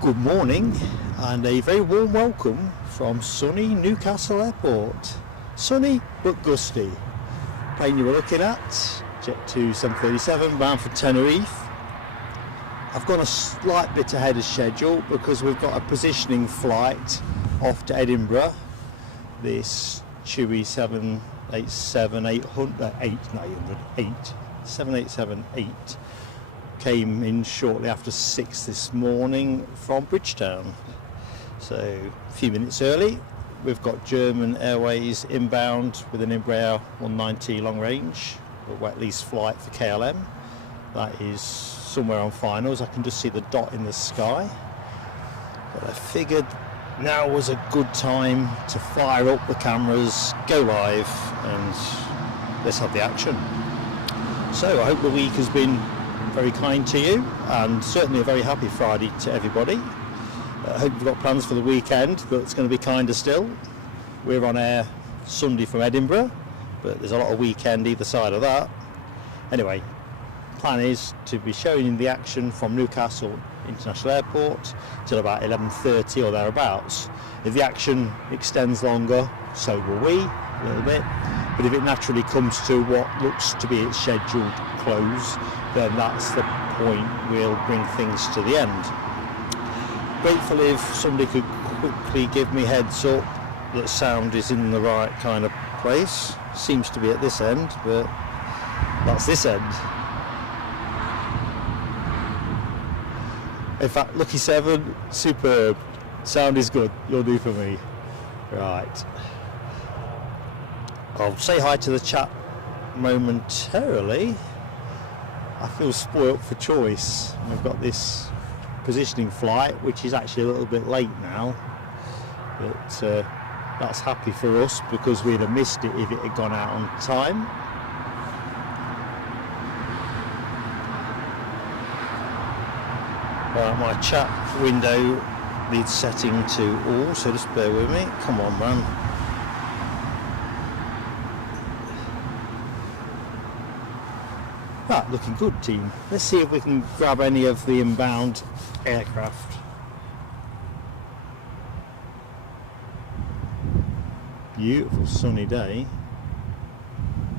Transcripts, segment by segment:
Good morning and a very warm welcome from sunny Newcastle Airport. Sunny but gusty. Plane you were looking at, Jet 2 737 bound for Tenerife. I've gone a slight bit ahead of schedule because we've got a positioning flight off to Edinburgh. This Chewy 787-8 came in shortly after 6 this morning from Bridgetown, so a few minutes early. We've got German Airways inbound with an Embraer 190 long range, a wet lease flight for KLM. That is somewhere on finals. I can just see the dot in the sky, but I figured now was a good time to fire up the cameras, go live, and let's have the action. So I hope the week has been very kind to you, and certainly a very happy Friday to everybody. I hope you've got plans for the weekend that's going to be kinder still. We're on air Sunday from Edinburgh, but there's a lot of weekend either side of that. Anyway, plan is to be showing the action from Newcastle International Airport till about 11:30 or thereabouts. If the action extends longer, so will we, a little bit. But if it naturally comes to what looks to be its scheduled close, then that's the point we'll bring things to the end. Grateful if somebody could quickly give me heads up that sound is in the right kind of place. Seems to be at this end, but that's this end. In fact, lucky 7, superb. Sound is good, you'll do for me. Right. I'll say hi to the chat momentarily. I feel spoilt for choice. We've got this positioning flight, which is actually a little bit late now, but that's happy for us because we'd have missed it if it had gone out on time. My chat window needs setting to all, so just bear with me. Come on, man. Right, looking good, team. Let's see if we can grab any of the inbound aircraft. Beautiful sunny day.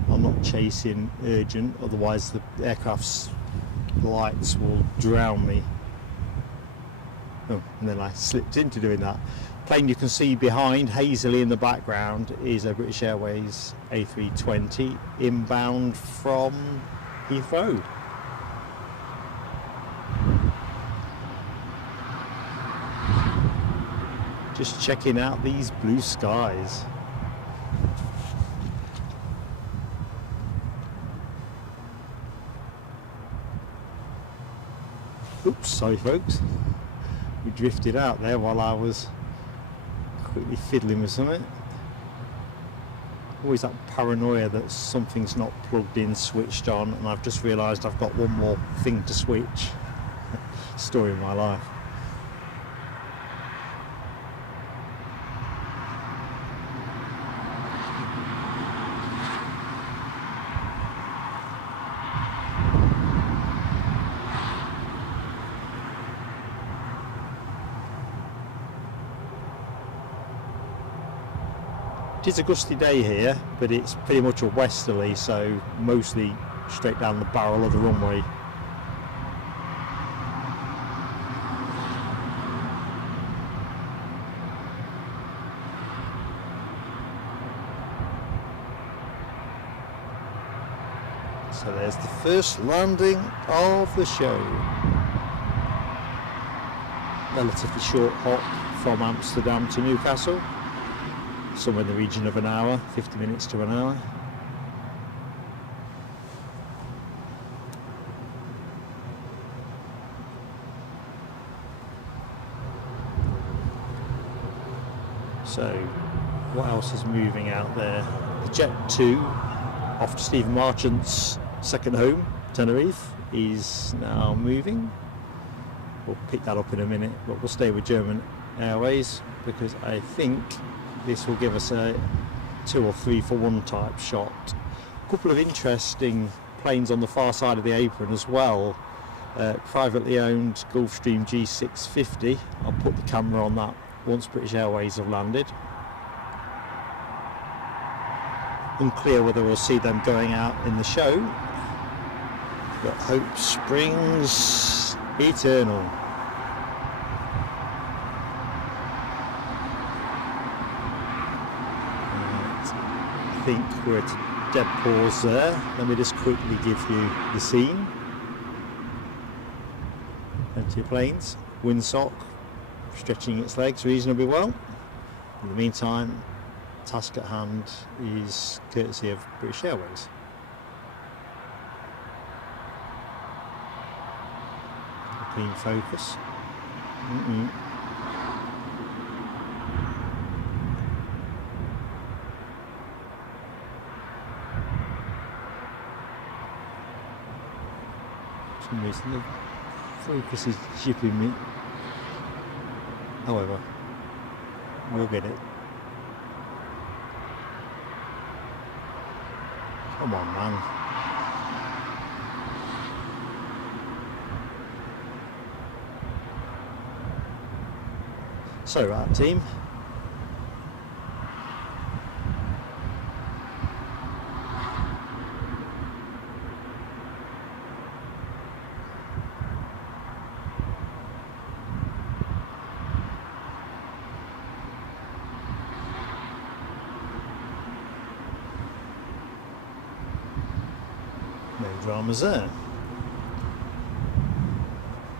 I'm not chasing urgent, otherwise the aircraft's lights will drown me. Oh, and then I slipped into doing that. Plane you can see behind, hazily in the background, is a British Airways A320 inbound from Heathrow. Just checking out these blue skies. Oops, sorry folks. We drifted out there while I was quickly fiddling with something. Always that paranoia that something's not plugged in, switched on, and I've just realised I've got one more thing to switch. Story of my life. It is a gusty day here, but it's pretty much a westerly, so mostly straight down the barrel of the runway. So there's the first landing of the show. Relatively short hop from Amsterdam to Newcastle. Somewhere in the region of an hour, 50 minutes to an hour. So, what else is moving out there? The Jet 2, off to Stephen Marchant's second home, Tenerife, is now moving. We'll pick that up in a minute, but we'll stay with German Airways because I think this will give us a 2 or 3 for 1 type shot. A couple of interesting planes on the far side of the apron as well. privately owned Gulfstream G650. I'll put the camera on that once British Airways have landed. Unclear whether we'll see them going out in the show. But hope springs eternal. I think we're at a dead pause there. Let me just quickly give you the scene. Plenty of planes. Windsock stretching its legs reasonably well. In the meantime, task at hand is courtesy of British Airways. Clean focus. For some reason the focus is jipping me. However, we'll get it. Come on, man. So, right, team. No dramas there.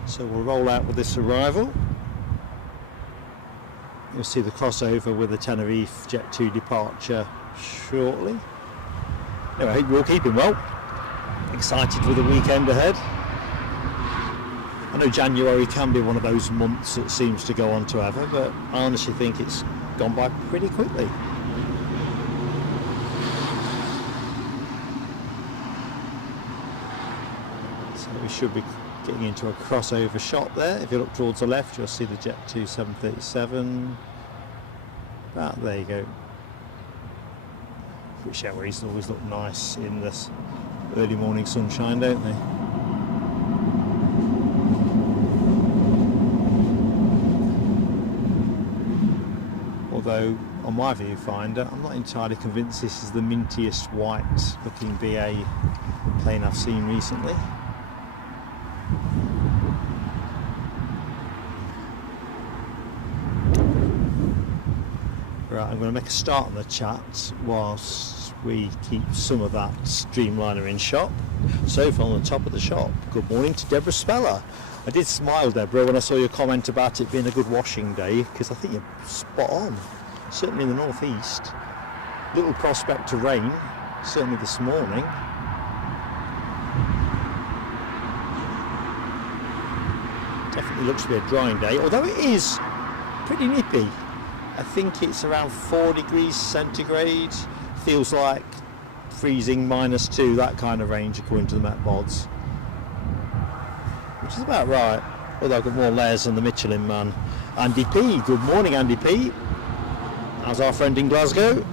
So we'll roll out with this arrival. You'll see the crossover with the Tenerife Jet 2 departure shortly. Anyway, I hope you're all keeping well. Excited for the weekend ahead. I know January can be one of those months that seems to go on forever, but I honestly think it's gone by pretty quickly. So we should be getting into a crossover shot there. If you look towards the left, you'll see the Jet 2 737. There you go. British Airways always look nice in this early morning sunshine, don't they? Although on my viewfinder, I'm not entirely convinced this is the mintiest white looking BA plane I've seen recently. Right, I'm going to make a start on the chat whilst we keep some of that streamliner in shot. So from the top of the shop, good morning to Deborah Speller. I did smile, Deborah, when I saw your comment about it being a good washing day, because I think you're spot on. Certainly in the northeast. Little prospect of rain, certainly this morning. Definitely looks to be a drying day, although it is pretty nippy. I think it's around 4 degrees centigrade. Feels like freezing -2, that kind of range according to the Met Mods. Which is about right. Although I've got more layers than the Michelin man. Andy P. Good morning, Andy P. How's our friend in Glasgow?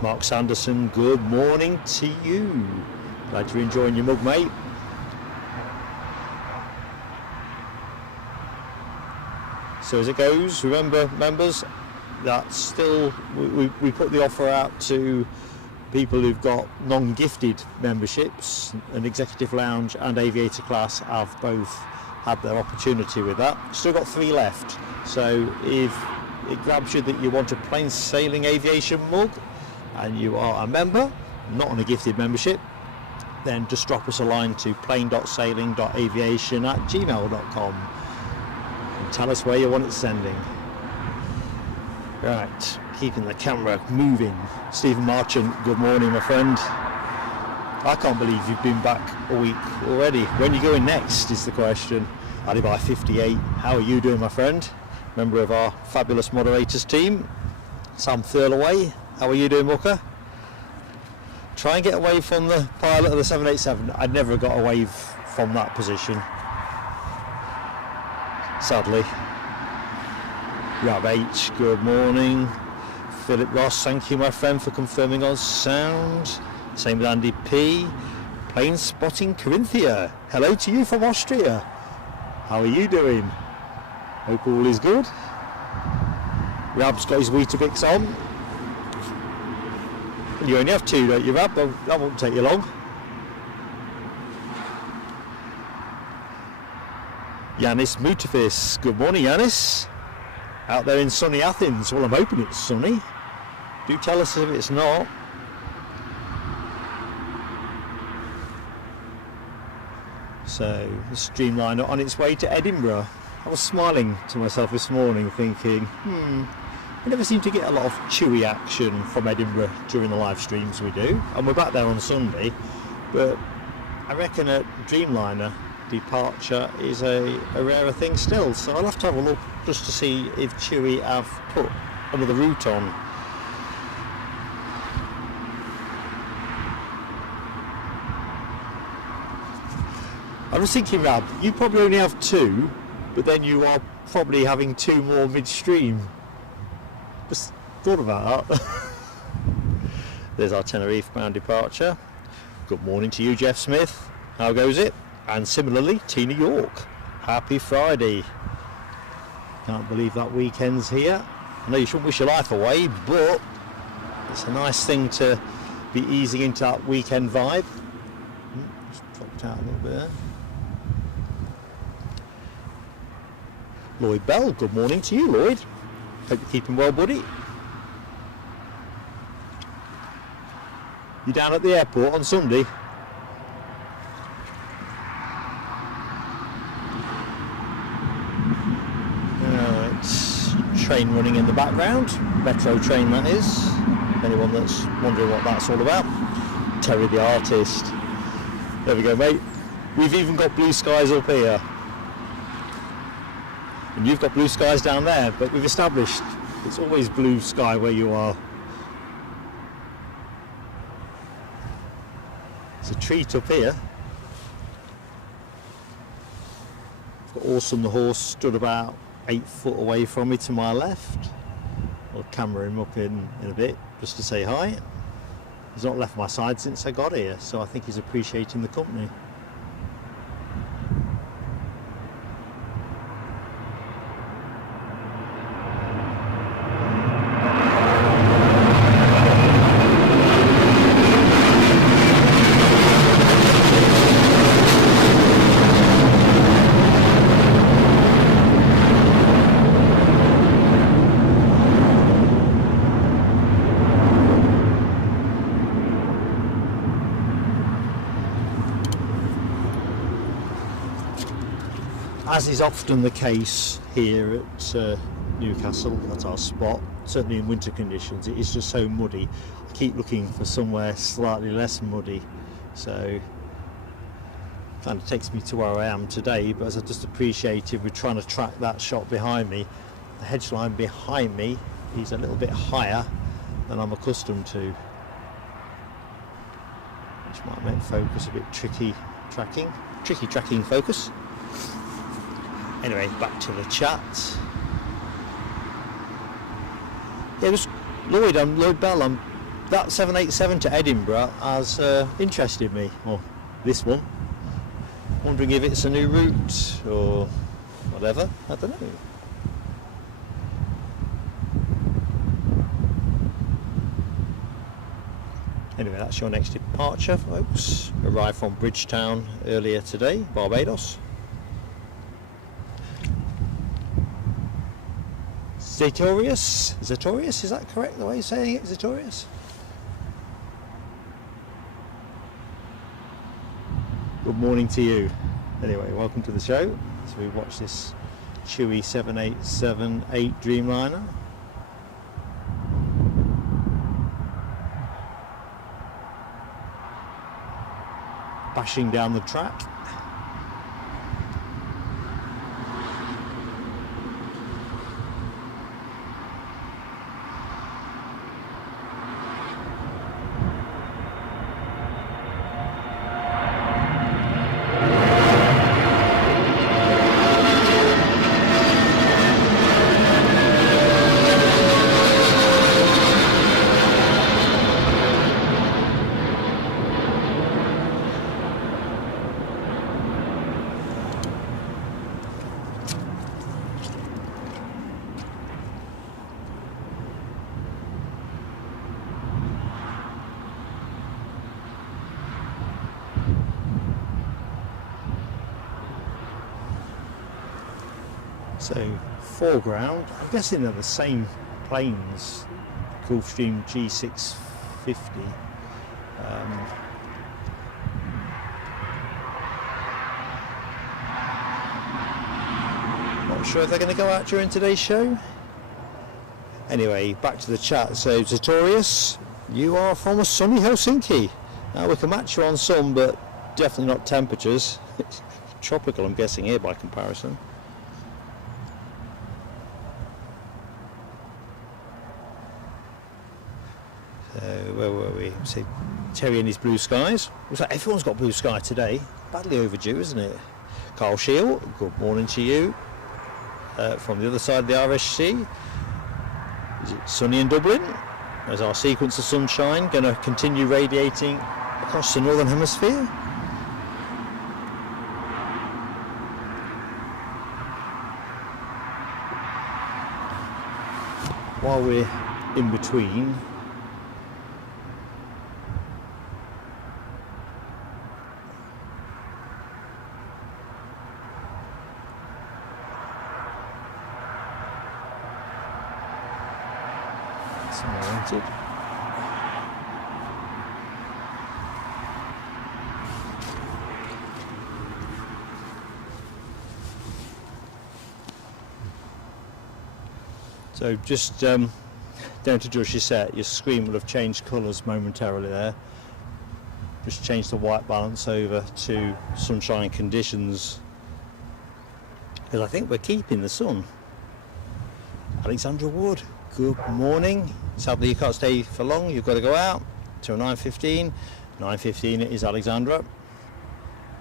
Mark Sanderson, good morning to you. Glad you're enjoying your mug, mate. So as it goes, remember, members, that still we put the offer out to people who've got non-gifted memberships, and Executive Lounge and Aviator Class have both had their opportunity with that. Still got 3 left. So if it grabs you that you want a plain sailing aviation mug and you are a member, not on a gifted membership, then just drop us a line to plain.sailing.aviation@gmail.com. Tell us where you want it sending. Right, keeping the camera moving. Stephen Marchant, good morning, my friend. I can't believe you've been back a week already. When are you going next is the question. Alibi58, how are you doing, my friend? Member of our fabulous moderators team. Sam Thurlaway, how are you doing, Booker? Try and get away from the pilot of the 787. I never got away from that position, sadly. Rab H, good morning. Philip Ross, thank you my friend for confirming on sound. Same with Andy P. Plane spotting Corinthia. Hello to you from Austria. How are you doing? Hope all is good. Rab's got his Weetabix on. You only have two, don't you, Rab? That won't take you long. Yanis Mutafis. Good morning, Yanis. Out there in sunny Athens. Well, I'm hoping it's sunny. Do tell us if it's not. So, the Streamliner on its way to Edinburgh. I was smiling to myself this morning thinking, we never seem to get a lot of chewy action from Edinburgh during the live streams we do. And we're back there on Sunday. But I reckon a Dreamliner departure is a rarer thing still, so I'll have to have a look just to see if Chewy have put another route on. I was thinking, Rab, you probably only have two, but then you are probably having two more midstream. Just thought about that. There's our Tenerife bound departure. Good morning to you, Jeff Smith. How goes it? And similarly, Tina York. Happy Friday. Can't believe that weekend's here. I know you shouldn't wish your life away, but it's a nice thing to be easing into that weekend vibe. Just dropped out a little bit there. Lloyd Bell, good morning to you, Lloyd. Hope you're keeping well, buddy. You down at the airport on Sunday? Train running in the background, metro train that is. Anyone that's wondering what that's all about, Terry the artist. There we go, mate. We've even got blue skies up here, and you've got blue skies down there, but we've established it's always blue sky where you are. It's a treat up here. I've got Awesome the horse stood about 8 foot away from me to my left. I'll camera him up in a bit just to say hi. He's not left my side since I got here, so I think he's appreciating the company. As is often the case here at Newcastle, at our spot, certainly in winter conditions, it is just so muddy. I keep looking for somewhere slightly less muddy, so kind of takes me to where I am today. But as I just appreciated, we're trying to track that shot behind me. The hedge line behind me is a little bit higher than I'm accustomed to, which might make focus a bit tricky tracking focus. Anyway, back to the chat. Yeah, just Lloyd, I'm Lloyd Bell. That 787 to Edinburgh has interested me, or this one. Wondering if it's a new route or whatever, I don't know. Anyway, that's your next departure, folks. Arrived from Bridgetown earlier today, Barbados. Zetorius, is that correct the way you're saying it, Zetorius? Good morning to you. Anyway, welcome to the show. So we watch this Chewy 787-8 Dreamliner. Bashing down the track. So foreground, I'm guessing they're the same planes, Gulfstream G650. Not sure if they're going to go out during today's show. Anyway, back to the chat. So Sartorius, you are from a sunny Helsinki. Now we can match you on sun, but definitely not temperatures. It's tropical, I'm guessing, here by comparison. So where were we? So Terry and his blue skies. Looks like everyone's got blue sky today. Badly overdue, isn't it? Carl Shield, good morning to you. From the other side of the RSC. Is it sunny in Dublin? There's our sequence of sunshine going to continue radiating across the northern hemisphere. While we're in between, wanted. So just down to adjust your set, your screen will have changed colours momentarily there. Just change the white balance over to sunshine conditions, because I think we're keeping the sun. Alexandra Wood, good morning. Sadly you can't stay for long, you've got to go out till 9:15. 9:15 it is, Alexandra.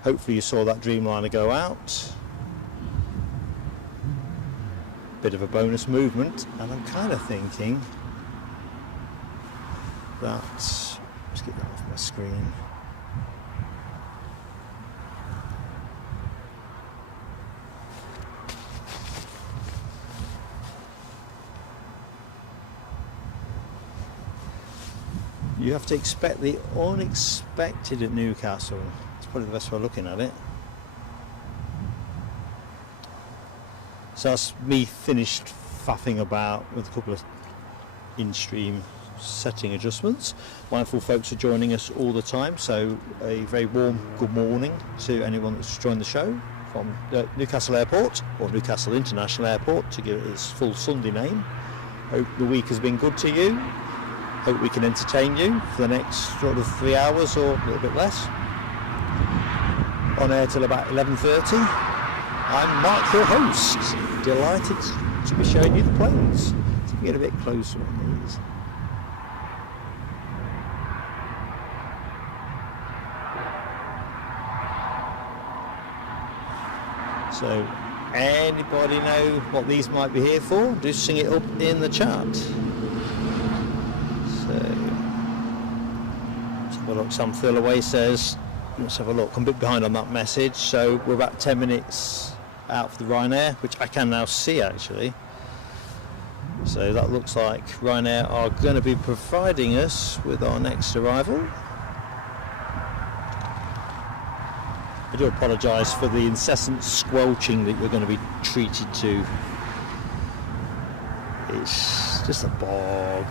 Hopefully you saw that Dreamliner go out. Bit of a bonus movement, and I'm kind of thinking that, let's get that off my screen. You have to expect the unexpected at Newcastle. It's probably the best way of looking at it. So that's me finished faffing about with a couple of in-stream setting adjustments. Mindful folks are joining us all the time, so a very warm good morning to anyone that's joined the show from Newcastle Airport, or Newcastle International Airport to give it its full Sunday name. Hope the week has been good to you. Hope we can entertain you for the next sort of 3 hours or a little bit less. On air till about 11:30. I'm Mark, your host. Delighted to be showing you the planes. So we get a bit closer on these. So, anybody know what these might be here for? Do sing it up in the chat. So, let's have a look. Sam Thillaway says, let's have a look. I'm a bit behind on that message. So, we're about 10 minutes out for the Ryanair, which I can now see actually. So that looks like Ryanair are going to be providing us with our next arrival. I do apologise for the incessant squelching that you're going to be treated to. It's just a bog.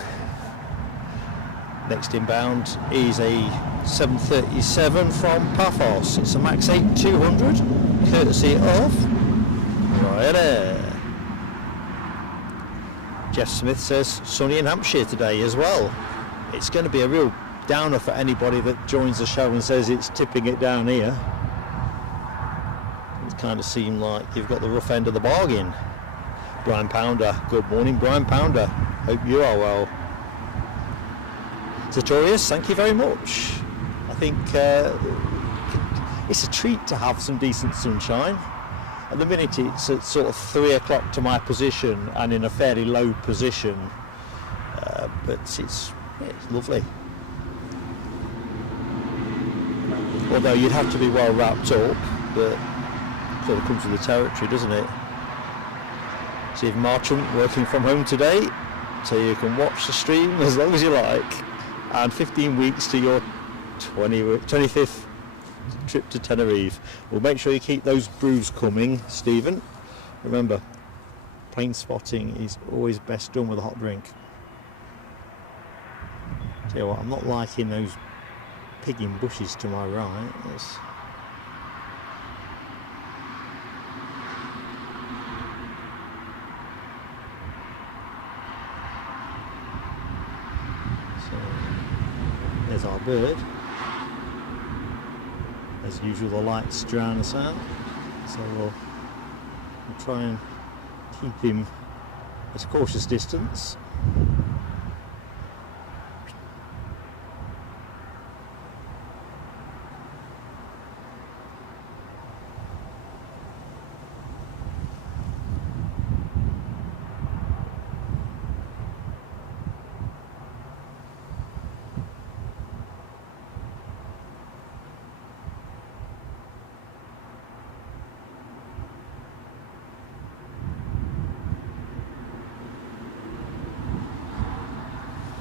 Next inbound is a 737 from Paphos. It's a Max 8-200, courtesy of Ryanair. Jeff Smith says sunny in Hampshire today as well. It's going to be a real downer for anybody that joins the show and says it's tipping it down here. It kind of seemed like you've got the rough end of the bargain. Brian Pounder, good morning Brian Pounder. Hope you are well. Sartorius, thank you very much. I think it's a treat to have some decent sunshine. At the minute it's at sort of 3 o'clock to my position and in a fairly low position, but it's lovely. Although you'd have to be well wrapped up, but sort of comes with the territory, doesn't it? Steve Marchant working from home today, so you can watch the stream as long as you like, and 15 weeks to your 25th trip to Tenerife. Well, make sure you keep those brews coming, Stephen. Remember, plane spotting is always best done with a hot drink. Tell you what, I'm not liking those pigging bushes to my right. So there's our bird. As usual, the lights drown us out, so we'll try and keep him at a cautious distance.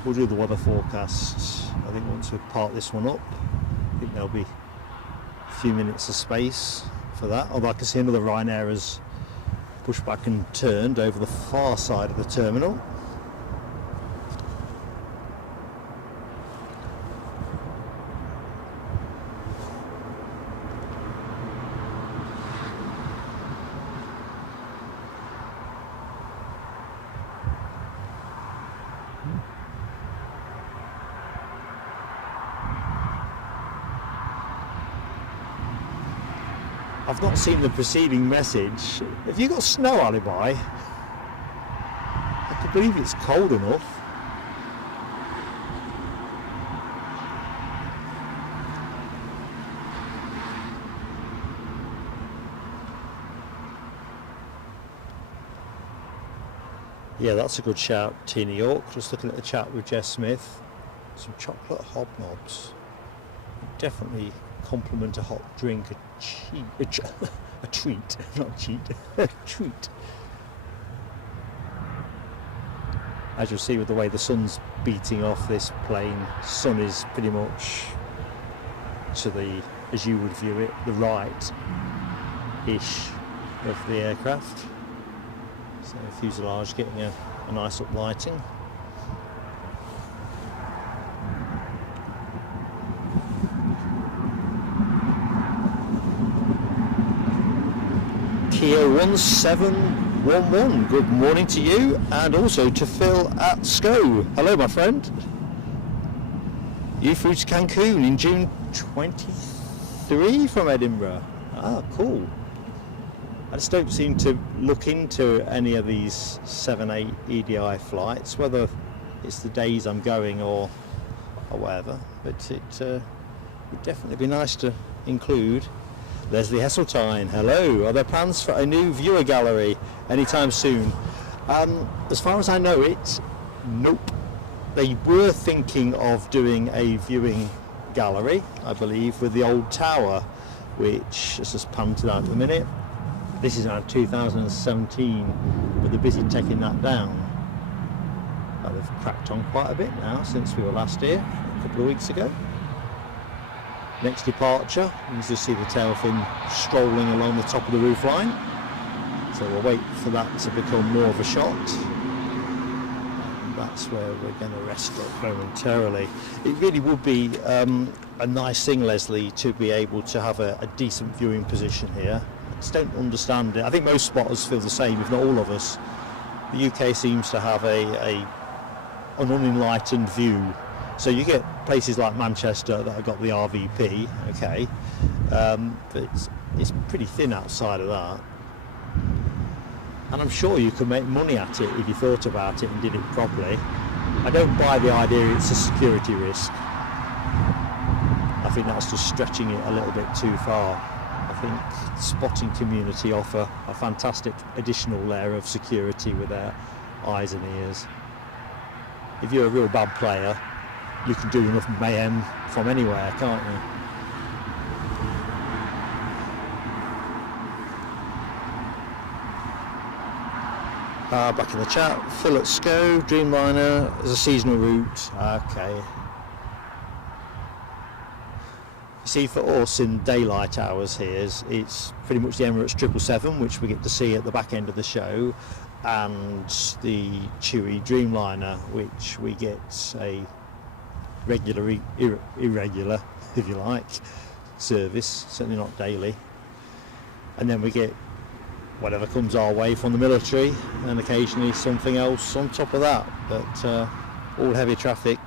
We'll do the weather forecasts. I think once we park this one up, I think there'll be a few minutes of space for that. Although I can see another Ryanair has pushed back and turned over the far side of the terminal. I've not seen the preceding message. Have you got snow alibi? I can believe it's cold enough. Yeah, that's a good shout, Tina York. Just looking at the chat with Jess Smith. Some chocolate hobnobs. Definitely compliment a hot drink, a treat, not cheat, a treat. As you'll see with the way the sun's beating off this plane, sun is pretty much to the, as you would view it, the right-ish of the aircraft. So fuselage getting a nice uplighting. Kia 1711, good morning to you, and also to Phil at SCO. Hello, my friend. You flew to Cancun in June 23 from Edinburgh. Ah, cool. I just don't seem to look into any of these 7-8 EDI flights, whether it's the days I'm going or whatever, but it would definitely be nice to include. Leslie Hesseltine, hello. Are there plans for a new viewer gallery anytime soon? As far as I know it, nope. They were thinking of doing a viewing gallery, I believe, with the old tower, which is just punted out at the minute. This is around 2017, but they're busy taking that down. But they've cracked on quite a bit now since we were last here, a couple of weeks ago. Next departure, you can just see the tail fin strolling along the top of the roof line. So we'll wait for that to become more of a shot. And that's where we're going to rest up momentarily. It really would be a nice thing, Leslie, to be able to have a decent viewing position here. I just don't understand it. I think most spotters feel the same, if not all of us. The UK seems to have an unenlightened view. So you get places like Manchester that have got the RVP, okay, but it's pretty thin outside of that. And I'm sure you could make money at it if you thought about it and did it properly. I don't buy the idea it's a security risk. I think that's just stretching it a little bit too far. I think the spotting community offer a fantastic additional layer of security with their eyes and ears. If you're a real bad player, you can do enough mayhem from anywhere, can't you? Back in the chat, Phil at SCO, Dreamliner is a seasonal route. Okay. You see, for us in daylight hours here, it's pretty much the Emirates 777, which we get to see at the back end of the show, and the Chewy Dreamliner, which we get a regular, irregular, if you like, service, certainly not daily. And then we get whatever comes our way from the military, and occasionally something else on top of that. But all heavy traffic,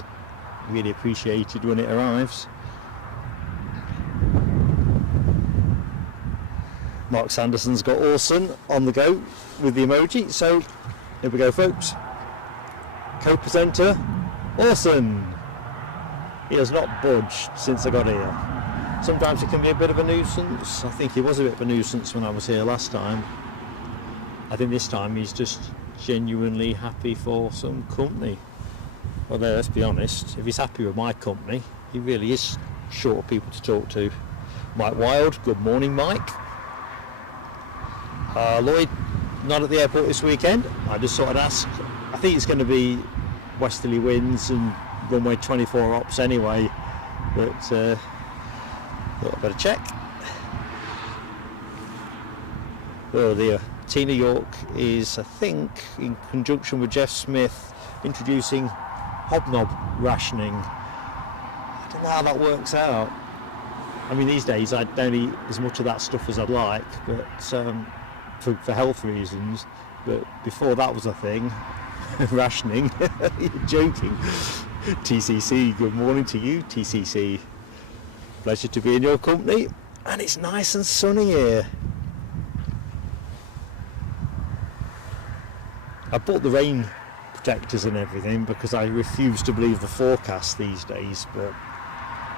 really appreciated when it arrives. Mark Sanderson's got Orson on the go with the emoji, so here we go, folks. Co-presenter Orson. He has not budged since I got here. Sometimes it can be a bit of a nuisance. I think he was a bit of a nuisance when I was here last time. I think this time he's just genuinely happy for some company. Well, let's be honest, if he's happy with my company, he really is short of people to talk to. Mike Wild, good morning, Mike. Lloyd, not at the airport this weekend. I just thought I'd ask. I think it's going to be westerly winds and runway 24 ops anyway, but thought I'd better check. Oh dear. Tina York is, I think, in conjunction with Jeff Smith, introducing hobnob rationing. I don't know how that works out. I mean, these days I don't eat as much of that stuff as I'd like, but for health reasons. But before that was a thing, rationing. You're joking. TCC, good morning to you, TCC. Pleasure to be in your company, and it's nice and sunny here. I bought the rain protectors and everything because I refuse to believe the forecast these days, but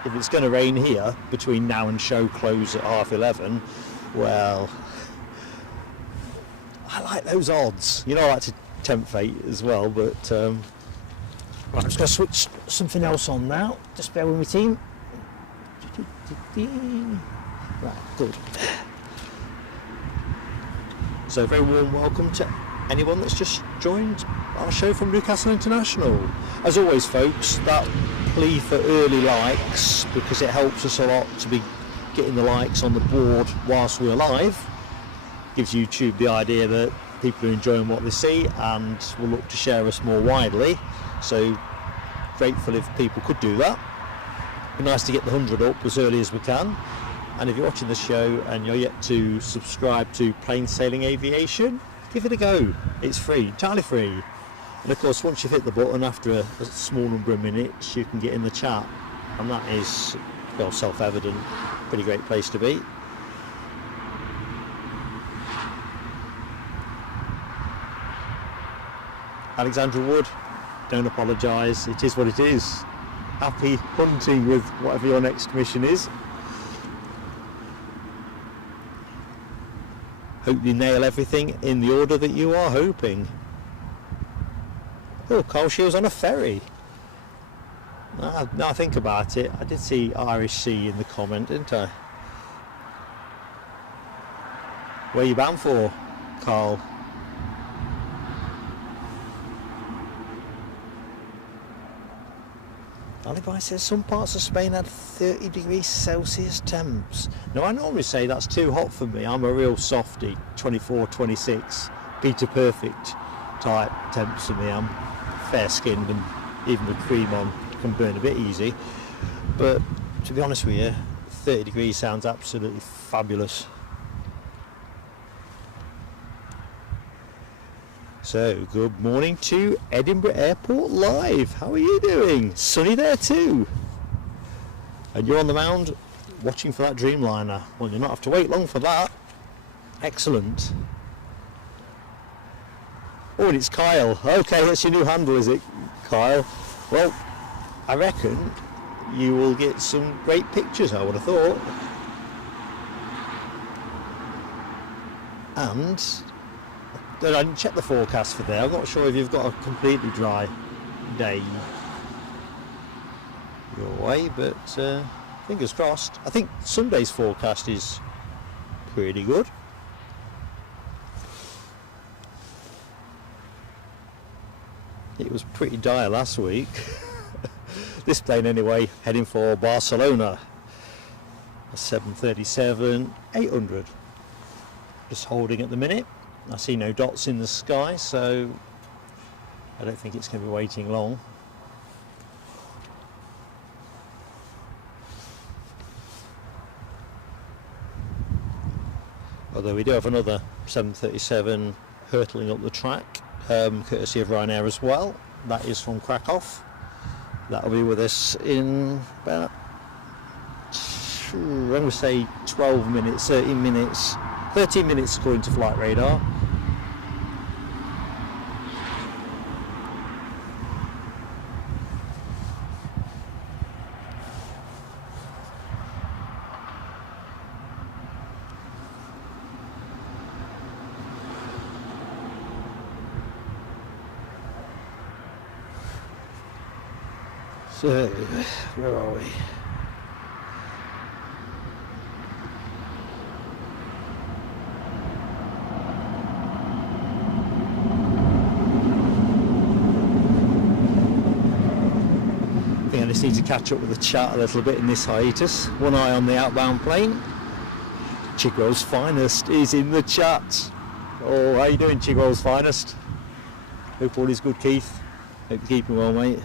if it's going to rain here between now and show close at 11:30, well, I like those odds. You know, I like to tempt fate as well, but right, I'm just going to switch something else on now. Just bear with me, team. Right, good. So very warm welcome to anyone that's just joined our show from Newcastle International. As always, folks, that plea for early likes, because it helps us a lot to be getting the likes on the board whilst we're live. Gives YouTube the idea that people are enjoying what they see and will look to share us more widely. So grateful if people could do that. Be nice to get the 100 up as early as we can. And if you're watching the show and you're yet to subscribe to Plain Sailing Aviation, give it a go. It's free, entirely free. And of course, once you've hit the button, after a small number of minutes, you can get in the chat, and that is, well, self-evident. Pretty great place to be. Alexandra Wood, don't apologise, it is what it is. Happy hunting with whatever your next mission is. Hope you nail everything in the order that you are hoping. Oh, Carl Shields on a ferry. Now I think about it, I did see Irish Sea in the comment, didn't I? Where are you bound for, Carl? Alibi says some parts of Spain had 30 degrees Celsius temps. Now I normally say that's too hot for me. I'm a real softie, 24, 26, Peter Perfect type temps for me. I'm fair skinned and even with cream on can burn a bit easy. But to be honest with you, 30 degrees sounds absolutely fabulous. So, good morning to Edinburgh Airport Live. How are you doing? Sunny there too. And you're on the mound watching for that Dreamliner. Well, you'll not have to wait long for that. Excellent. Oh, and it's Kyle. Okay, that's your new handle, is it, Kyle? Well, I reckon you will get some great pictures, I would have thought. And I didn't check the forecast for there. I'm not sure if you've got a completely dry day your way, but fingers crossed. I think Sunday's forecast is pretty good. It was pretty dire last week. This plane anyway, heading for Barcelona. A 737-800. Just holding at the minute. I see no dots in the sky, so I don't think it's going to be waiting long. Although we do have another 737 hurtling up the track, courtesy of Ryanair as well. That is from Krakow. That'll be with us in about, I'm going to say 12 minutes, 13 minutes, 13 minutes according to flight radar. So, where are we? I think I just need to catch up with the chat a little bit in this hiatus. One eye on the outbound plane. Chigwell's Finest is in the chat. Oh, how you doing, Chigwell's Finest? Hope all is good, Keith. Hope you're keeping well, mate.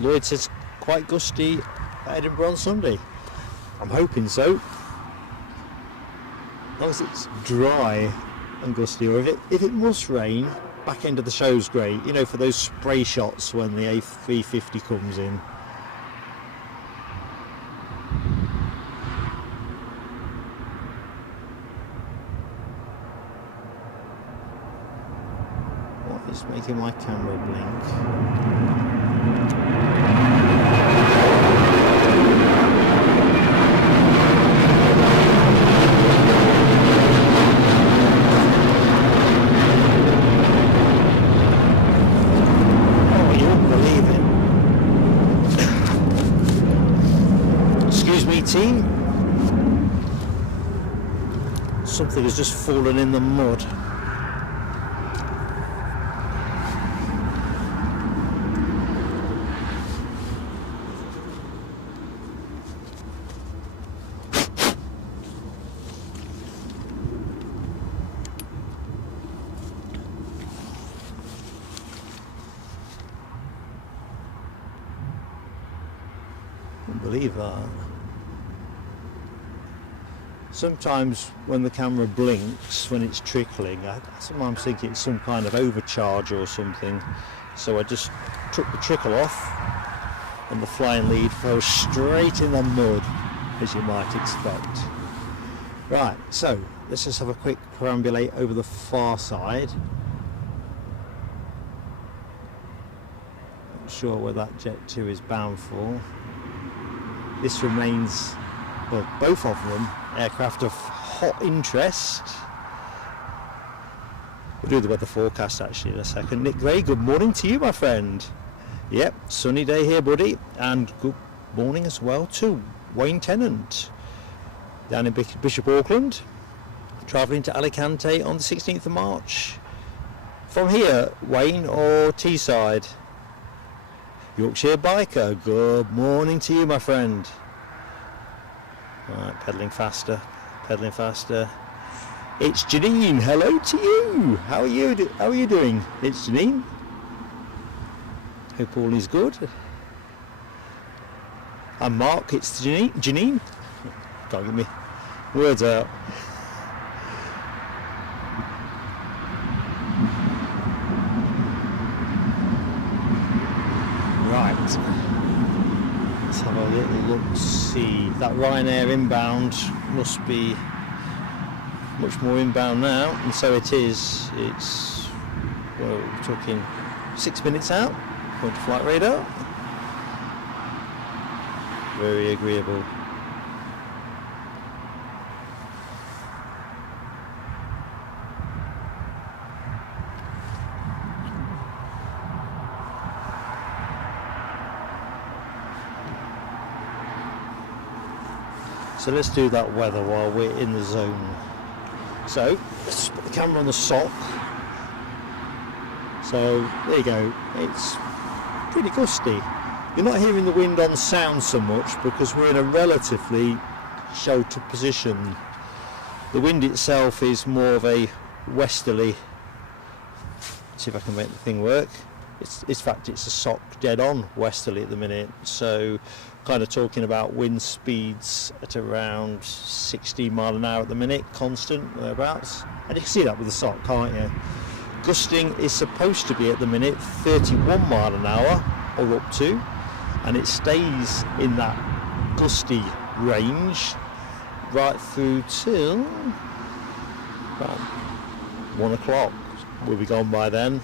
Lloyd says quite gusty at Edinburgh on Sunday. I'm hoping so. As long as it's dry and gusty, or if it must rain, back end of the show's great, you know, for those spray shots when the A350 comes in. What is making my camera blink? Team, something has just fallen in the mud. Can't believe that. Sometimes when the camera blinks, when it's trickling, I sometimes think it's some kind of overcharge or something. So I just took the trickle off and the flying lead fell straight in the mud, as you might expect. Right, so let's just have a quick perambulate over the far side. Not sure where that Jet 2 is bound for. This remains, well, both of them, aircraft of hot interest. We'll do the weather forecast actually in a second. Nick Gray, good morning to you, my friend. Yep, sunny day here, buddy, and good morning as well to Wayne Tennant down in Bishop Auckland, travelling to Alicante on the 16th of March. From here, Wayne, or Teesside? Yorkshire Biker, good morning to you, my friend. Right, pedalling faster, pedalling faster. It's Janine, hello to you. How are you doing? It's Janine. Hope all is good. I'm Mark, it's Janine. Can't get me words out. Right. Let's have a little look, see. That Ryanair inbound must be much more inbound now, and so it is. It's, well, we're talking 6 minutes out, according to flight radar. Very agreeable. So let's do that weather while we're in the zone. So let's put the camera on the sock. So there you go. It's pretty gusty. You're not hearing the wind on sound so much because we're in a relatively sheltered position. The wind itself is more of a westerly. See if I can make the thing work. In fact, it's a sock dead on westerly at the minute, so kind of talking about wind speeds at around 60 mile an hour at the minute, constant, thereabouts. And you can see that with the sock, can't you? Gusting is supposed to be at the minute 31 mile an hour or up to, and it stays in that gusty range right through till about 1 o'clock. We'll be gone by then.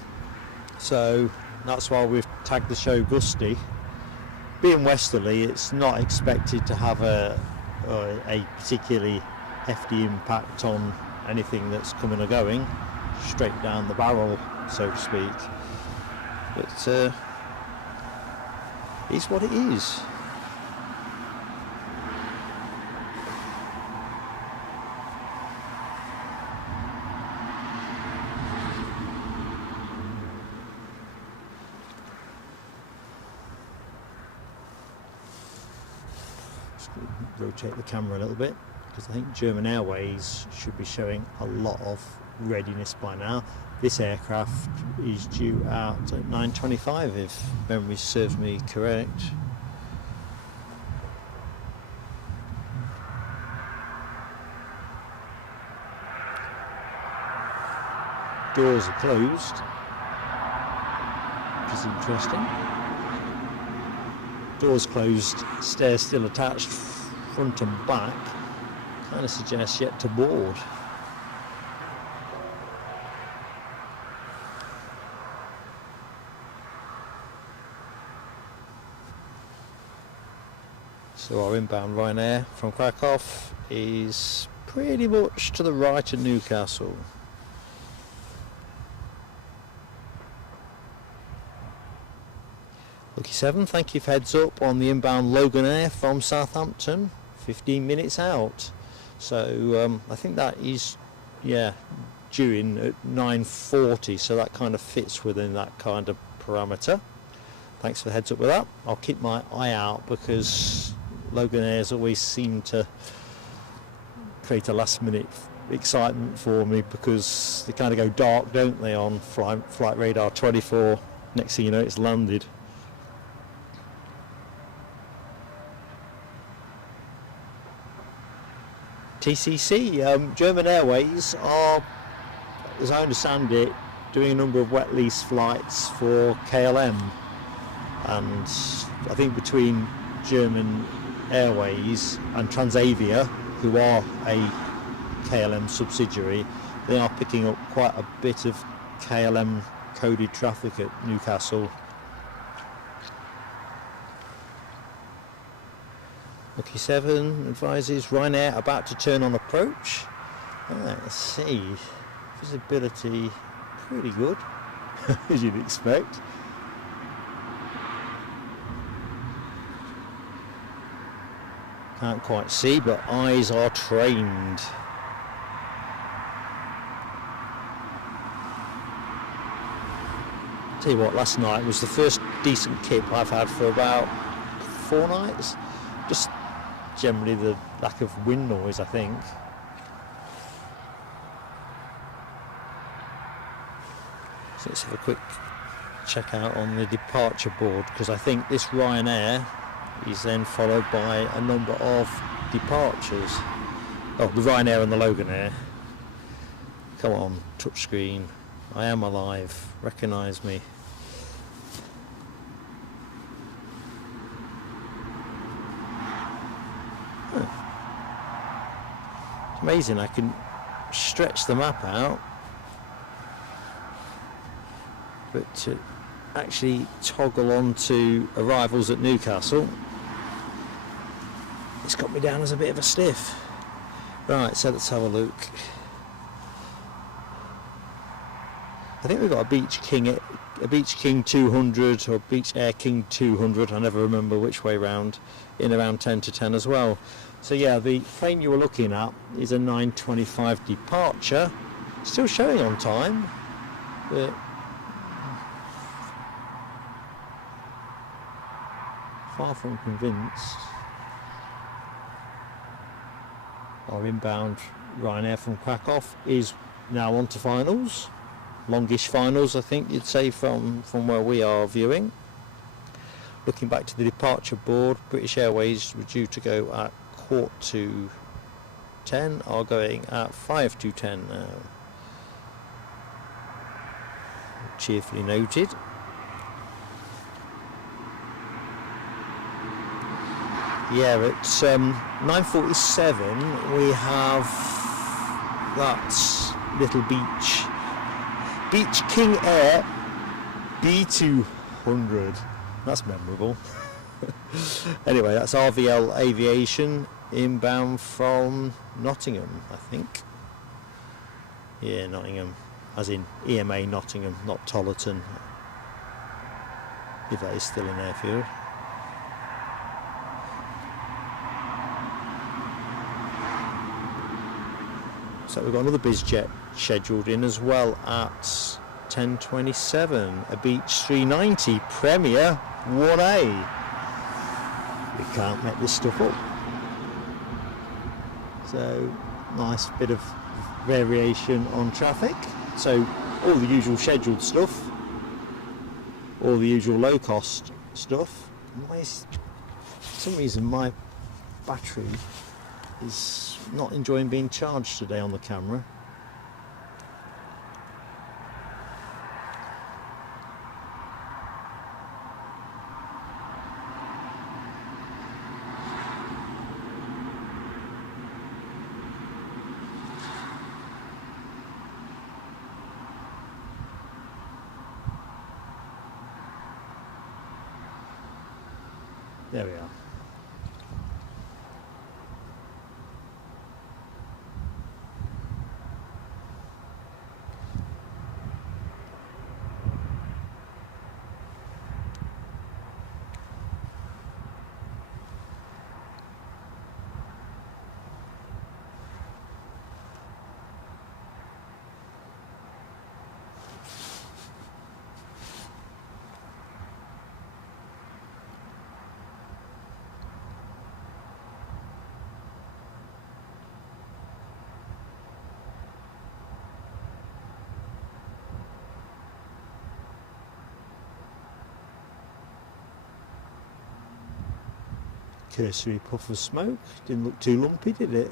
So that's why we've tagged the show Gusty. Being westerly, it's not expected to have a particularly hefty impact on anything that's coming or going, straight down the barrel, so to speak. But it's what it is. Rotate the camera a little bit because I think German Airways should be showing a lot of readiness by now. This aircraft is due out at 9:25 if memory serves me correct. Doors are closed, which is interesting. Doors closed, stairs still attached, front and back, kind of suggests yet to board. So our inbound Ryanair from Krakow is pretty much to the right of Newcastle. Lucky 7, thank you for heads up on the inbound Logan Air from Southampton, 15 minutes out. So I think that is, due in at 9:40, so that kind of fits within that kind of parameter. Thanks for the heads up with that. I'll keep my eye out because Logan Airs always seem to create a last minute excitement for me because they kind of go dark, don't they, on flight radar 24. Next thing you know, it's landed. TCC, German Airways are, as I understand it, doing a number of wet lease flights for KLM, and I think between German Airways and Transavia, who are a KLM subsidiary, they are picking up quite a bit of KLM coded traffic at Newcastle. Lucky 7 advises Ryanair about to turn on approach. Let's see, visibility pretty good, as you'd expect. Can't quite see, but eyes are trained. Tell you what, last night was the first decent kip I've had for about 4 nights. Just generally the lack of wind noise, I think. So let's have a quick check out on the departure board, because I think this Ryanair is then followed by a number of departures. Oh, the Ryanair and the Logan Air. Come on, touchscreen. I am alive. Recognise me. It's amazing, I can stretch the map out, but to actually toggle on to arrivals at Newcastle, it's got me down as a bit of a stiff. Right, so let's have a look. I think we've got a Beach King 200 or Beach Air King 200, I never remember which way round, in around 10 to 10 as well. So yeah, the plane you were looking at is a 9:25 departure, still showing on time, but far from convinced. Our inbound Ryanair from Krakow is now on to finals. Longish finals, I think you'd say, from where we are viewing. Looking back to the departure board, British Airways were due to go at 9:45, are going at 9:55 now. Cheerfully noted. Yeah, at 9:47 we have that little Beach King Air B200. That's memorable. Anyway, that's RVL Aviation inbound from Nottingham, I think. Yeah, Nottingham, as in EMA Nottingham, not Tollerton, if that is still in airfield. So we've got another BizJet scheduled in as well at 10:27, a Beech 390 Premier 1A. You can't make this stuff up. So nice bit of variation on traffic. So all the usual scheduled stuff, all the usual low cost stuff. For some reason my battery is not enjoying being charged today on the camera. There we are. Cursory puff of smoke, didn't look too lumpy, did it?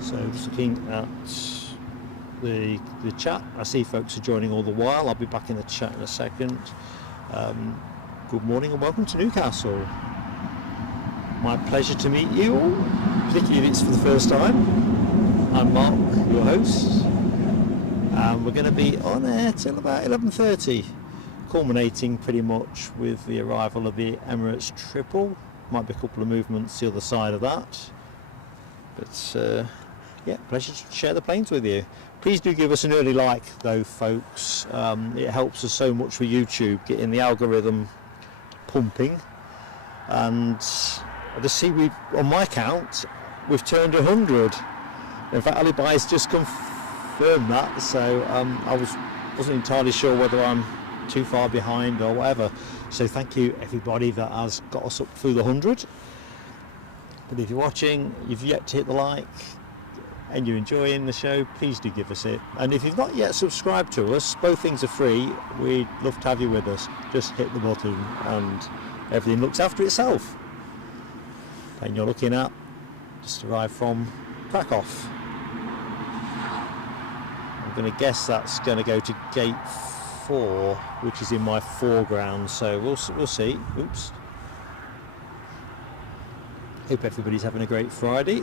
So just looking at the chat, I see folks are joining all the while. I'll be back in the chat in a second. Good morning and welcome to Newcastle. My pleasure to meet you all, particularly if it's for the first time. I'm Mark, your host, and we're going to be on air till about 11:30, culminating pretty much with the arrival of the Emirates triple. Might be a couple of movements the other side of that, but yeah, pleasure to share the planes with you. Please do give us an early like though, folks. It helps us so much with YouTube, getting the algorithm pumping. And I just see on my count, we've turned 100. In fact, Alibi's just confirmed that, so I wasn't entirely sure whether I'm too far behind or whatever. So thank you everybody that has got us up through the 100. But if you're watching, you've yet to hit the like, and you're enjoying the show, please do give us it. And if you've not yet subscribed to us, both things are free. We'd love to have you with us. Just hit the button and everything looks after itself. And you're looking at just arrived from Krakow. I'm going to guess that's going to go to gate 4, which is in my foreground, so we'll see. Oops. Hope everybody's having a great Friday.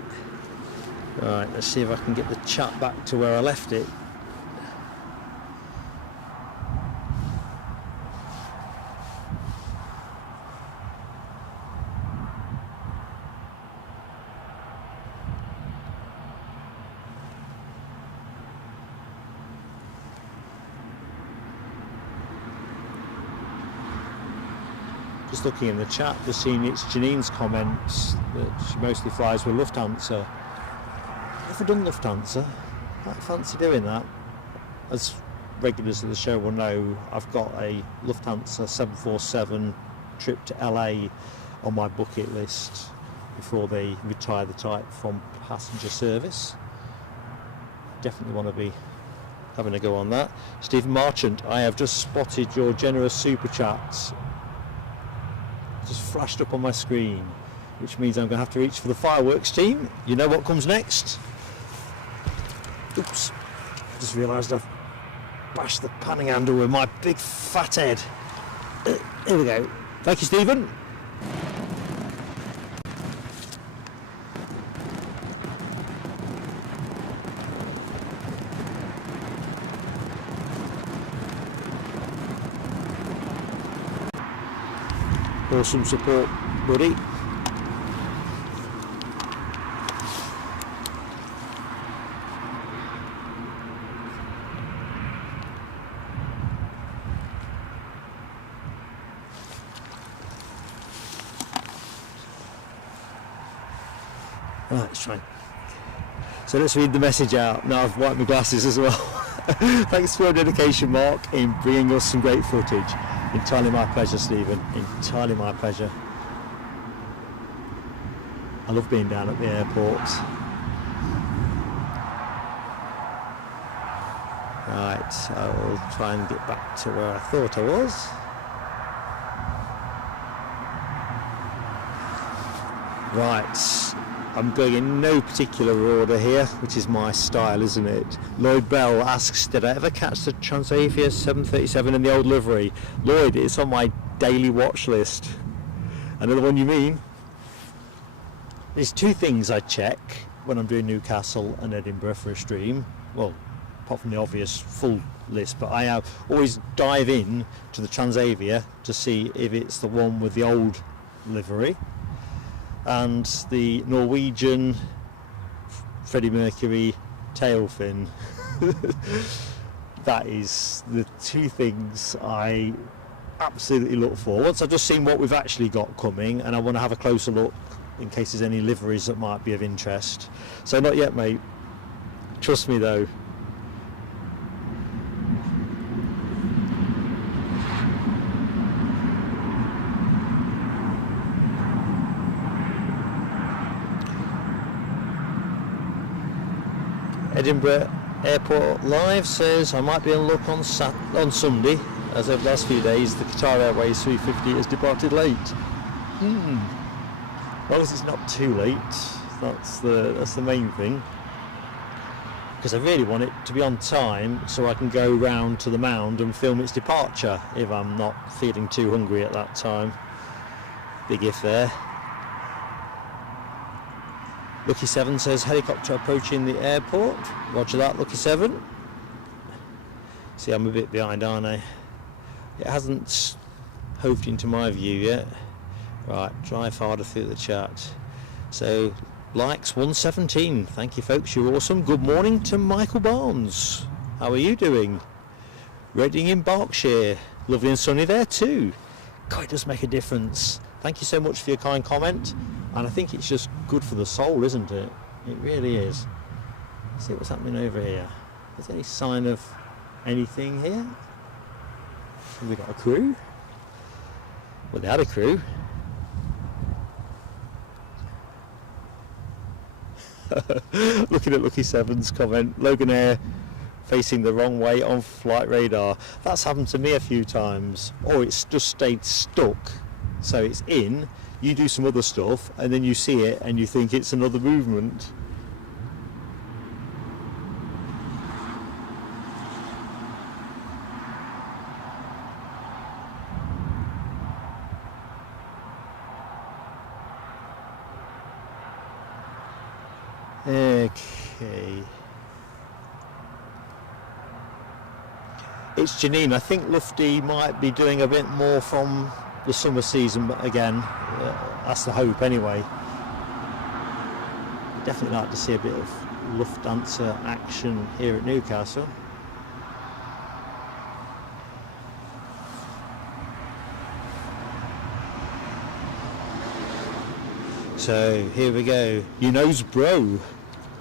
Right, let's see if I can get the chat back to where I left it. Just looking in the chat, just seeing it's Janine's comments that she mostly flies with Lufthansa. Never done Lufthansa. I fancy doing that. As regulars of the show will know, I've got a Lufthansa 747 trip to LA on my bucket list before they retire the type from passenger service. Definitely want to be having a go on that. Stephen Marchant, I have just spotted your generous super chats. Just flashed up on my screen, which means I'm going to have to reach for the fireworks team. You know what comes next? Oops, I just realised I've bashed the panning handle with my big fat head. Here we go. Thank you, Stephen. Awesome support, buddy. Right, let's try. So let's read the message out. Now I've wiped my glasses as well. Thanks for your dedication, Mark, in bringing us some great footage. Entirely my pleasure, Stephen. Entirely my pleasure. I love being down at the airport. Right, I'll try and get back to where I thought I was. Right, I'm going in no particular order here, which is my style, isn't it? Lloyd Bell asks, did I ever catch the Transavia 737 in the old livery? Lloyd, it's on my daily watch list. Another one you mean? There's two things I check when I'm doing Newcastle and Edinburgh for a stream. Well, apart from the obvious full list, but I always dive in to the Transavia to see if it's the one with the old livery. And the Norwegian Freddie Mercury tail fin. That is the two things I absolutely look for. Once I've just seen what we've actually got coming, and I want to have a closer look in case there's any liveries that might be of interest. So not yet, mate. Trust me though. Edinburgh Airport Live says I might be on look on Sunday, as over the last few days the Qatar Airways 350 has departed late. Well, as it's not too late, that's the main thing. Because I really want it to be on time so I can go round to the Mound and film its departure if I'm not feeling too hungry at that time. Big if there. Lucky 7 says helicopter approaching the airport. Roger that, Lucky 7. See, I'm a bit behind, aren't I? It hasn't hoved into my view yet. Right, drive harder through the chat. So, likes 117. Thank you, folks. You're awesome. Good morning to Michael Barnes. How are you doing? Reading in Berkshire. Lovely and sunny there too. God, it does make a difference. Thank you so much for your kind comment. And I think it's just good for the soul, isn't it? It really is. Let's see what's happening over here. Is there any sign of anything here? Have we got a crew? Well, they had a crew. Looking at Lucky 7's comment, Logan Air facing the wrong way on flight radar. That's happened to me a few times. Or it's just stayed stuck. So it's in, you do some other stuff, and then you see it and you think it's another movement. Okay. It's Janine. I think Lufty might be doing a bit more from the summer season, but again, that's the hope anyway. Definitely like to see a bit of Lufthansa action here at Newcastle. So here we go. You knows bro.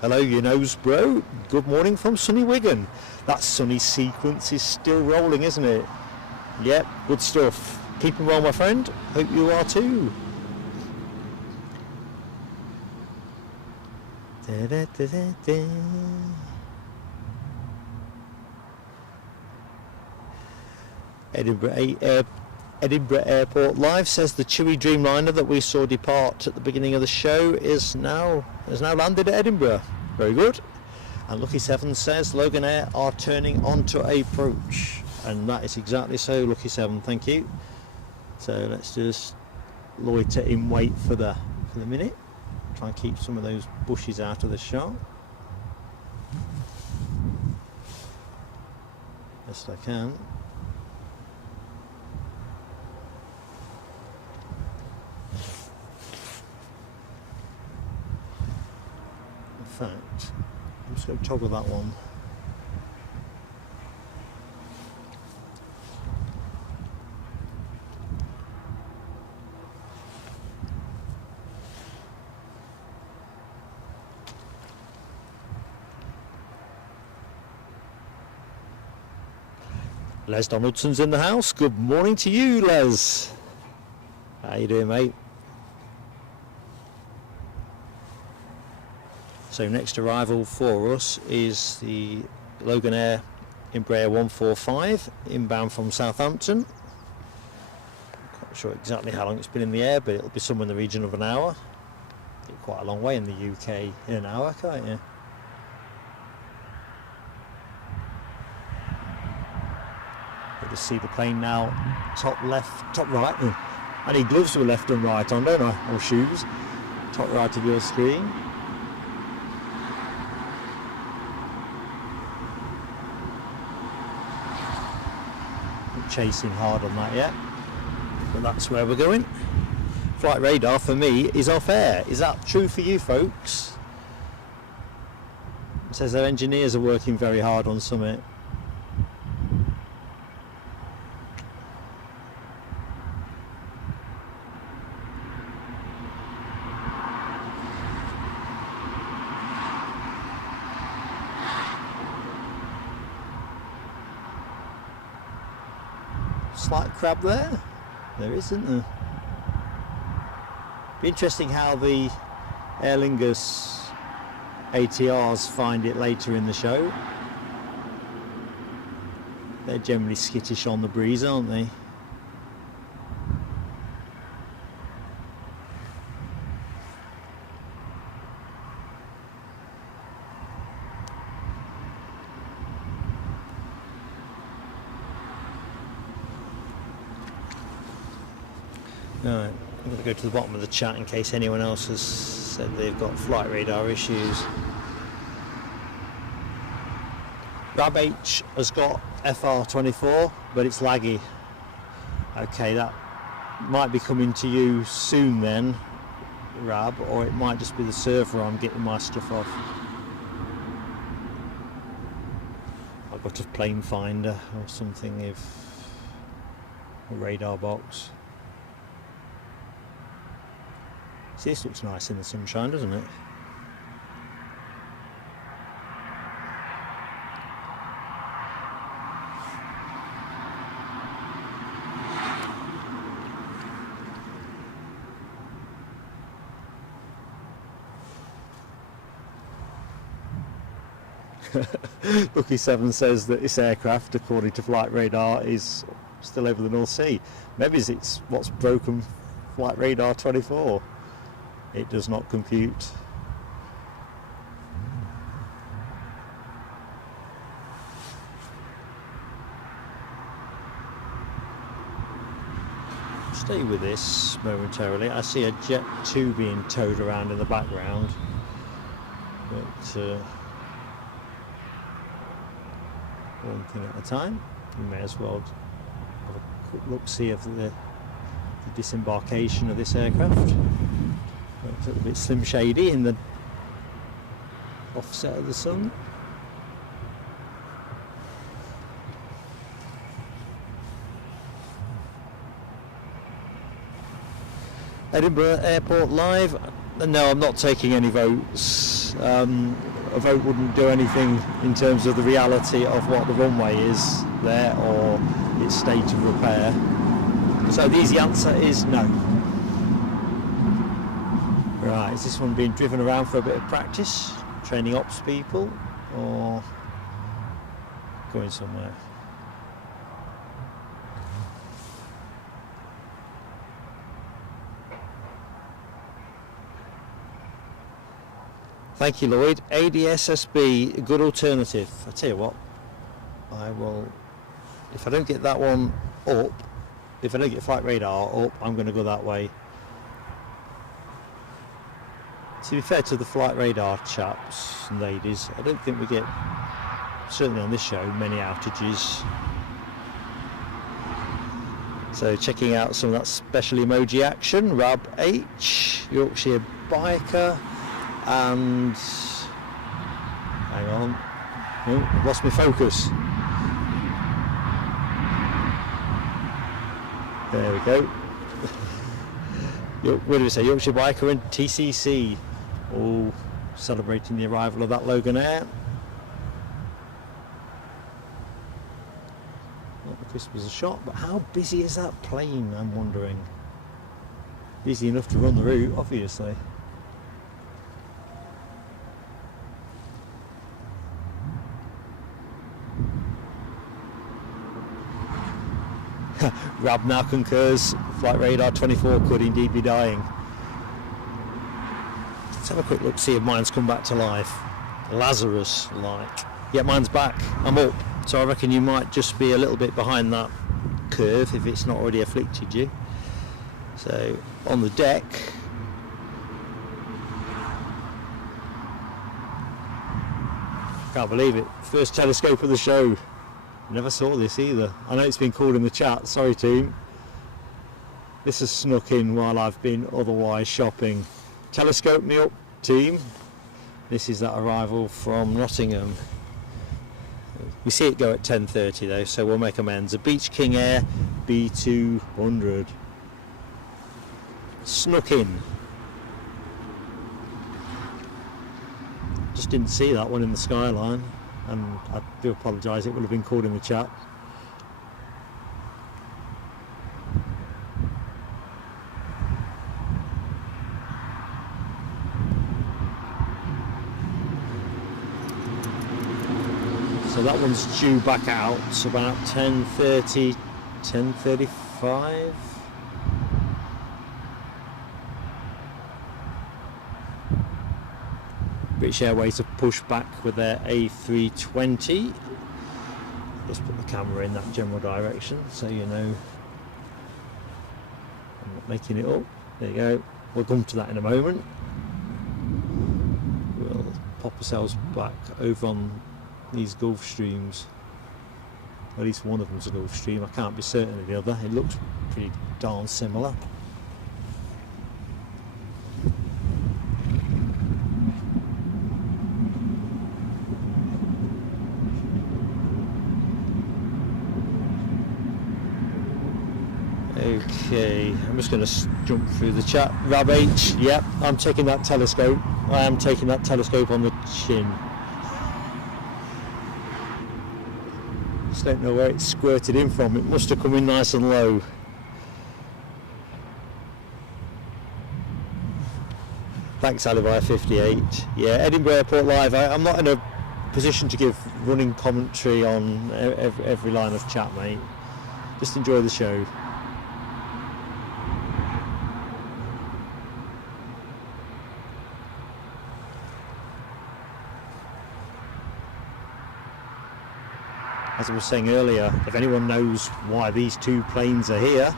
Hello, you knows bro. Good morning from sunny Wigan. That sunny sequence is still rolling, isn't it? Yep, good stuff. Keeping well, my friend. Hope you are too. Da, da, da, da, da. Edinburgh Airport Live says the Chewy Dreamliner that we saw depart at the beginning of the show has now landed at Edinburgh. Very good. And Lucky Seven says Logan Air are turning onto approach, and that is exactly so, Lucky Seven. Thank you. So let's just loiter in wait for the minute. Try and keep some of those bushes out of the shot. Best I can. In fact, I'm just going to toggle that one. Les Donaldson's in the house. Good morning to you, Les. How you doing, mate? So next arrival for us is the Logan Air Embraer 145 inbound from Southampton. Not sure exactly how long it's been in the air, but it'll be somewhere in the region of an hour. Get quite a long way in the UK in an hour, can't you? You see the plane now, top left, top right. I need gloves for left and right on, don't I? Or shoes. Top right of your screen. I'm chasing hard on that yet, but that's where we're going. Flight radar for me is off air. Is that true for you folks? It says their engineers are working very hard on something. Slight crab there. There isn't there? Be interesting how the Aer Lingus ATRs find it later in the show. They're generally skittish on the breeze, aren't they? Right, I'm going to go to the bottom of the chat in case anyone else has said they've got flight radar issues. Rab H has got FR24, but it's laggy. Okay, that might be coming to you soon then, Rab, or it might just be the server I'm getting my stuff off. I've got a plane finder or something, if a radar box. See, this looks nice in the sunshine, doesn't it? Lucky Seven says that this aircraft, according to flight radar, is still over the North Sea. Maybe it's what's broken flight radar 24. It does not compute. Stay with this momentarily. I see a Jet 2 being towed around in the background, but one thing at a time. You may as well have a quick look see of the disembarkation of this aircraft. It's a little bit slim shady in the offset of the sun. Edinburgh Airport Live. No, I'm not taking any votes. A vote wouldn't do anything in terms of the reality of what the runway is there or its state of repair. So the easy answer is no. Right, is this one being driven around for a bit of practice, training ops people, or going somewhere? Thank you, Lloyd. ADSSB, a good alternative. I tell you what, I will, if I don't get that one up, if I don't get flight radar up, I'm going to go that way. To be fair to the flight radar chaps and ladies, I don't think we get, certainly on this show, many outages. So checking out some of that special emoji action, Rab H, Yorkshire Biker, and hang on, oh, I've lost my focus. There we go. What do we say? Yorkshire Biker and TCC, all celebrating the arrival of that Logan Air. Not the crisp as a shot, but how busy is that plane, I'm wondering? Busy enough to run the route, obviously. Rab now concurs, flight radar 24 could indeed be dying. Let's have a quick look, see if mine's come back to life. Lazarus-like. Yeah, mine's back, I'm up. So I reckon you might just be a little bit behind that curve if it's not already afflicted you. So, on the deck. Can't believe it, first telescope of the show. Never saw this either. I know it's been called in the chat, sorry team. This has snuck in while I've been otherwise shopping. Telescope me up, team. This is that arrival from Nottingham. We see it go at 10:30 though, so we'll make amends. A Beach King Air B200. Snuck in. Just didn't see that one in the skyline. And I do apologise, it would have been called in the chat. So that one's due back out, it's about 10:30, 10:35. British Airways have pushed back with their A320. Just put the camera in that general direction so you know I'm not making it up. There you go. We'll come to that in a moment. We'll pop ourselves back over on these Gulf Streams. At least one of them's a Gulf Stream. I can't be certain of the other. It looks pretty darn similar. Okay, I'm just going to jump through the chat. Rab H, yep, I'm taking that telescope. I am taking that telescope on the chin. Just don't know where it squirted in from. It must have come in nice and low. Thanks, Alibi58. Yeah, Edinburgh Airport Live. I'm not in a position to give running commentary on every line of chat, mate. Just enjoy the show. As I was saying earlier, if anyone knows why these two planes are here,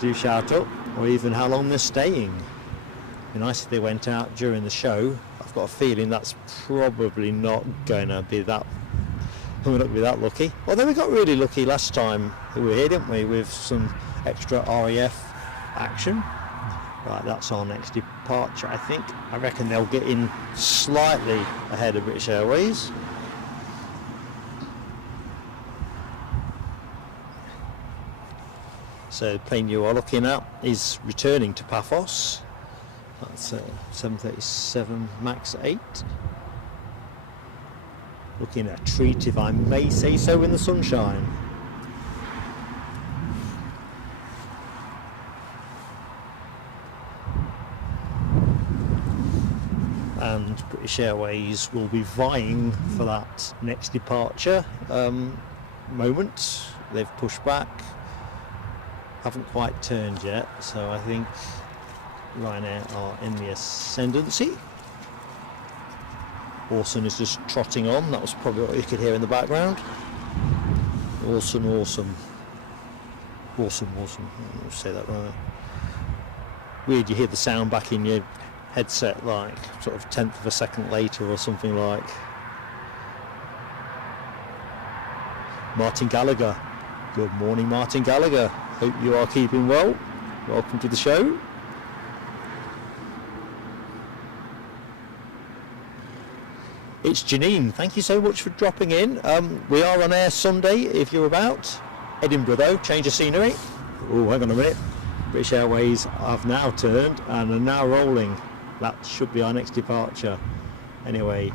do shout up, or even how long they're staying. It'd be nice if they went out during the show. I've got a feeling that's probably not going to be that lucky. Although we got really lucky last time we were here, didn't we, with some extra RAF action. Right, that's our next departure, I think. I reckon they'll get in slightly ahead of British Airways. So the plane you are looking at is returning to Paphos. That's a 737 MAX 8. Looking at a treat, if I may say so, in the sunshine. And British Airways will be vying for that next departure moment. They've pushed back, haven't quite turned yet, so I think Ryanair are in the ascendancy. Orson is just trotting on. That was probably what you could hear in the background. Awesome. I'll say that right. Weird, you hear the sound back in your headset like sort of 1/10 of a second later or something like. Martin Gallagher. Good morning, Martin Gallagher. Hope you are keeping well. Welcome to the show. It's Janine. Thank you so much for dropping in. We are on air Sunday if you're about. Edinburgh though, change of scenery. Oh, hang on a minute. British Airways have now turned and are now rolling. That should be our next departure. Anyway,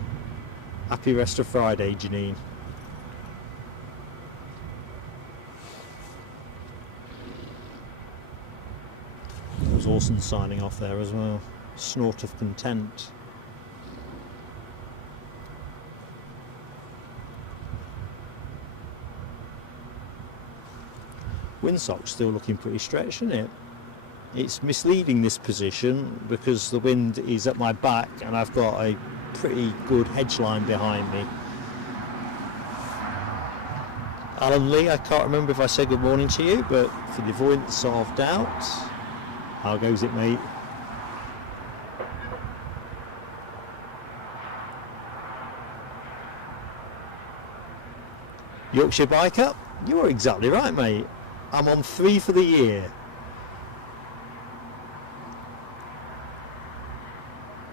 happy rest of Friday, Janine. There was Orson signing off there as well. Snort of content. Windsock's still looking pretty stretched, isn't it? It's misleading, this position, because the wind is at my back and I've got a pretty good hedge line behind me. Alan Lee, I can't remember if I said good morning to you, but for the avoidance of doubt, how goes it, mate? Yorkshire Biker, you are exactly right, mate. I'm on 3 for the year.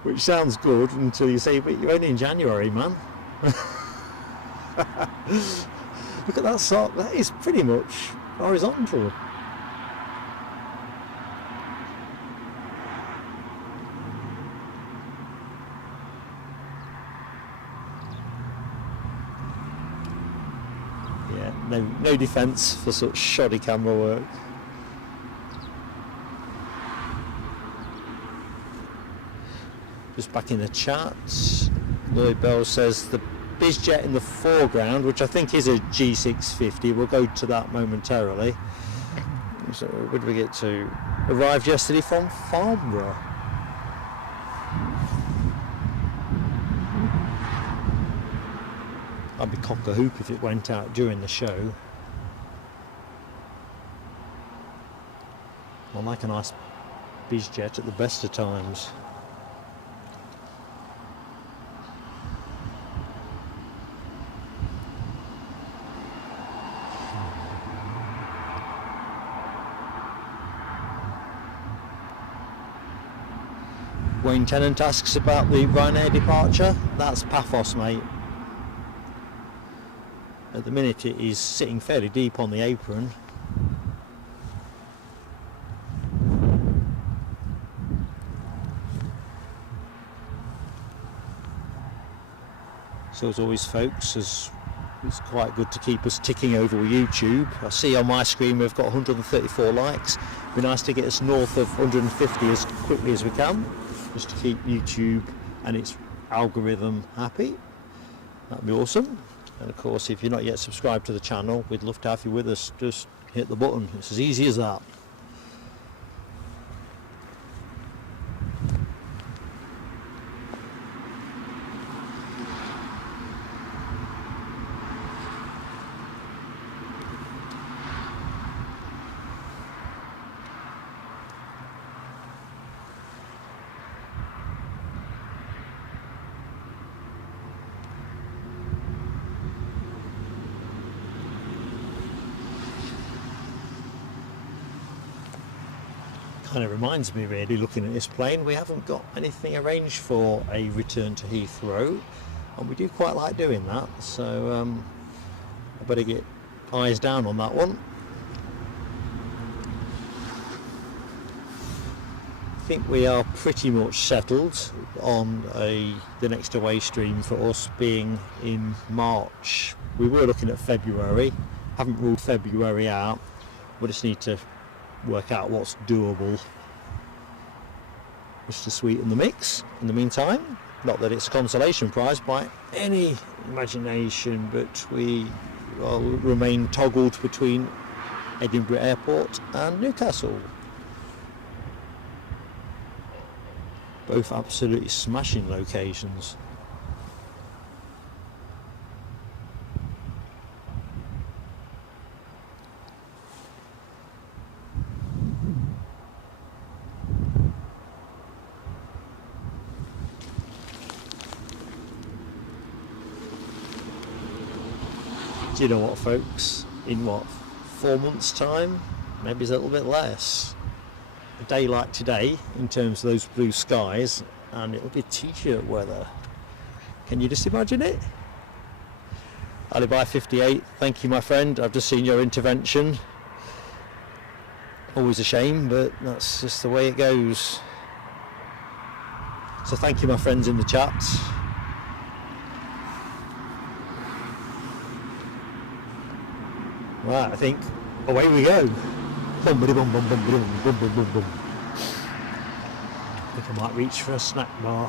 Which sounds good until you say, but you're only in January, man. Look at that sock, that is pretty much horizontal. Yeah, no defence for such shoddy camera work. Just back in the chat, Lloyd Bell says the BizJet in the foreground, which I think is a G650, we'll go to that momentarily. So where did we get to? Arrived yesterday from Farnborough. I'd be cock a hoop if it went out during the show. I like a nice BizJet at the best of times. Wayne Tennant asks about the Ryanair departure. That's Paphos, mate. At the minute it is sitting fairly deep on the apron. So as always, folks, it's quite good to keep us ticking over with YouTube. I see on my screen we've got 134 likes. It'd be nice to get us north of 150 as quickly as we can, just to keep YouTube and its algorithm happy. That'd be awesome. And of course, if you're not yet subscribed to the channel, we'd love to have you with us. Just hit the button. It's as easy as that. Kind of reminds me, really, looking at this plane, we haven't got anything arranged for a return to Heathrow, and we do quite like doing that, so I better get eyes down on that one. think we are pretty much settled on the next away stream for us being in March. We were looking at February, haven't ruled February out, we just need to work out what's doable just to sweeten the mix in the meantime. Not that it's a consolation prize by any imagination, but we will remain toggled between Edinburgh Airport and Newcastle. Both absolutely smashing locations. Do you know what, folks? In what, 4 months' time? Maybe it's a little bit less. A day like today, in terms of those blue skies, and it'll be t-shirt weather. Can you just imagine it? Alibi 58, thank you, my friend. I've just seen your intervention. Always a shame, but that's just the way it goes. So thank you, my friends in the chat. Right, I think away we go. Bum, bum, bum, bum, bum, bum, bum, bum, bum. I think I might reach for a snack bar.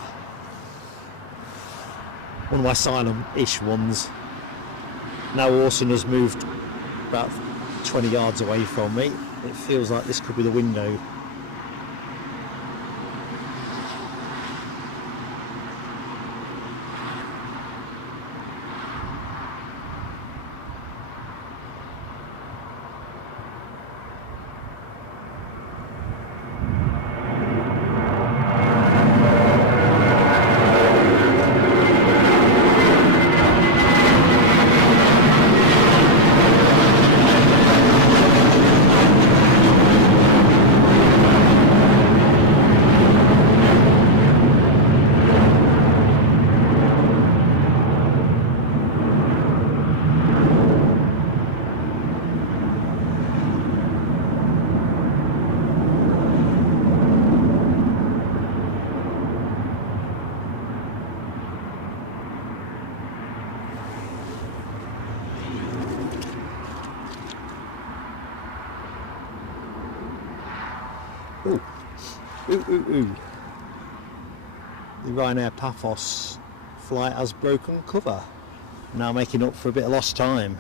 One of my silent-ish ones. Now Orson has moved about 20 yards away from me. It feels like this could be the window. Ooh. Ooh, ooh, ooh. The Ryanair Paphos flight has broken cover. Now making up for a bit of lost time.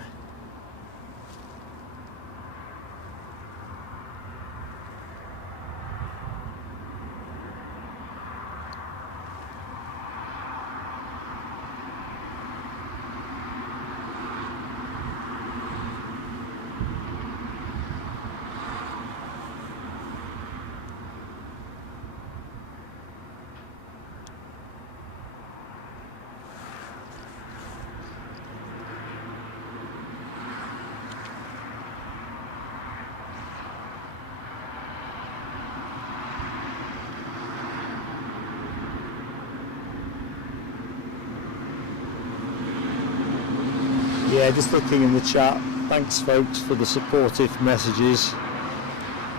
Yeah, just looking in the chat. Thanks, folks, for the supportive messages.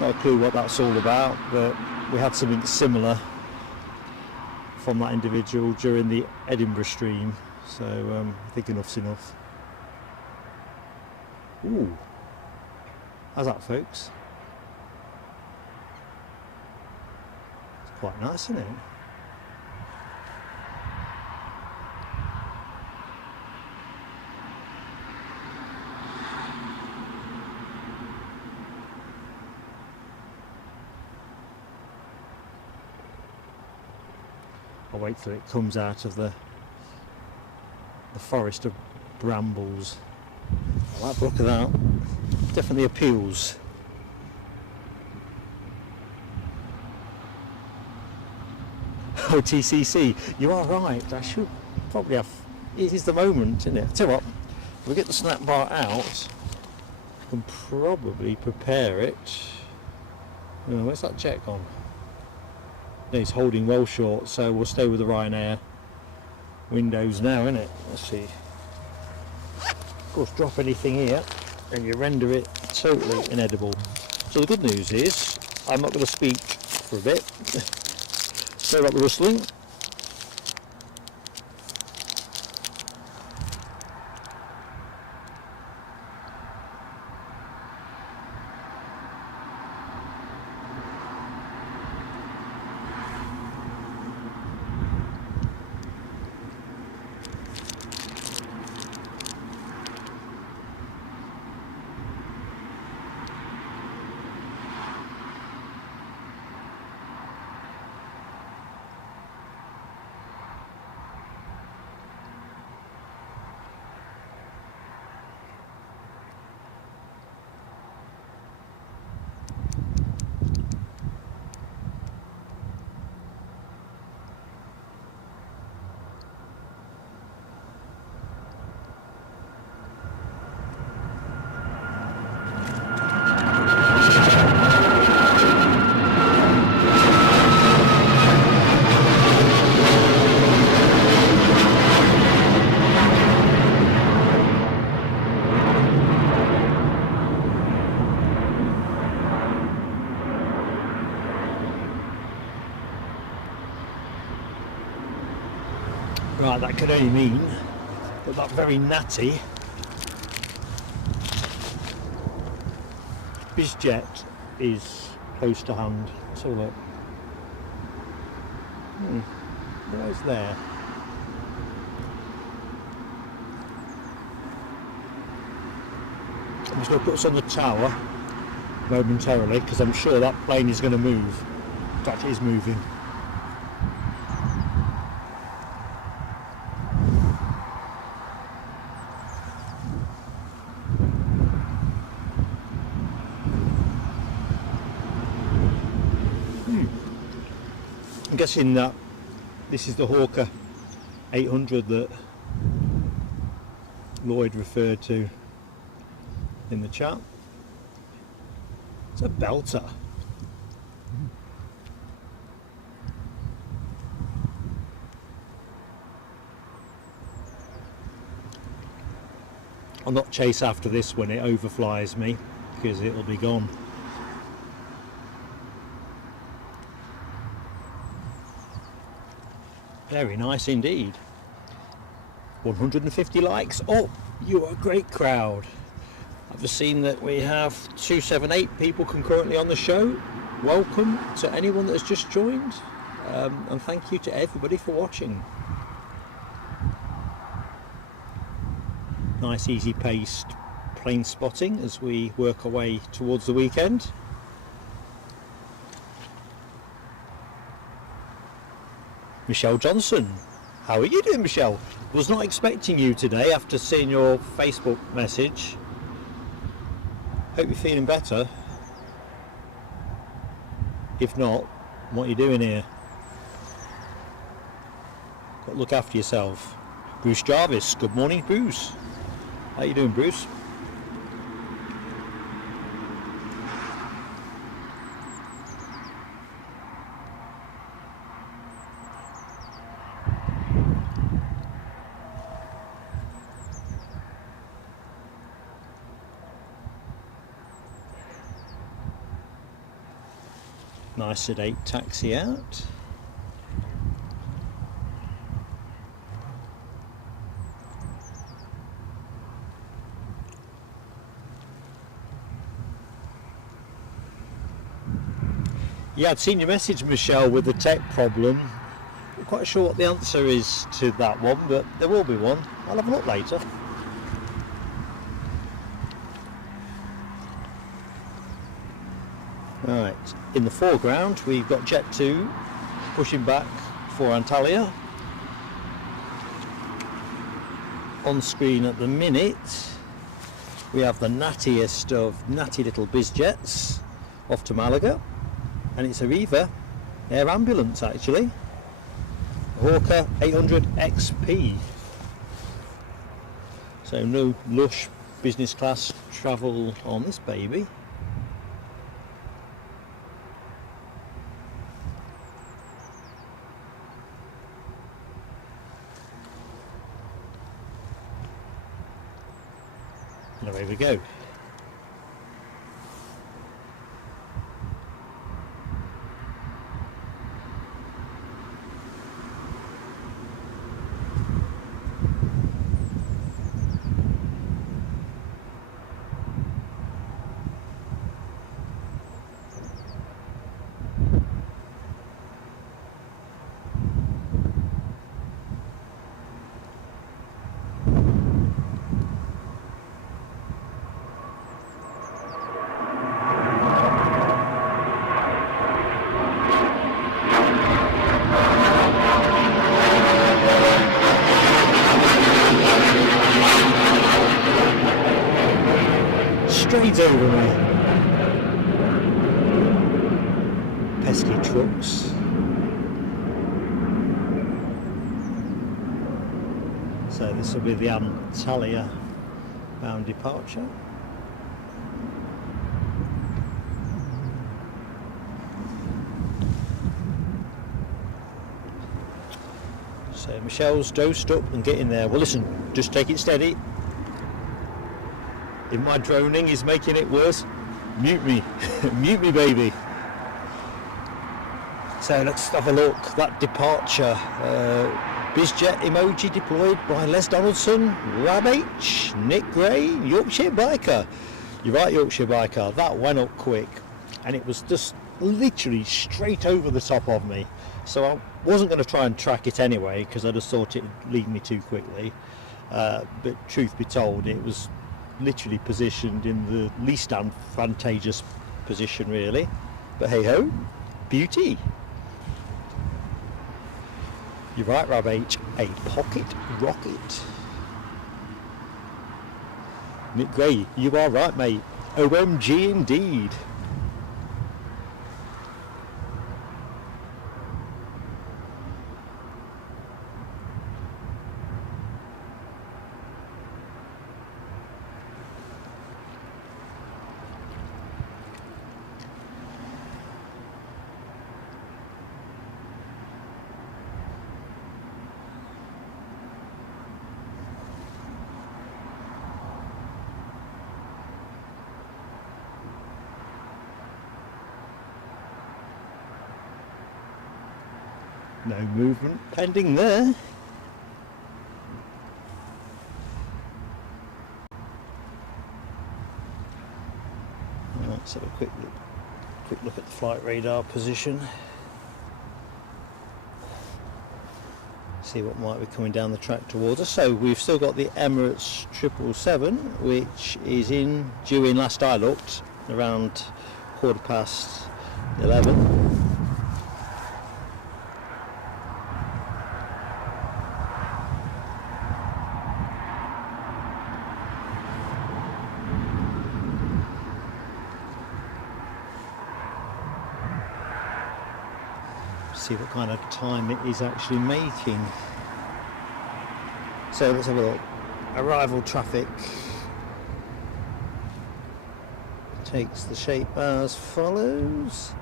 Not a clue what that's all about, but we had something similar from that individual during the Edinburgh stream, so I think enough's enough. Ooh, how's that, folks? It's quite nice, isn't it? I'll wait till it comes out of the forest of brambles. I like the look of that. Definitely appeals. Oh, TCC, you are right. I should probably have. It is the moment, isn't it? Tell you what, if we get the snack bar out, I can probably prepare it. Oh, where's that jet gone? He's holding well short, so we'll stay with the Ryanair windows now, innit? Let's see. Of course, drop anything here and you render it totally inedible. So the good news is I'm not going to speak for a bit. Sorry about the rustling. Right, that could only mean that that very natty bizjet is close to hand. So look, where's there? I'm just going to put us on the tower momentarily because I'm sure that plane is going to move. In fact, it is moving. I'm guessing that this is the Hawker 800 that Lloyd referred to in the chat. It's a belter. I'll not chase after this when it overflies me because it'll be gone. Very nice indeed. 150 likes. Oh, you are a great crowd. I've just seen that we have 278 people concurrently on the show. Welcome to anyone that has just joined, and thank you to everybody for watching. Nice easy paced plane spotting as we work our way towards the weekend. Michelle Johnson, how are you doing, Michelle? Was not expecting you today after seeing your Facebook message. Hope you're feeling better. If not, what are you doing here? Got to look after yourself. Bruce Jarvis, good morning, Bruce. How you doing, Bruce? Nice sedate taxi out. Yeah, I'd seen your message, Michelle, with the tech problem. I'm not quite sure what the answer is to that one, but there will be one. I'll have a look later. Right, in the foreground we've got Jet 2 pushing back for Antalya. On screen at the minute we have the nattiest of natty little bizjets off to Malaga, and it's a Riva air ambulance actually, Hawker 800 XP. So no lush business class travel on this baby. And away we go. speeds over me. Pesky trucks. So this will be the Antalya bound departure. So Michelle's dosed up and getting there. Well listen, just take it steady. If my droning is making it worse, mute me. Mute me, baby. So let's have a look. That departure. BizJet emoji deployed by Les Donaldson, Rab H, Nick Gray, Yorkshire Biker. You're right, Yorkshire Biker. That went up quick. And it was just literally straight over the top of me. So I wasn't going to try and track it anyway, because I just thought it'd leave me too quickly. But truth be told, it was literally positioned in the least advantageous position, really. But hey ho, beauty. You're right, Rab H, a pocket rocket. Nick Gray, you are right, mate. OMG indeed. No movement pending there. Let's have a quick look at the flight radar position. See what might be coming down the track towards us. So we've still got the Emirates 777, which is due in last I looked, around 11:15. See what kind of time it is actually making. So let's have a look. Arrival traffic takes the shape as follows.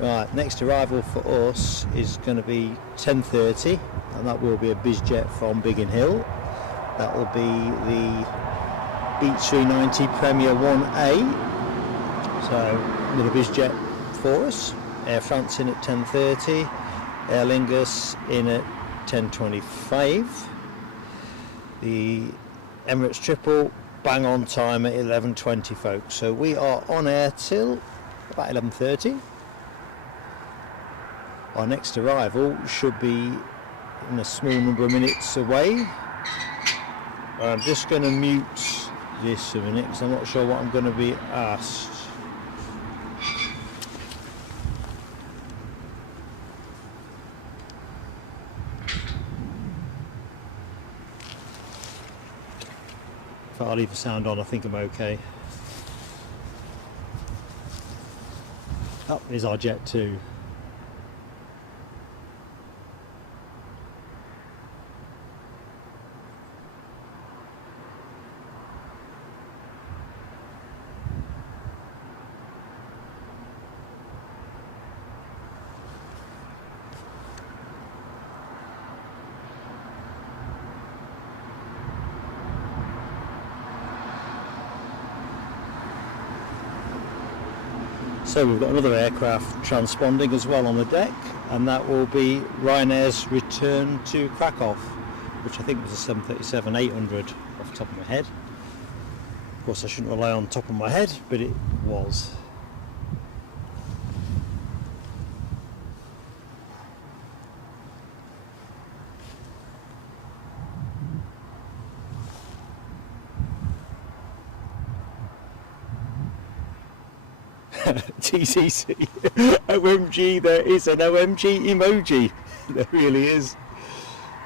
Right, next arrival for us is going to be 10:30, and that will be a BizJet from Biggin Hill. That will be the Beech 390 Premier 1A. So another BizJet for us. Air France in at 10:30, Aer Lingus in at 10:25. The Emirates triple bang on time at 11:20, folks. So we are on air till about 11:30. Our next arrival should be in a small number of minutes away. I'm just going to mute this a minute because I'm not sure what I'm going to be asked. If I leave the sound on, I think I'm okay. Oh, here's our Jet 2. So we've got another aircraft transponding as well on the deck, and that will be Ryanair's return to Krakow, which I think was a 737-800 off the top of my head. Of course I shouldn't rely on the top of my head, but it was. TCC, OMG, there is an OMG emoji. There really is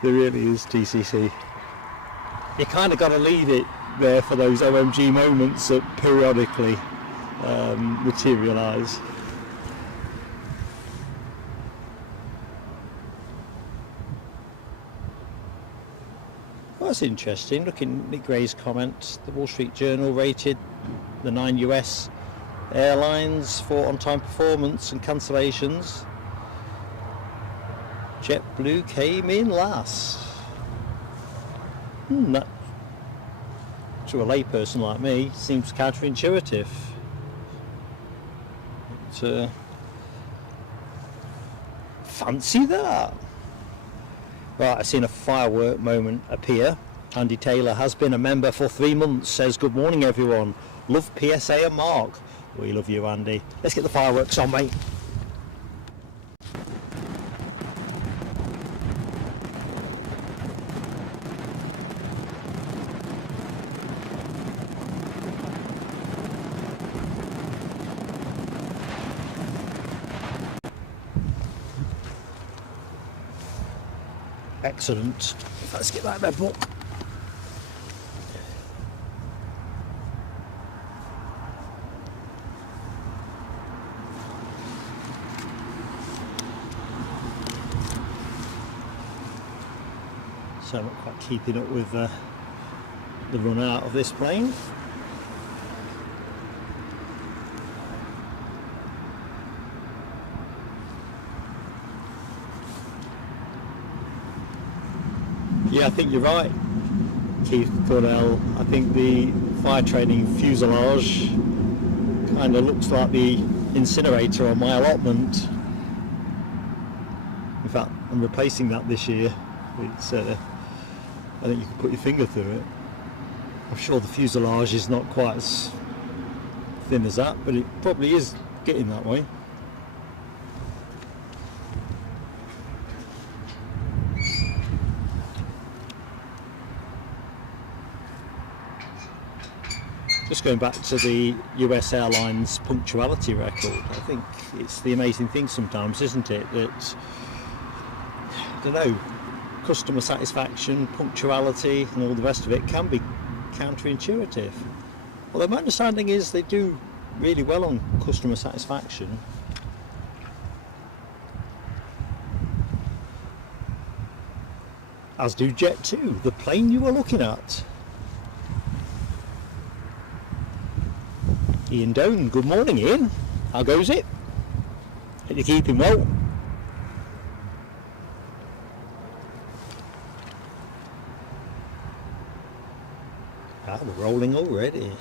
TCC. You kind of got to leave it there for those OMG moments that periodically materialise. Well, that's interesting. Looking at Nick Gray's comments, the Wall Street Journal rated the 9 US airlines for on-time performance and cancellations. JetBlue came in last. That, to a layperson like me, seems counterintuitive. But, fancy that. Right, I've seen a firework moment appear. Andy Taylor has been a member for 3 months, says good morning everyone. Love PSA and Mark. We love you, Andy. Let's get the fireworks on, mate. Excellent. Let's get that red book. So I'm not quite keeping up with the run out of this plane. Yeah, I think you're right, Keith Cordell. I think the fire training fuselage kind of looks like the incinerator on my allotment. In fact, I'm replacing that this year. It's, I think you can put your finger through it. I'm sure the fuselage is not quite as thin as that, but it probably is getting that way. Just going back to the US Airlines punctuality record, I think it's the amazing thing sometimes, isn't it, that, I don't know, customer satisfaction, punctuality and all the rest of it can be counterintuitive. Although my understanding is they do really well on customer satisfaction. As do Jet2, the plane you were looking at. Ian Doan, good morning Ian. How goes it? Hope you're keeping well. Ah, we're rolling already.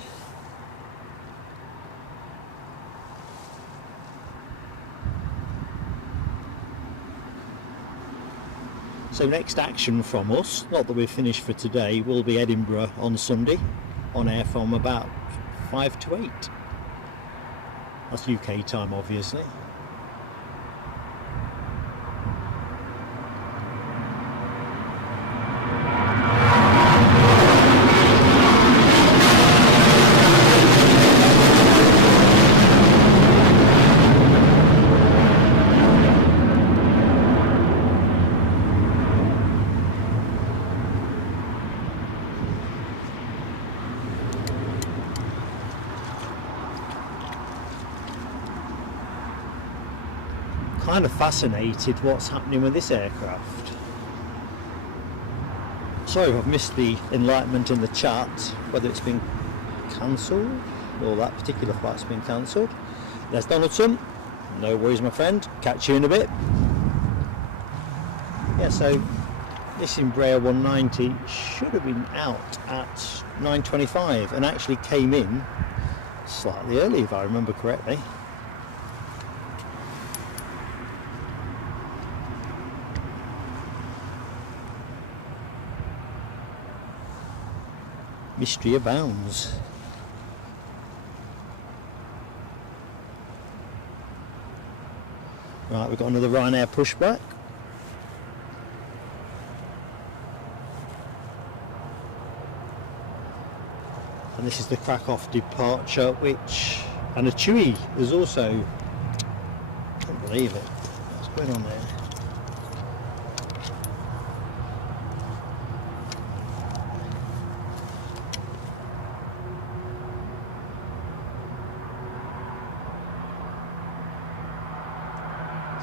So next action from us, not that we're finished for today, will be Edinburgh on Sunday, on air from about 5 to 8. That's UK time, obviously. Kind of fascinated what's happening with this aircraft. Sorry if I've missed the enlightenment in the chat, whether it's been cancelled or that particular flight's been cancelled. There's Donaldson. No worries, my friend. Catch you in a bit. Yeah, so this Embraer 190 should have been out at 9:25 and actually came in slightly early, if I remember correctly. Mystery abounds. Right, we've got another Ryanair pushback. And this is the Krakow departure, which, and a Chewy is also, I can't believe it. What's going on there?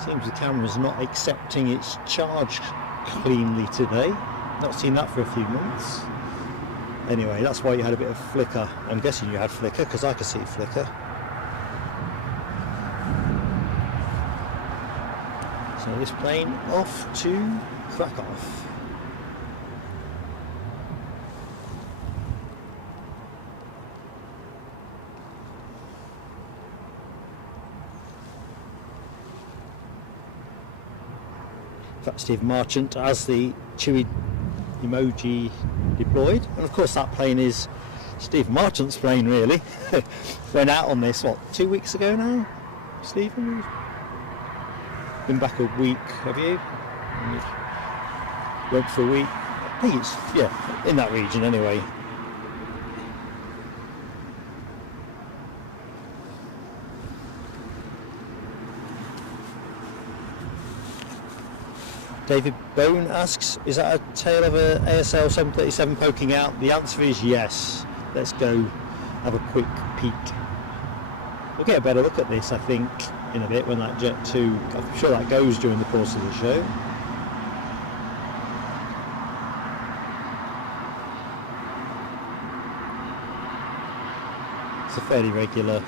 Seems the camera's not accepting its charge cleanly today. Not seen that for a few months. Anyway, that's why you had a bit of flicker. I'm guessing you had flicker because I could see flicker. So this plane off to Krakow. In fact, Steve Marchant has the chewy emoji deployed, and of course that plane is Steve Marchant's plane, really. Went out on this, what, 2 weeks ago now, Stephen? Been back a week, have you? Went for a week. I think it's, yeah, in that region anyway. David Bone asks, is that a tail of a ASL 737 poking out? The answer is yes. Let's go have a quick peek. We'll get a better look at this, I think, in a bit when that Jet 2, I'm sure that goes during the course of the show. It's a fairly regular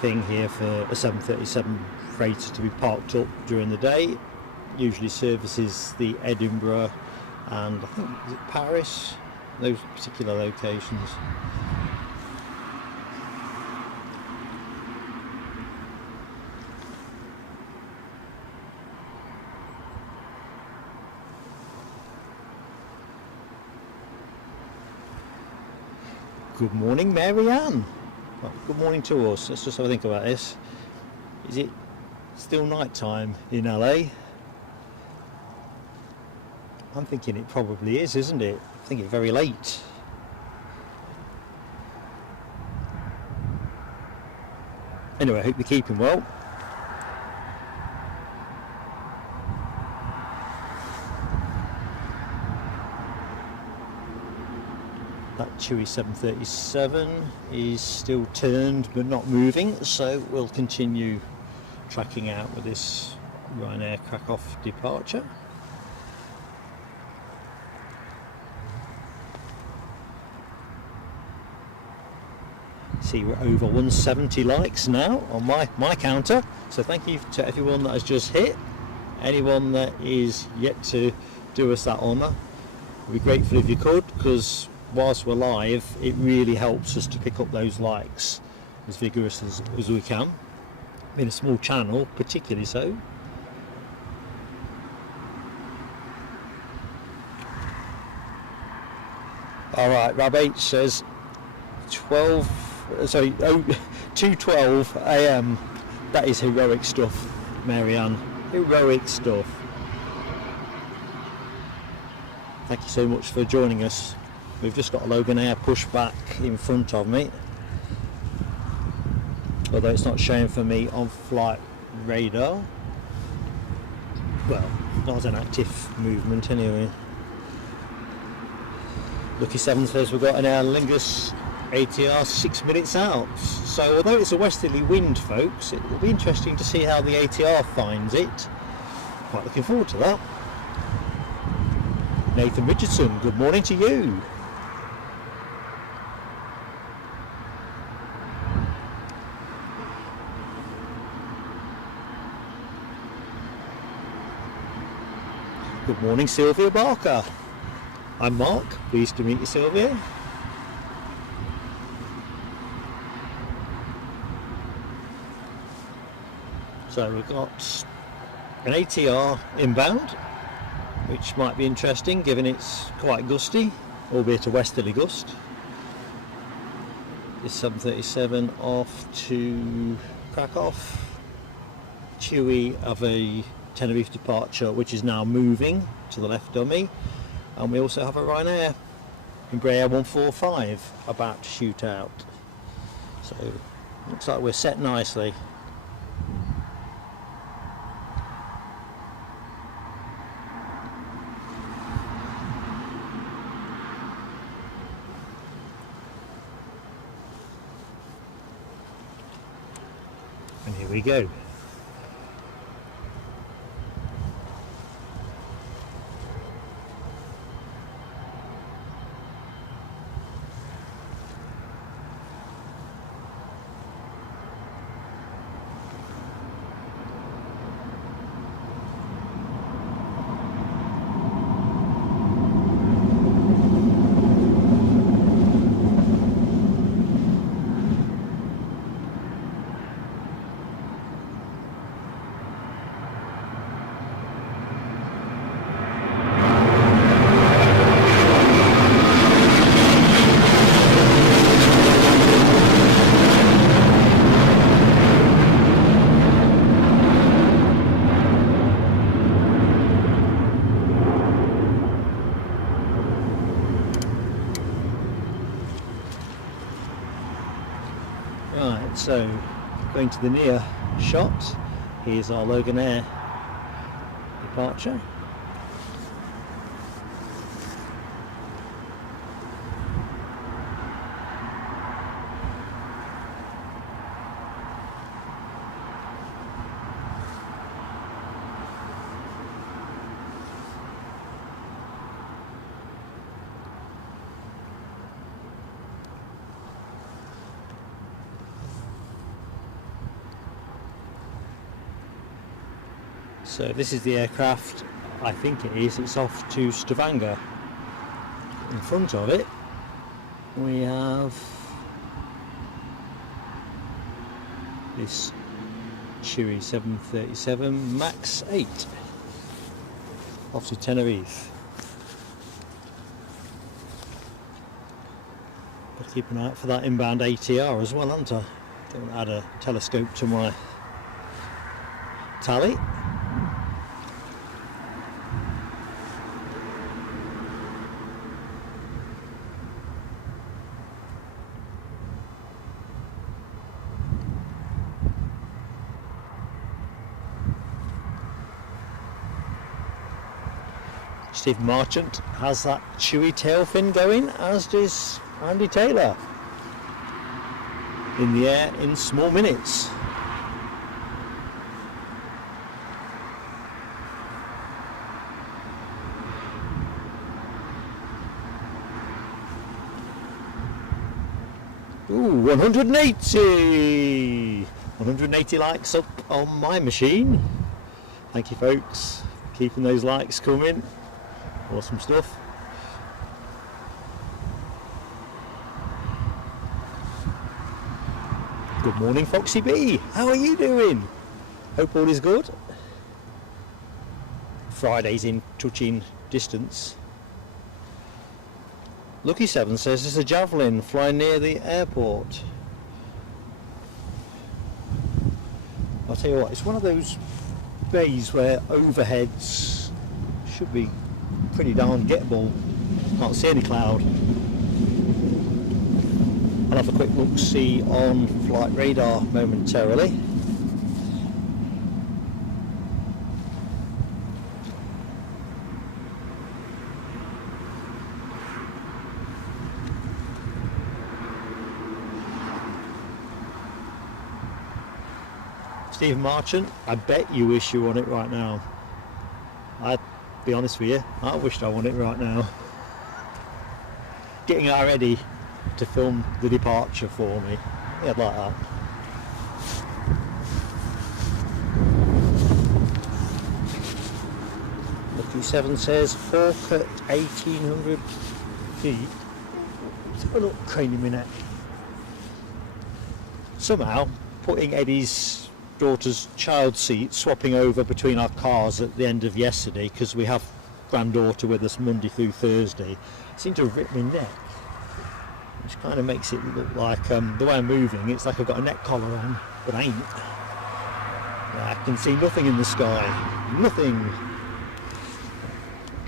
thing here for a 737 freighter to be parked up during the day. Usually services the Edinburgh and I think is it Paris, those particular locations. Good morning, Marianne. Well, good morning to us. Let's just have a think about this. Is it still night time in LA? I'm thinking it probably is, isn't it? I think it's very late. Anyway, I hope you're keeping well. That Chewy 737 is still turned but not moving, so we'll continue tracking out with this Ryanair Krakow departure. See, we're over 170 likes now on my counter, so thank you to everyone that has just hit. Anyone that is yet to do us that honour, we'd be grateful if you could, because whilst we're live it really helps us to pick up those likes as vigorous as we can. In a small channel particularly so. Alright, Rab H says 2:12 AM. That is heroic stuff, Marianne. Heroic stuff. Thank you so much for joining us. We've just got a Logan Air pushback in front of me, although it's not showing for me on flight radar. Well, not an active movement anyway. Lucky 7 says we've got an Aer Lingus ATR 6 minutes out. So although it's a westerly wind, folks, it will be interesting to see how the ATR finds it. Quite looking forward to that. Nathan Richardson, good morning to you. Good morning, Sylvia Barker. I'm Mark, pleased to meet you, Sylvia. So we've got an ATR inbound, which might be interesting given it's quite gusty, albeit a westerly gust. This 737 off to Krakow. Chewy of a Tenerife departure, which is now moving to the left dummy, and we also have a Ryanair Embraer 145 about to shoot out. So looks like we're set nicely. And here we go. So, going to the near shot, here's our Logan Air departure. So this is the aircraft, I think it is, it's off to Stavanger. In front of it we have this Chewy 737 MAX 8 off to Tenerife. Better keep an eye out for that inbound ATR as well, haven't I? Don't want to add a telescope to my tally. Steve Marchant has that Chewy tail fin going, as does Andy Taylor. In the air in small minutes. Ooh, 180! 180 likes up on my machine. Thank you folks, keeping those likes coming. Awesome stuff. Good morning Foxy B, how are you doing? Hope all is good. Friday's in touching distance. Lucky 7 says there's a Javelin flying near the airport. I'll tell you what, it's one of those bays where overheads should be pretty darn gettable. Can't see any cloud. I'll have a quick look see on flight radar momentarily. Stephen Marchant, I bet you wish you won it right now. I'd be honest with you, I wished I won it right now. Getting her ready to film the departure for me. Yeah, like that. Lucky 7 says Hawk at 1800 feet. Let's have a look, craning my neck. Somehow, putting Eddie's daughter's child seat, swapping over between our cars at the end of yesterday, because we have granddaughter with us Monday through Thursday, seemed to have ripped my neck, which kind of makes it look like the way I'm moving, it's like I've got a neck collar on, but I ain't. I can see nothing in the sky, nothing.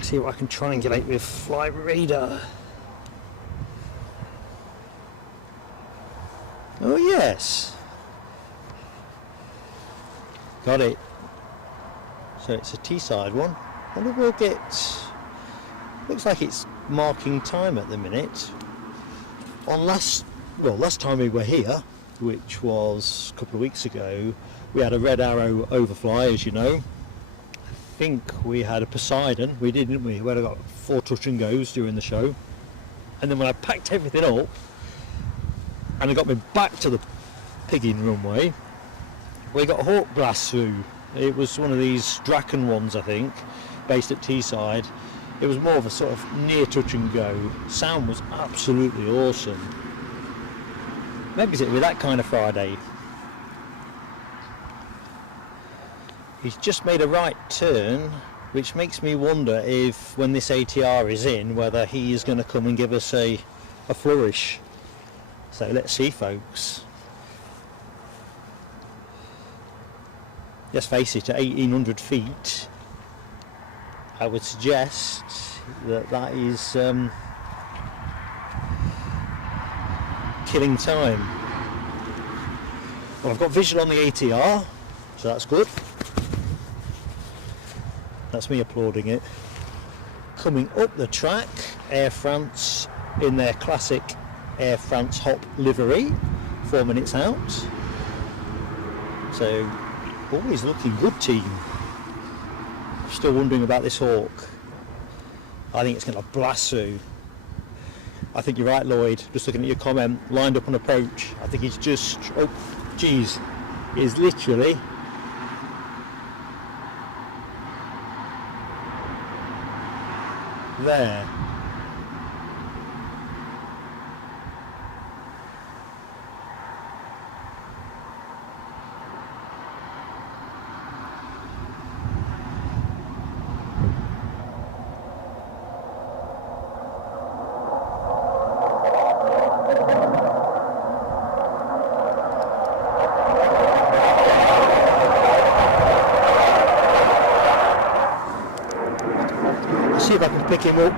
See what I can triangulate with flight radar. Oh yes, got it. So it's a T-side one. I wonder if we'll get, looks like it's marking time at the minute. On last time we were here, which was a couple of weeks ago, we had a Red Arrow overfly, as you know. I think we had a Poseidon, we did, didn't we? We had got 4 touch and goes during the show. And then when I packed everything up, and it got me back to the pigging runway, we got a Hawk blast through. It was one of these Draken ones, I think, based at Teesside. It was more of a sort of near touch and go. Sound was absolutely awesome. Maybe it'll be that kind of Friday. He's just made a right turn, which makes me wonder if when this ATR is in, whether he is going to come and give us a flourish. So let's see folks. Let's face it, at 1800 feet, I would suggest that that is killing time. Well, I've got visual on the ATR, so that's good. That's me applauding it. Coming up the track, Air France in their classic Air France Hop livery, 4 minutes out. So, always looking good, team. Still wondering about this Hawk. I think it's going to blast through. I think you're right, Lloyd. Just looking at your comment, lined up on approach. I think he's just, oh, geez, he's literally there. See if I can pick him up.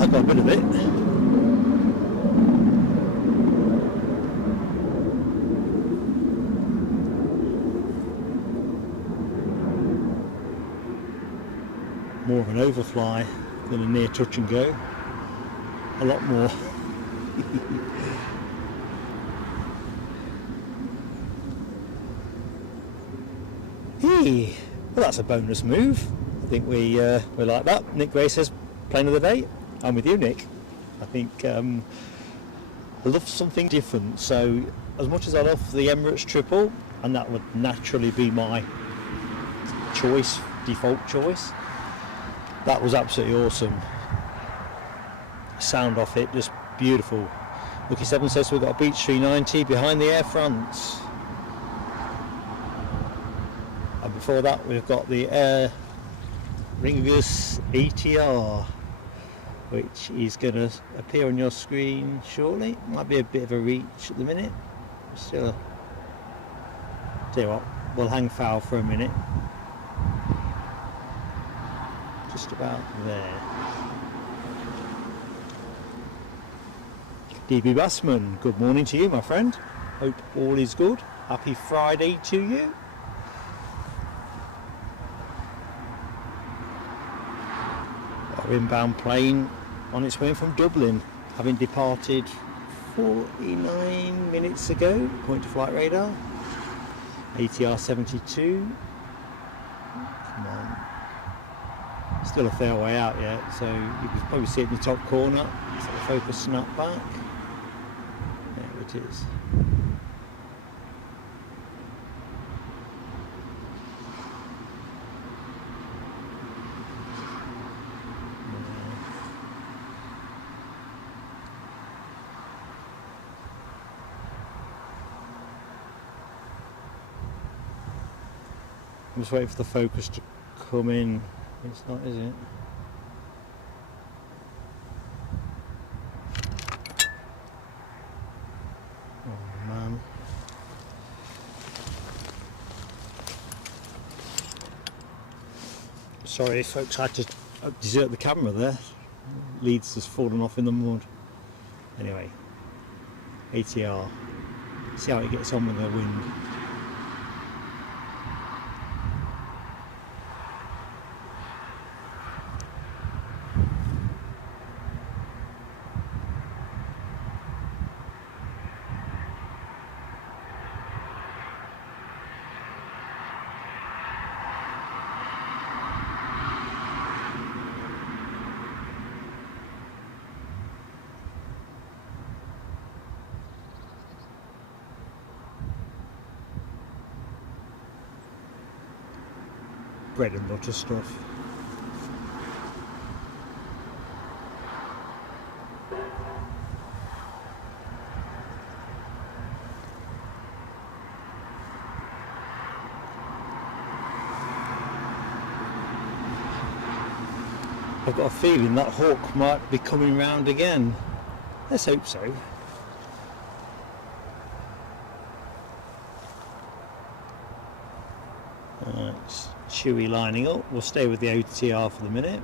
I got a bit of it. More of an overfly than a near touch and go. A lot more. Hey, well, that's a bonus move. I think we like that. Nick Gray says plane of the day. I'm with you, Nick. I think I love something different. So as much as I love the Emirates triple, and that would naturally be my choice, default choice, that was absolutely awesome. Sound off it, just beautiful. Lucky 7 says we've got a Beach 390 behind the Air France. And before that we've got the Air Ringus ATR, which is going to appear on your screen shortly. Might be a bit of a reach at the minute. Still, tell you what, we'll hang foul for a minute. Just about there. DB Bassman, good morning to you, my friend. Hope all is good. Happy Friday to you. Our inbound plane on its way from Dublin, having departed 49 minutes ago. Point to flight radar. ATR 72. Come on. Still a fair way out yet, so you can probably see it in the top corner. So the focus snap back. There it is. I'm just waiting for the focus to come in. It's not, is it? Oh man. Sorry folks, I had to desert the camera there. Lead's just fallen off in the mud. Anyway, ATR. See how it gets on with the wind. Bread and butter stuff. I've got a feeling that hawk might be coming round again. Let's hope so. Right. Chewy lining up. We'll stay with the OTR for the minute.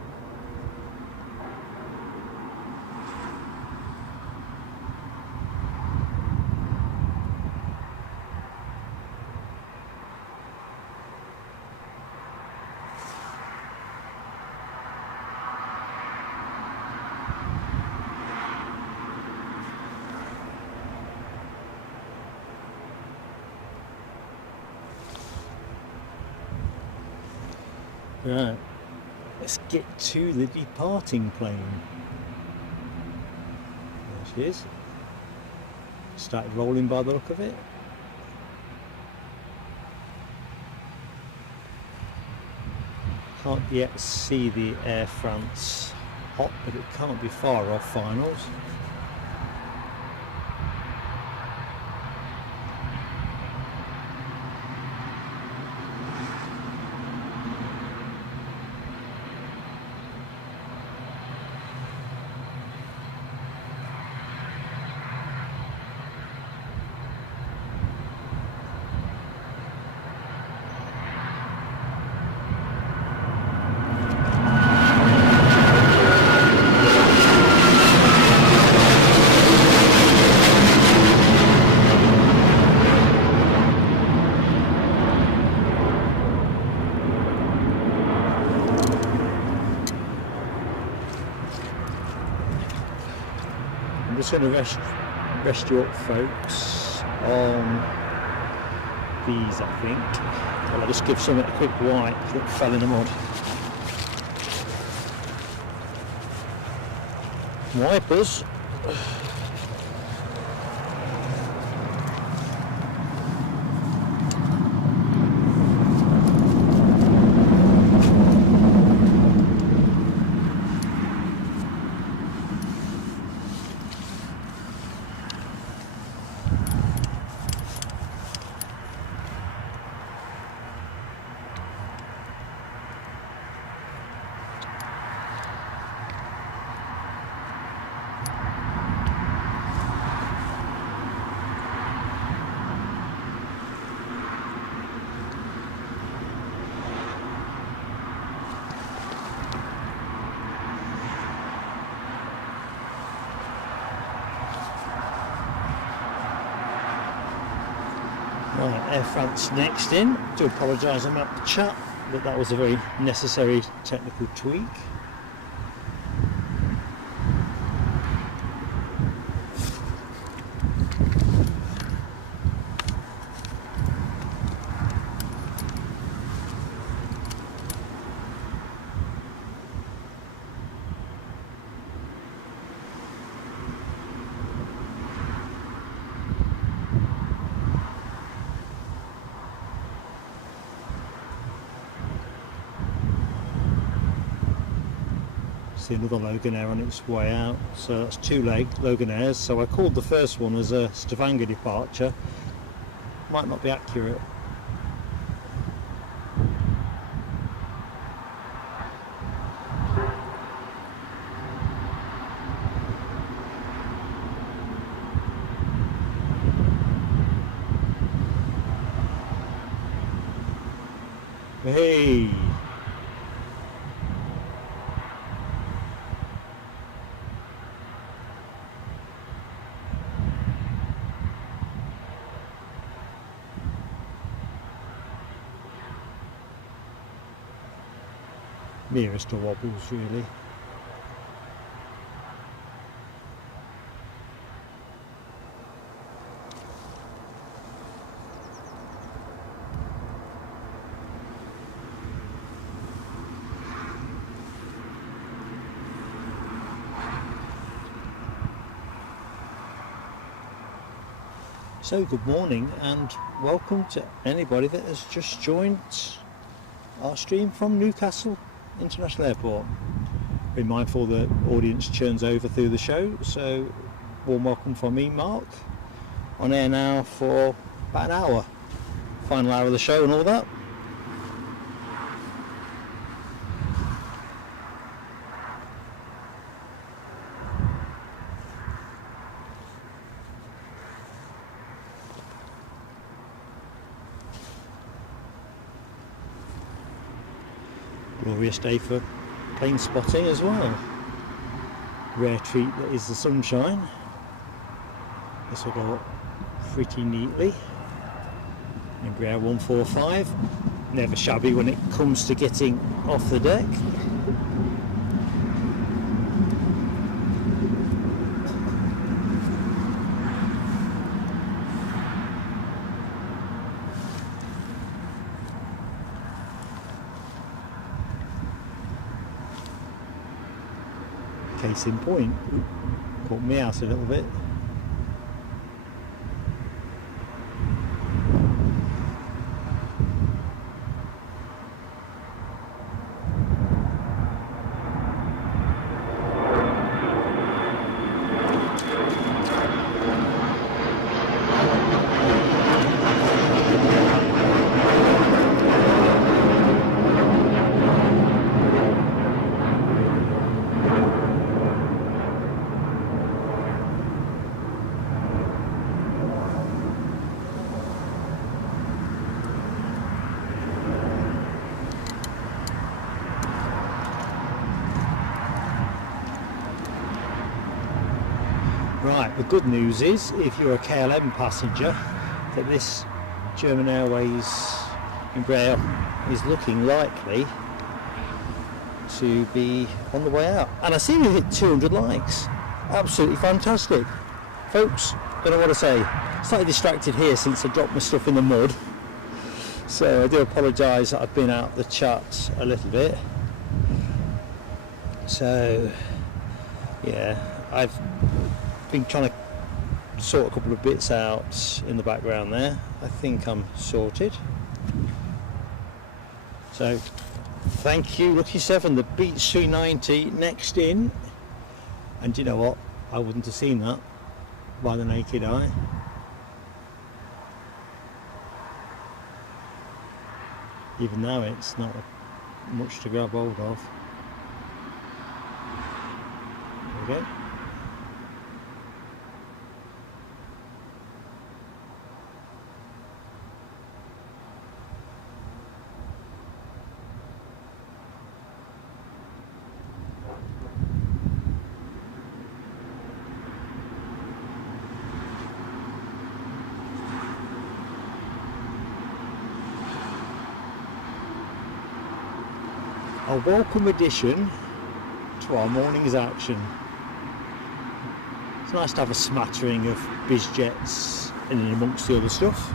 Right, let's get to the departing plane. There she is. Started rolling by the look of it. Can't yet see the Air France hot, but it can't be far off finals. I'm just going to rest you up, folks, on these, I think. Well, I'll just give some a quick wipe that fell in the mud. Wipers. Right, Air France next in. I do apologise about the chat, but that was a very necessary technical tweak. See another Loganair on its way out, so that's two Loganairs. So I called the first one as a Stavanger departure. Might not be accurate. Hey! Nearest to wobbles, really. So good morning and welcome to anybody that has just joined our stream from Newcastle International Airport. Be mindful the audience churns over through the show, so warm welcome from me, Mark, on air now for about an hour, final hour of the show and all that. Glorious day for plane spotting as well. Rare treat that is the sunshine. This will go up pretty neatly. Embraer 145, never shabby when it comes to getting off the deck. Case in point, caught me out a little bit. Right, the good news is, if you're a KLM passenger, that this German Airways Embraer is looking likely to be on the way out. And I see we hit 200 likes. Absolutely fantastic. Folks, don't know what to say. Slightly distracted here since I dropped my stuff in the mud. So I do apologise that I've been out the chat a little bit. So, yeah, I've been trying to sort a couple of bits out in the background there. I think I'm sorted. So thank you, Lucky 7, the Beach 390 next in. And do you know what? I wouldn't have seen that by the naked eye. Even though it's not much to grab hold of. There we go. A welcome addition to our morning's action. It's nice to have a smattering of biz jets in and amongst the other stuff.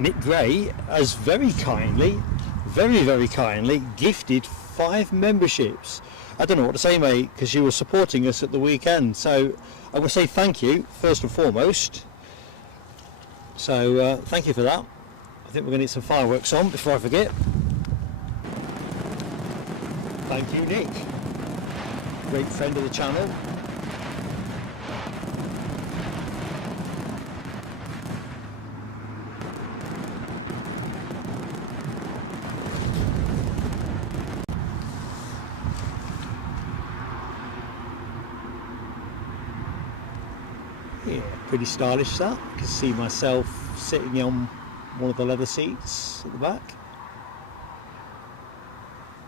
Nick Gray has very kindly, very kindly gifted 5 memberships. I don't know what to say, mate, because you were supporting us at the weekend. So I will say thank you first and foremost. So thank you for that. I think we're going to get some fireworks on before I forget. Thank you, Nick. Great friend of the channel. Yeah, pretty stylish that. You can see myself sitting on one of the leather seats at the back.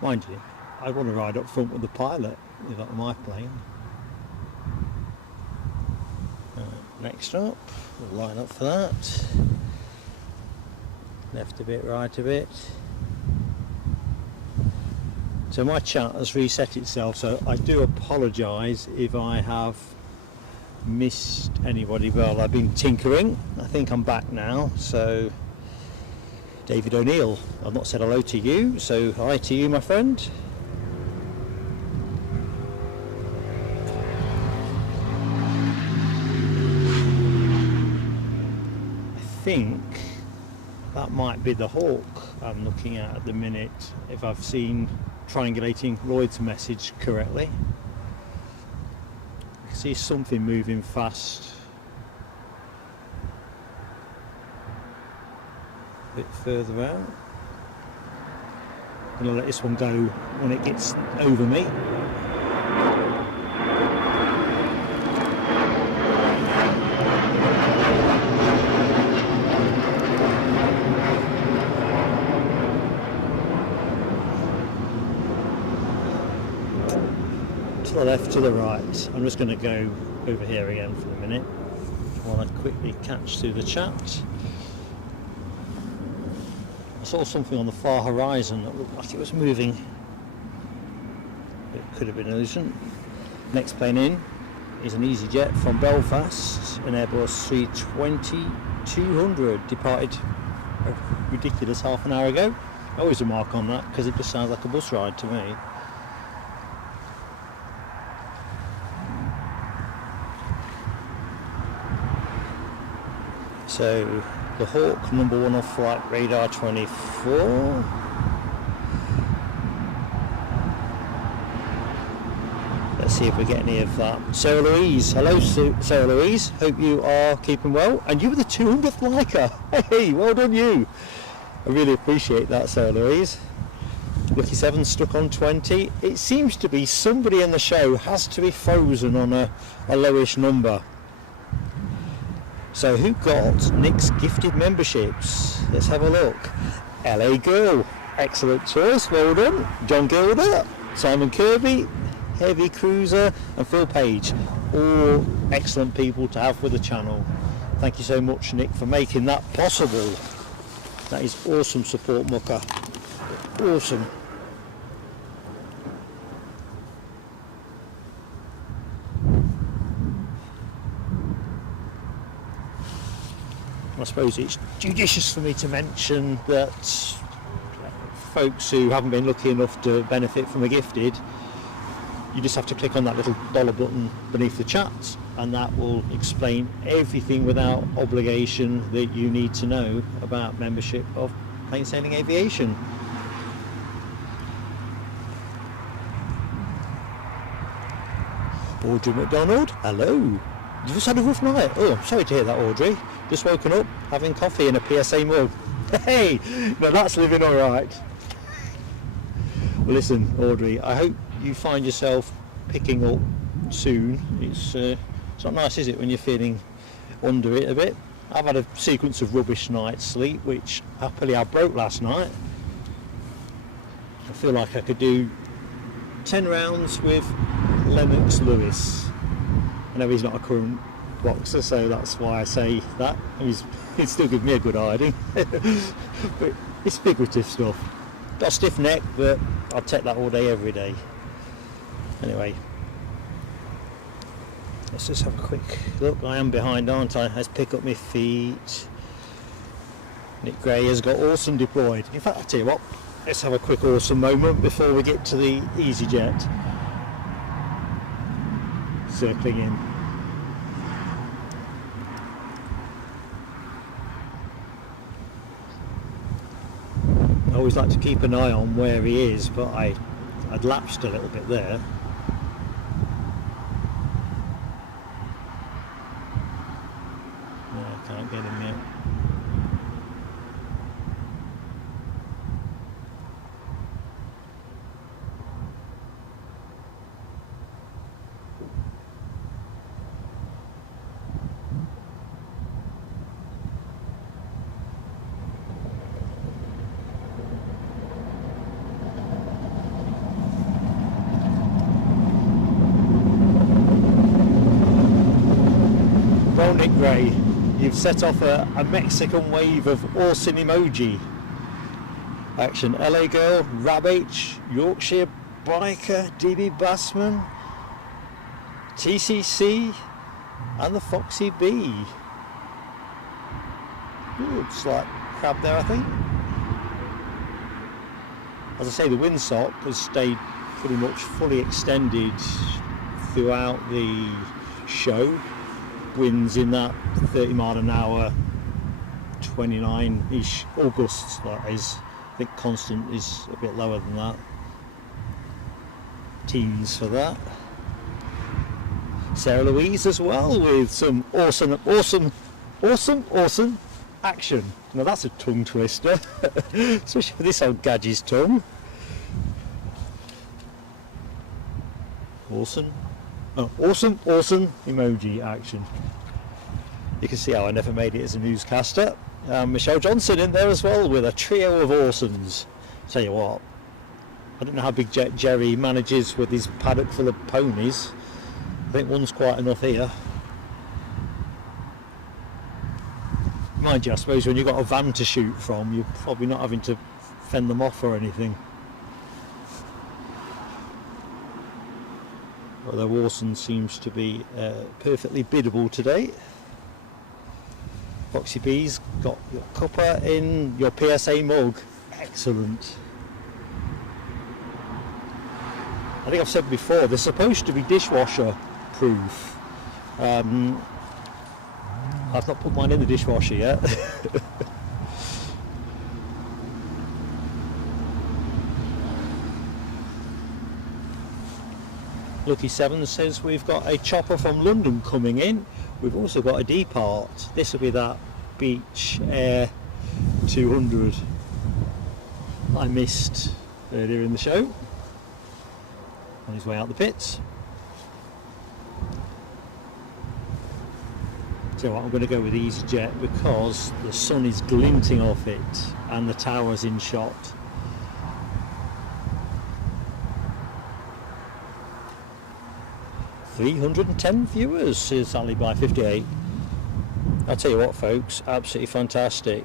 Mind you, I want to ride up front with the pilot, if that were my plane. Next up, we'll line up for that. Left a bit, right a bit. So my chat has reset itself, so I do apologise if I have missed anybody. Well, I've been tinkering. I think I'm back now. So David O'Neill, I've not said hello to you, so hi to you, my friend. I think that might be the Hawk I'm looking at the minute, if I've seen triangulating Lloyd's message correctly. I can see something moving fast. A bit further out. I'm going to let this one go when it gets over me. to the left, to the right. I'm just going to go over here again for a minute while I quickly catch through the chat. I saw something on the far horizon that looked like it was moving. It could have been an illusion. Next plane in is an EasyJet from Belfast, an Airbus 320-200, departed a ridiculous half an hour ago. Always a mark on that because it just sounds like a bus ride to me. So the Hawk, number 1 off flight radar 24. Let's see if we get any of that. Sarah Louise, hello Sarah Louise, hope you are keeping well. And you were the 200th liker. Hey, well done you. I really appreciate that, Sarah Louise. Lucky 7 stuck on 20. It seems to be somebody in the show has to be frozen on a lowish number. So who got Nick's gifted memberships? Let's have a look. LA Girl, excellent choice, well done. John Gilder, Simon Kirby, Heavy Cruiser and Phil Page, all excellent people to have with the channel. Thank you so much, Nick, for making that possible. That is awesome support, Mucker. Awesome. I suppose it's judicious for me to mention that folks who haven't been lucky enough to benefit from a gifted, you just have to click on that little dollar button beneath the chat and that will explain everything without obligation that you need to know about membership of Plain Sailing Aviation. Audrey McDonald, hello. You just had a rough night. Oh, I'm sorry to hear that, Audrey. Just woken up, having coffee in a PSA mug. Hey, now that's living all right. Well, listen, Audrey, I hope you find yourself picking up soon. It's not nice, is it, when you're feeling under it a bit. I've had a sequence of rubbish night's sleep, which happily I broke last night. I feel like I could do 10 rounds with Lennox Lewis. I know he's not a current boxer, so that's why I say that. He'd still give me a good hiding. But it's figurative stuff. Got a stiff neck, but I'll take that all day, every day. Anyway, let's just have a quick look. I am behind, aren't I? Let's pick up my feet. Nick Gray has got Awesome deployed. In fact, I'll tell you what, let's have a quick Awesome moment before we get to the EasyJet. Circling in. I always like to keep an eye on where he is, but I'd lapsed a little bit there. No, I can't get him yet. Nick Gray, you've set off a Mexican wave of awesome emoji action. LA Girl, Rab H, Yorkshire Biker, DB Bassman, TCC and the Foxy B. Ooh, slight crab there, I think. As I say, the windsock has stayed pretty much fully extended throughout the show. Winds in that 30 mile an hour, 29-ish, all gusts, that is. I think constant is a bit lower than that. Teens for that. Sarah Louise as well with some awesome action. Now that's a tongue twister, especially for this old gadget's tongue. Awesome emoji action. You can see how I never made it as a newscaster. Michelle Johnson in there as well with a trio of awesomes. Tell you what, I don't know how big Jerry manages with his paddock full of ponies. I think one's quite enough here. Mind you, I suppose when you've got a van to shoot from, you're probably not having to fend them off or anything. Although Warson seems to be perfectly biddable today. Foxy B's got your cuppa in your PSA mug. Excellent. I think I've said before, they're supposed to be dishwasher proof. I've not put mine in the dishwasher yet. Lucky 7 says we've got a chopper from London coming in. We've also got a depart. This will be that Beach Air 200 I missed earlier in the show. On his way out the pits. So I'm going to go with EasyJet because the sun is glinting off it and the tower's in shot. "310 viewers," says Alibi 58. I'll tell you what, folks, absolutely fantastic.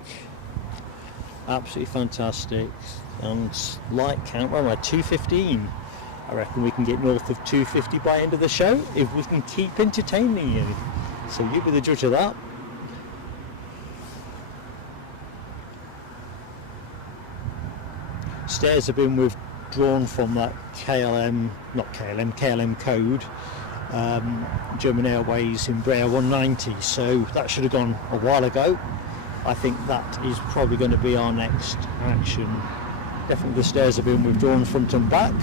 Absolutely fantastic. And like count, we're at 215. I reckon we can get north of 250 by end of the show if we can keep entertaining you. So you be the judge of that. Stairs have been withdrawn from that KLM code, German Airways Embraer 190, so that should have gone a while ago. I think that is probably going to be our next action. Definitely the stairs have been withdrawn front and back.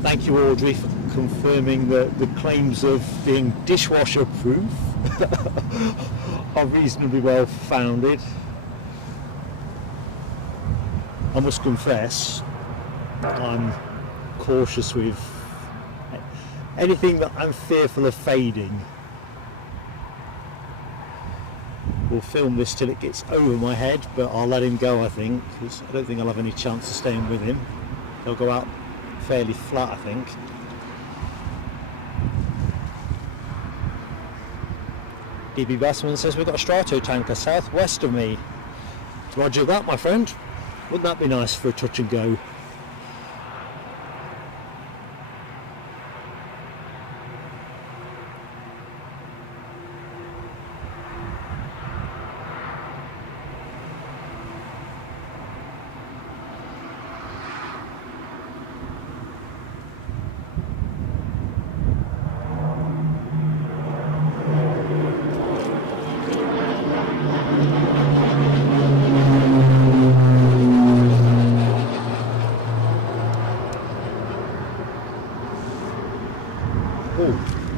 Thank you, Audrey, for confirming that the claims of being dishwasher proof are reasonably well founded. I must confess, I'm cautious with anything that I'm fearful of fading. We'll film this till it gets over my head, but I'll let him go, I think, because I don't think I'll have any chance of staying with him. He'll go out fairly flat, I think. DB Bassman says we've got a strato tanker southwest of me. Roger that, my friend. Wouldn't that be nice for a touch and go?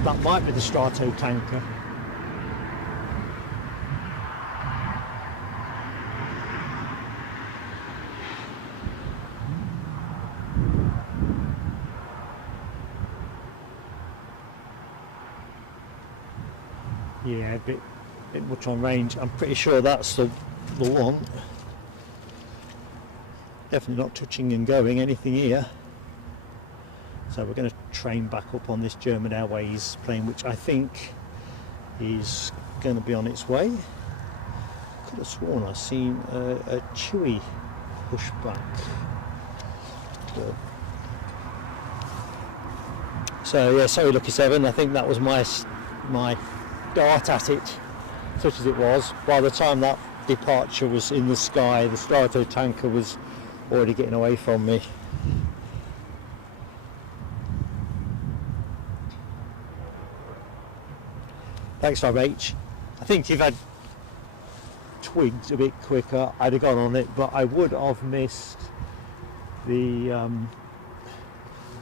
That might be the strato tanker. Yeah, a bit much on range. I'm pretty sure that's the one. Definitely not touching and going anything here. So we're going to train back up on this German Airways plane, which I think is going to be on its way. Could have sworn I've seen a Chewy pushback. So yeah, sorry Lucky 7, I think that was my dart at it, such as it was. By the time that departure was in the sky, the strato tanker was already getting away from me. Thanks, Rob H. I think if I'd twigged a bit quicker, I'd have gone on it, but I would have missed the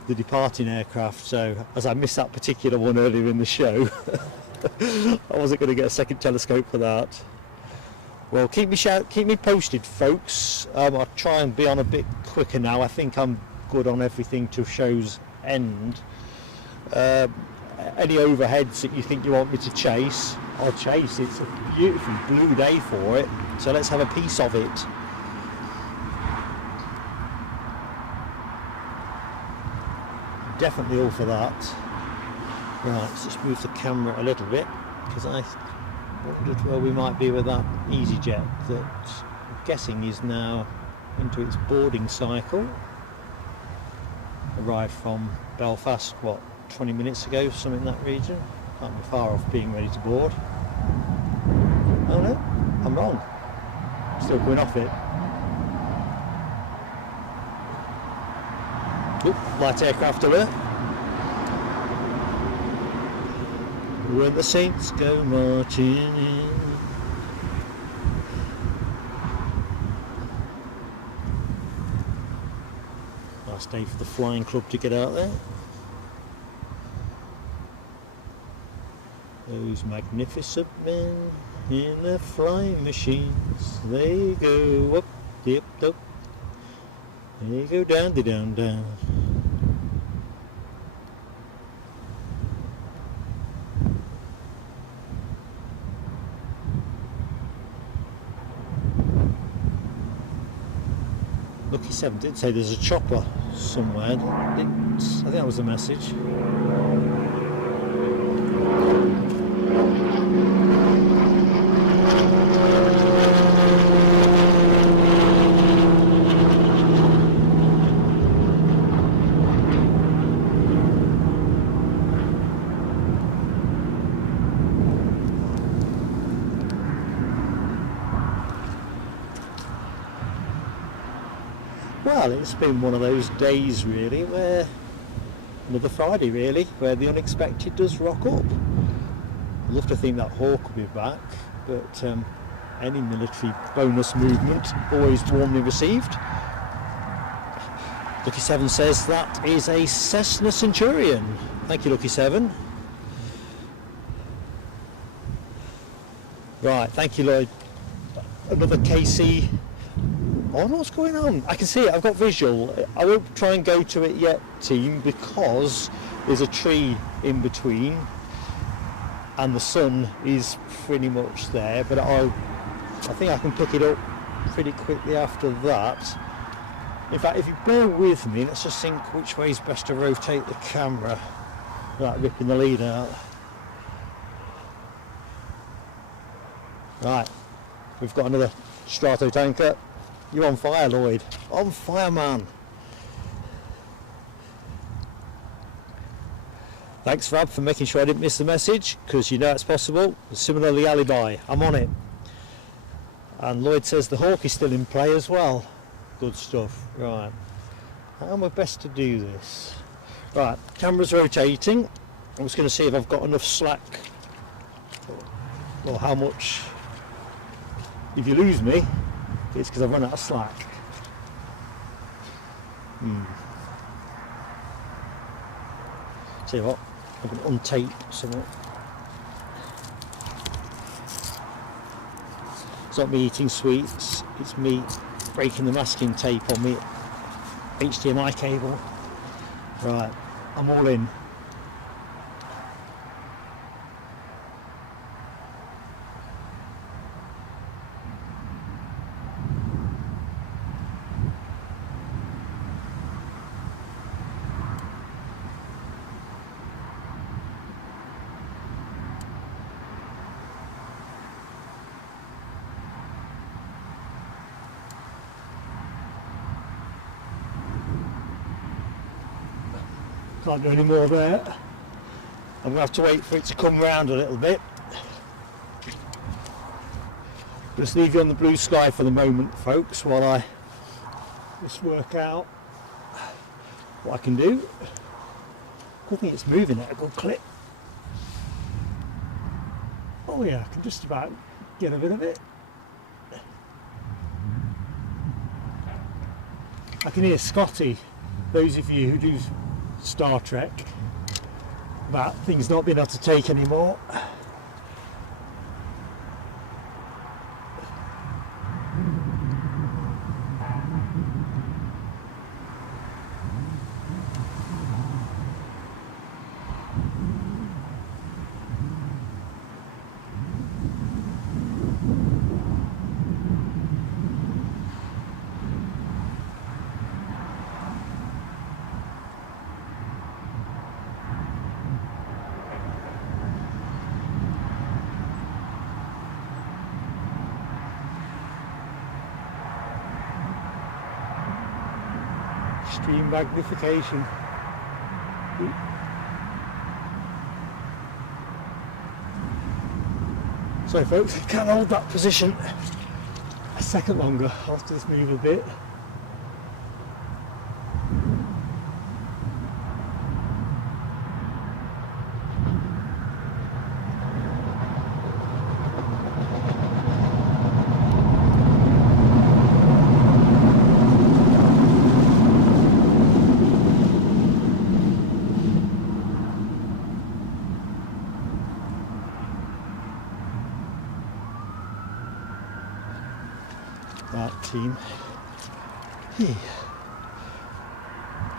departing aircraft. So, as I missed that particular one earlier in the show, I wasn't going to get a second telescope for that. Well, keep me posted, folks. I'll try and be on a bit quicker now. I think I'm good on everything to show's end. any overheads that you think you want me to chase, I'll chase. It's a beautiful blue day for it, so let's have a piece of it. Definitely all for that. Right, let's just move the camera a little bit, because I wondered where we might be with that EasyJet that I'm guessing is now into its boarding cycle. Arrived from Belfast, what, 20 minutes ago, something in that region. Can't be far off being ready to board. Oh no, I'm wrong. Still coming off it. Oop, light aircraft alert. When the saints go marching in. Nice day for the flying club to get out there. Those magnificent men in their flying machines, they go up, dip, up, they go down, down, down. Lucky 7 did say there's a chopper somewhere. I think that was the message. Well, it's been one of those days really where, another Friday really, where the unexpected does rock up. I'd love to think that Hawk will be back, but any military bonus movement always warmly received. Lucky 7 says that is a Cessna Centurion. Thank you, Lucky 7. Right, thank you, Lloyd. Another KC. Oh, what's going on? I can see it, I've got visual. I won't try and go to it yet, team, because there's a tree in between and the sun is pretty much there, but I think I can pick it up pretty quickly after that. In fact, if you bear with me, let's just think which way is best to rotate the camera without ripping the lead out. Right, we've got another strato tanker. You're on fire, Lloyd. On fire, man. Thanks, Fab, for making sure I didn't miss the message, because you know it's possible. Similarly, Alibi, I'm on it. And Lloyd says the Hawk is still in play as well. Good stuff. Right. How am I best to do this? Right, camera's rotating. I'm just going to see if I've got enough slack. Or how much. If you lose me, it's because I've run out of slack. See what? I'm going to untape something. It's not me eating sweets, it's me breaking the masking tape on me HDMI cable. Right, I'm all in. Can't do any more there. I'm going to have to wait for it to come round a little bit. Just leave you on the blue sky for the moment, folks, while I just work out what I can do. Good thing it's moving at a good clip. Oh yeah, I can just about get a bit of it. I can hear Scotty, those of you who do Star Trek, about things not being able to take anymore. Extreme magnification. Sorry folks, I can't hold that position a second longer. I'll have to just move a bit. Right, team. Yeah.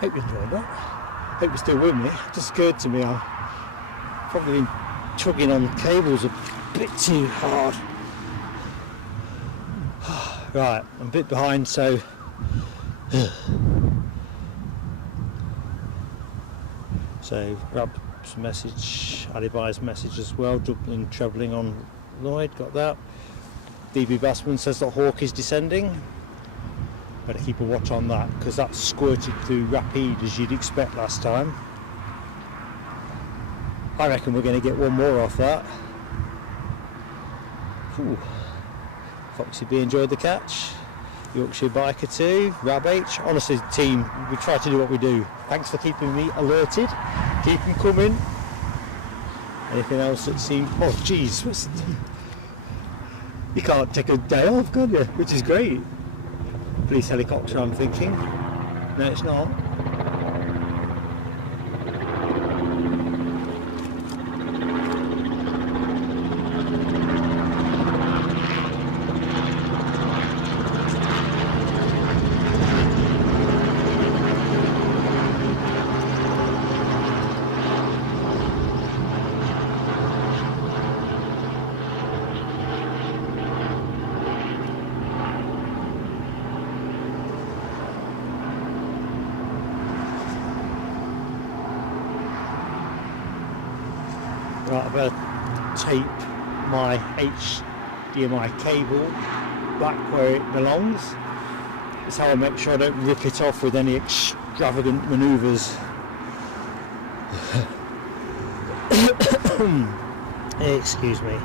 Hope you enjoyed that. Hope you're still with me. It just occurred to me I've probably been tugging on the cables a bit too hard. Right, I'm a bit behind, so grab some message, Alibi's message as well, doubling, trebling on Lloyd, got that. DB Bassman says that Hawk is descending. Better keep a watch on that because that squirted through rapide as you'd expect last time. I reckon we're going to get one more off that. Whew. Foxy B enjoyed the catch. Yorkshire Biker 2, Rab H. Honestly, team, we try to do what we do. Thanks for keeping me alerted. Keep them coming. Anything else that seemed... Oh, jeez. You can't take a day off, can you? Which is great. Police helicopter, I'm thinking. No, it's not. Right, I better tape my HDMI cable back where it belongs. That's how I make sure I don't rip it off with any extravagant manoeuvres. Excuse me.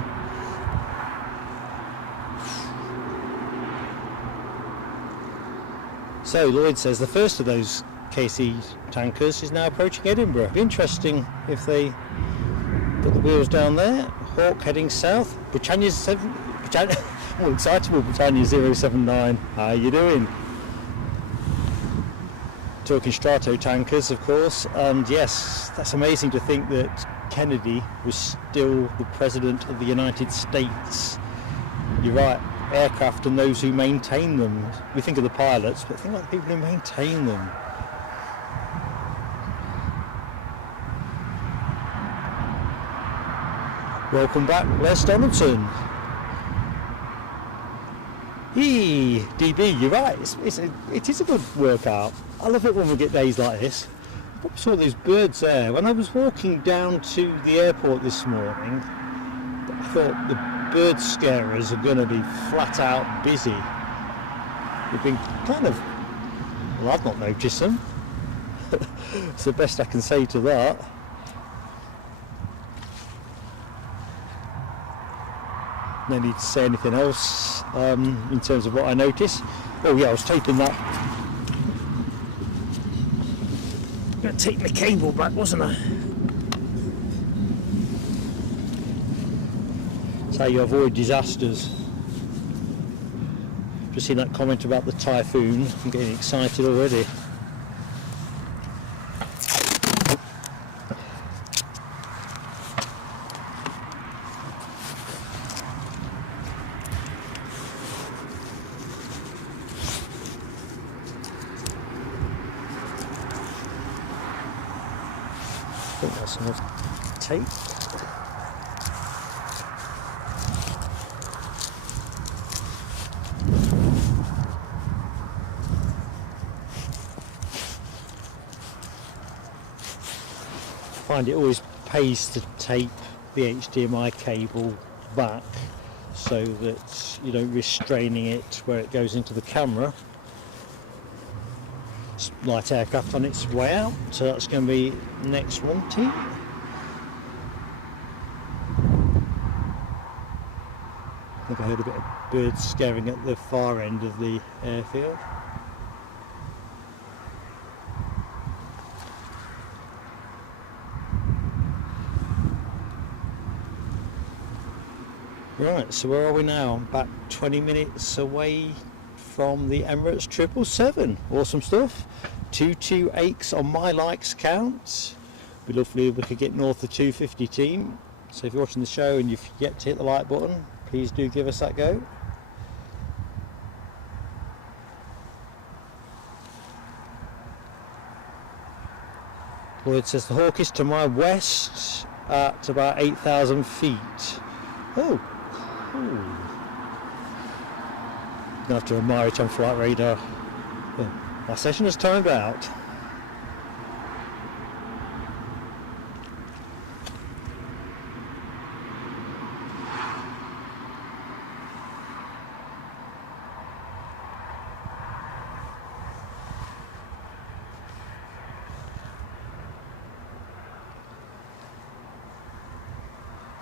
So Lloyd says the first of those KC tankers is now approaching Edinburgh. Be interesting if they put the wheels down there. Hawk heading south. Britannia's more excitable. Britannia 079. How you doing? Talking Strato tankers, of course. And yes, that's amazing to think that Kennedy was still the president of the United States. You're right. Aircraft and those who maintain them. We think of the pilots, but think about the people who maintain them. Welcome back, Les Donaldson. Hey, DB, you're right. It is a good workout. I love it when we get days like this. I probably saw those birds there. When I was walking down to the airport this morning, I thought the bird scarers are going to be flat out busy. We've been kind of... Well, I've not noticed them. It's the best I can say to that. No need to say anything else in terms of what I noticed. Oh yeah, I was taping that. Going to take my cable back, wasn't I? That's how you avoid disasters. Just seen that comment about the typhoon. I'm getting excited already. I think that's enough tape. I find it always pays to tape the HDMI cable back so that you don't risk straining it where it goes into the camera. light aircraft on its way out, so that's going to be next one team. I think I heard a bit of birds scaring at the far end of the airfield. Right, so where are we now? I'm about 20 minutes away from the Emirates 777. Awesome stuff. 228s on my likes count. Be lovely if we could get north of 250 team. So if you're watching the show and you forget to hit the like button, please do give us that go. Well, it says the Hawk is to my west at about 8,000 feet. Oh, cool. Gonna have to admire it on flight radar. Oh, my session has timed out.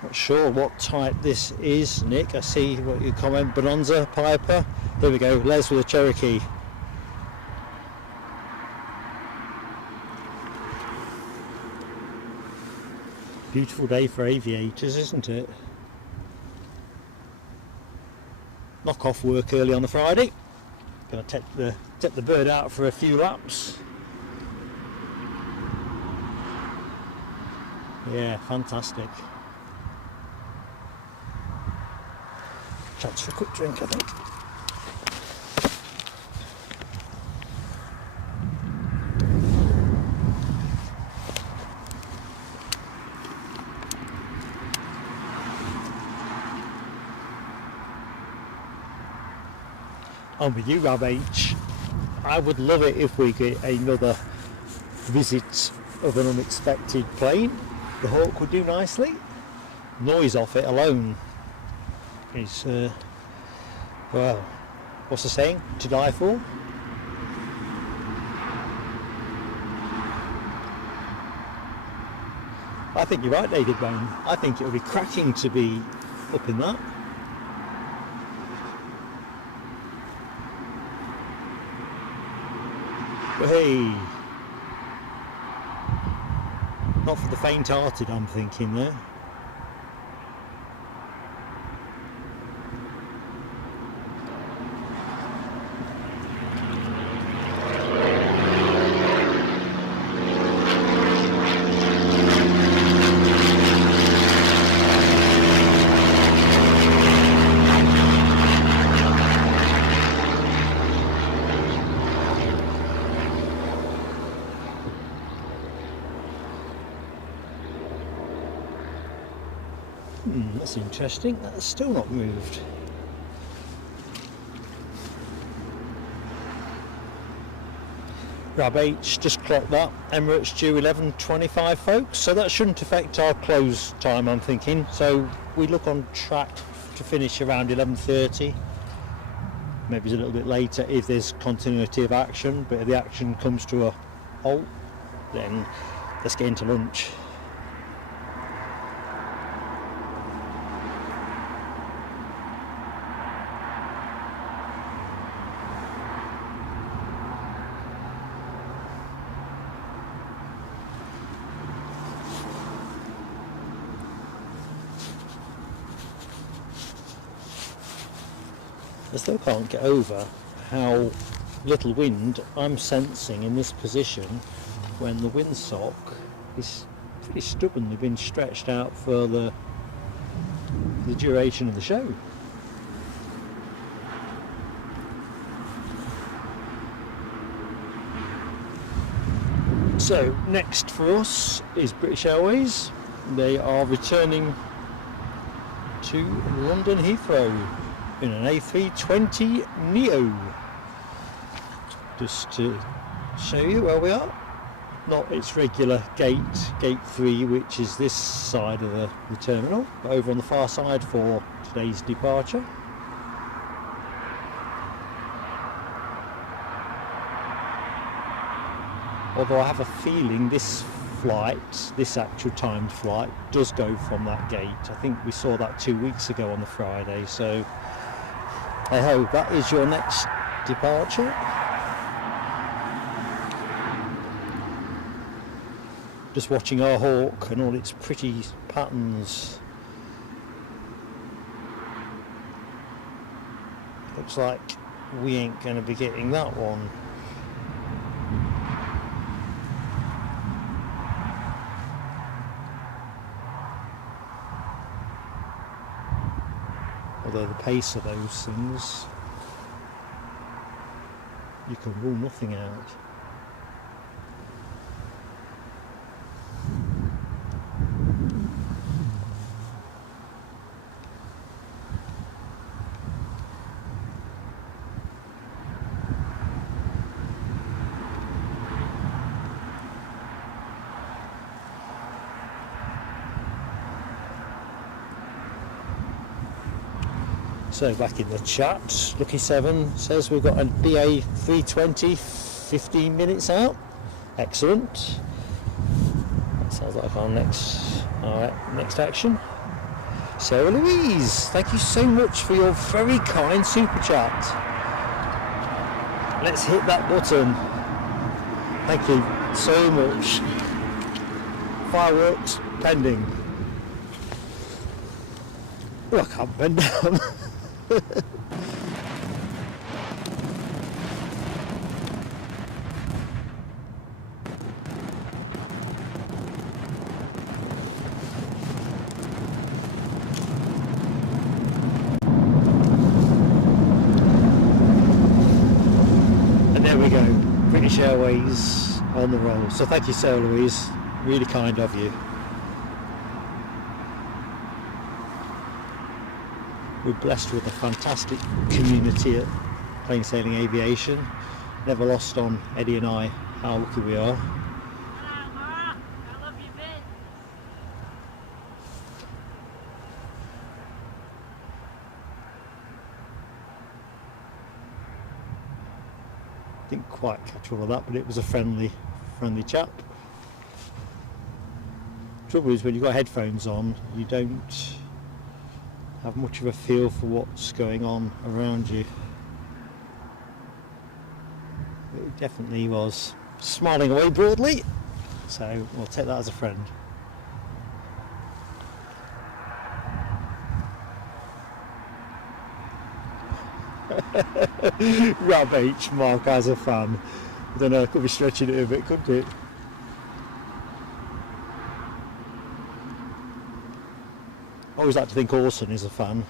Not sure what type this is, Nick. I see what you comment. Bonanza, Piper. There we go. Les with a Cherokee. Beautiful day for aviators, isn't it? Knock off work early on the Friday. Gonna take the bird out for a few laps. Yeah, fantastic. Chance for a quick drink, I think. I'm with you, Rob H. I would love it if we get another visit of an unexpected plane. The Hawk would do nicely. Noise off it alone is, well, what's the saying? To die for. I think you're right, David Bone. I think it would be cracking to be up in that. But hey, not for the faint-hearted, I'm thinking there. That's interesting. That's still not moved. Rab H just clocked that. Emirates due 11:25, folks. So that shouldn't affect our close time, I'm thinking. So we look on track to finish around 11:30. Maybe it's a little bit later if there's continuity of action. But if the action comes to a halt, then let's get into lunch. I still can't get over how little wind I'm sensing in this position when the windsock is pretty stubbornly been stretched out for the duration of the show. So next for us is British Airways. They are returning to London Heathrow in an A320 Neo. Just to show you where we are. Not its regular gate 3, which is this side of the terminal, but over on the far side for today's departure. although I have a feeling this flight, this actual timed flight, does go from that gate. I think we saw that 2 weeks ago on the Friday, so I hope that is your next departure. Just watching our Hawk and all its pretty patterns. Looks like we ain't going to be getting that one. Although the pace of those things, you can rule nothing out. So back in the chat, Lucky7 says we've got a BA 320 15 minutes out. Excellent. That sounds like our next action. Sarah Louise, thank you so much for your very kind super chat. Let's hit that button. Thank you so much. Fireworks pending. Oh, I can't bend down. And there we go, British Airways on the roll. So thank you, Sarah Louise, really kind of you. We're blessed with a fantastic community at Plain Sailing Aviation. Never lost on Eddie and I how lucky we are. Hello, Ma. I love you, Vince. Didn't quite catch all of that, but it was a friendly chap. Trouble is, when you've got headphones on, you don't have much of a feel for what's going on around you. It definitely was smiling away broadly, so we'll take that as a friend. Rob H, Mark as a fan. I don't know, I could be stretching it a bit, couldn't it? I always like to think Orson is a fan.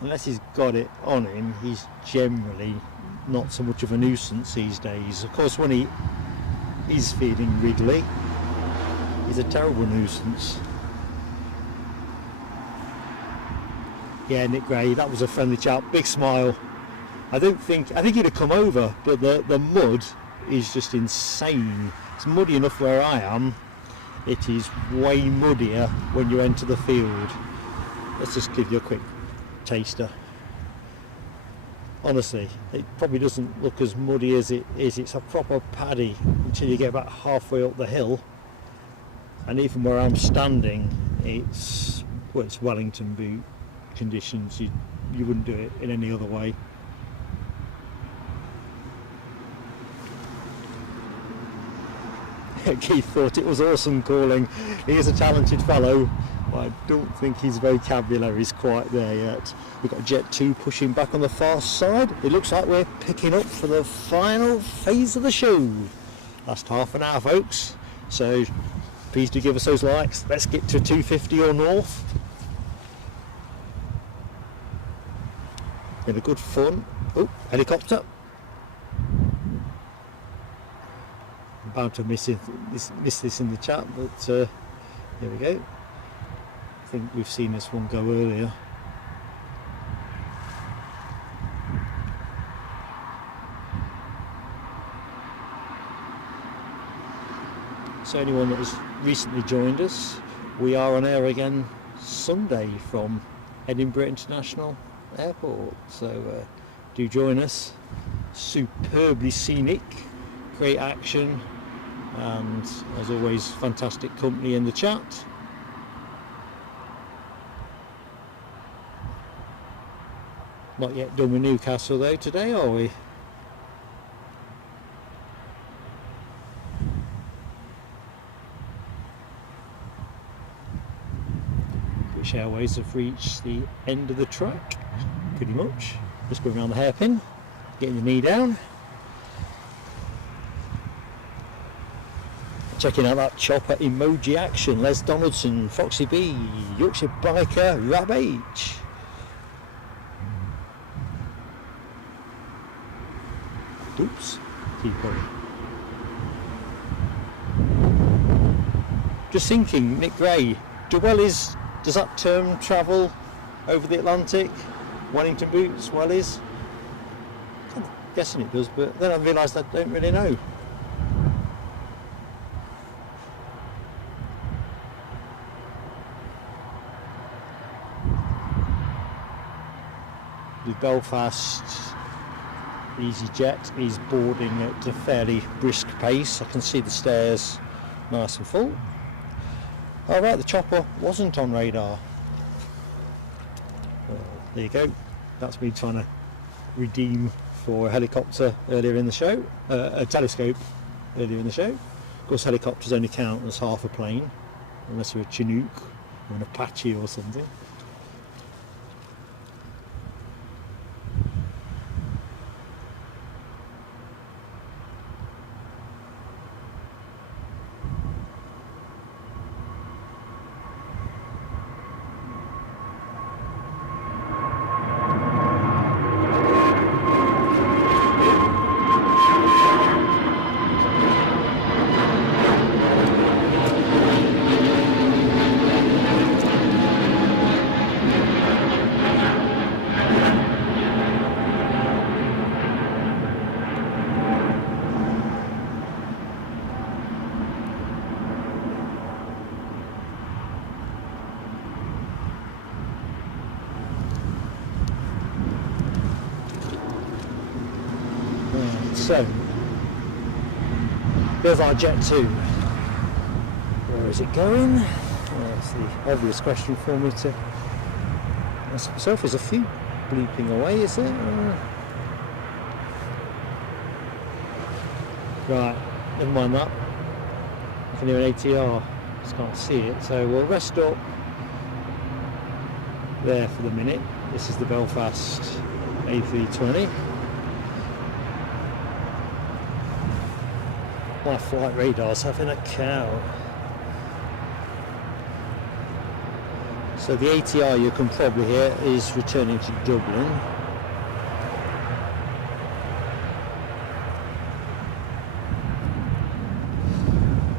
Unless he's got it on him, he's generally not so much of a nuisance these days. Of course, when he is feeling wriggly, he's a terrible nuisance. Yeah, Nick Gray, that was a friendly chap, big smile. I think he'd have come over, but the mud is just insane. It's muddy enough where I am. It is way muddier when you enter the field. Let's just give you a quick taster. Honestly, it probably doesn't look as muddy as it is. It's a proper paddy until you get about halfway up the hill. And even where I'm standing, it's Wellington boot conditions. You wouldn't do it in any other way. Keith thought it was awesome calling. He is a talented fellow, but I don't think his vocabulary is quite there yet. We've got Jet 2 pushing back on the far side. It looks like we're picking up for the final phase of the show. Last half an hour, folks. So please do give us those likes. Let's get to 250 or north. Been a good fun. Oh, helicopter. I'm bound to miss this in the chat, but here we go. I think we've seen this one go earlier. So anyone that has recently joined us, we are on air again Sunday from Edinburgh International Airport. So do join us. Superbly scenic, great action, and as always fantastic company in the chat. Not yet done with Newcastle though today, are we? British Airways have reached the end of the track, pretty much. Just going around the hairpin, getting the knee down. Checking out that chopper emoji action. Les Donaldson, Foxy B, Yorkshire Biker, Rab H. Oops, keep going. Just thinking, Nick Gray, does that term travel over the Atlantic? Wellington boots, wellies? I'm guessing it does, but then I realised I don't really know. The Belfast EasyJet is boarding at a fairly brisk pace. I can see the stairs nice and full. Alright, the chopper wasn't on radar. There you go. That's me trying to redeem for a helicopter earlier in the show. A telescope earlier in the show. Of course, helicopters only count as half a plane, unless you're a Chinook or an Apache or something. So, there's our Jet 2. Where is it going? Well, that's the obvious question for me to ask myself. There's a few bleeping away, is there? Right, never mind that. I can hear an ATR, just can't see it. So we'll rest up there for the minute. This is the Belfast A320. My flight radar's having a cow. So the ATR you can probably hear is returning to Dublin.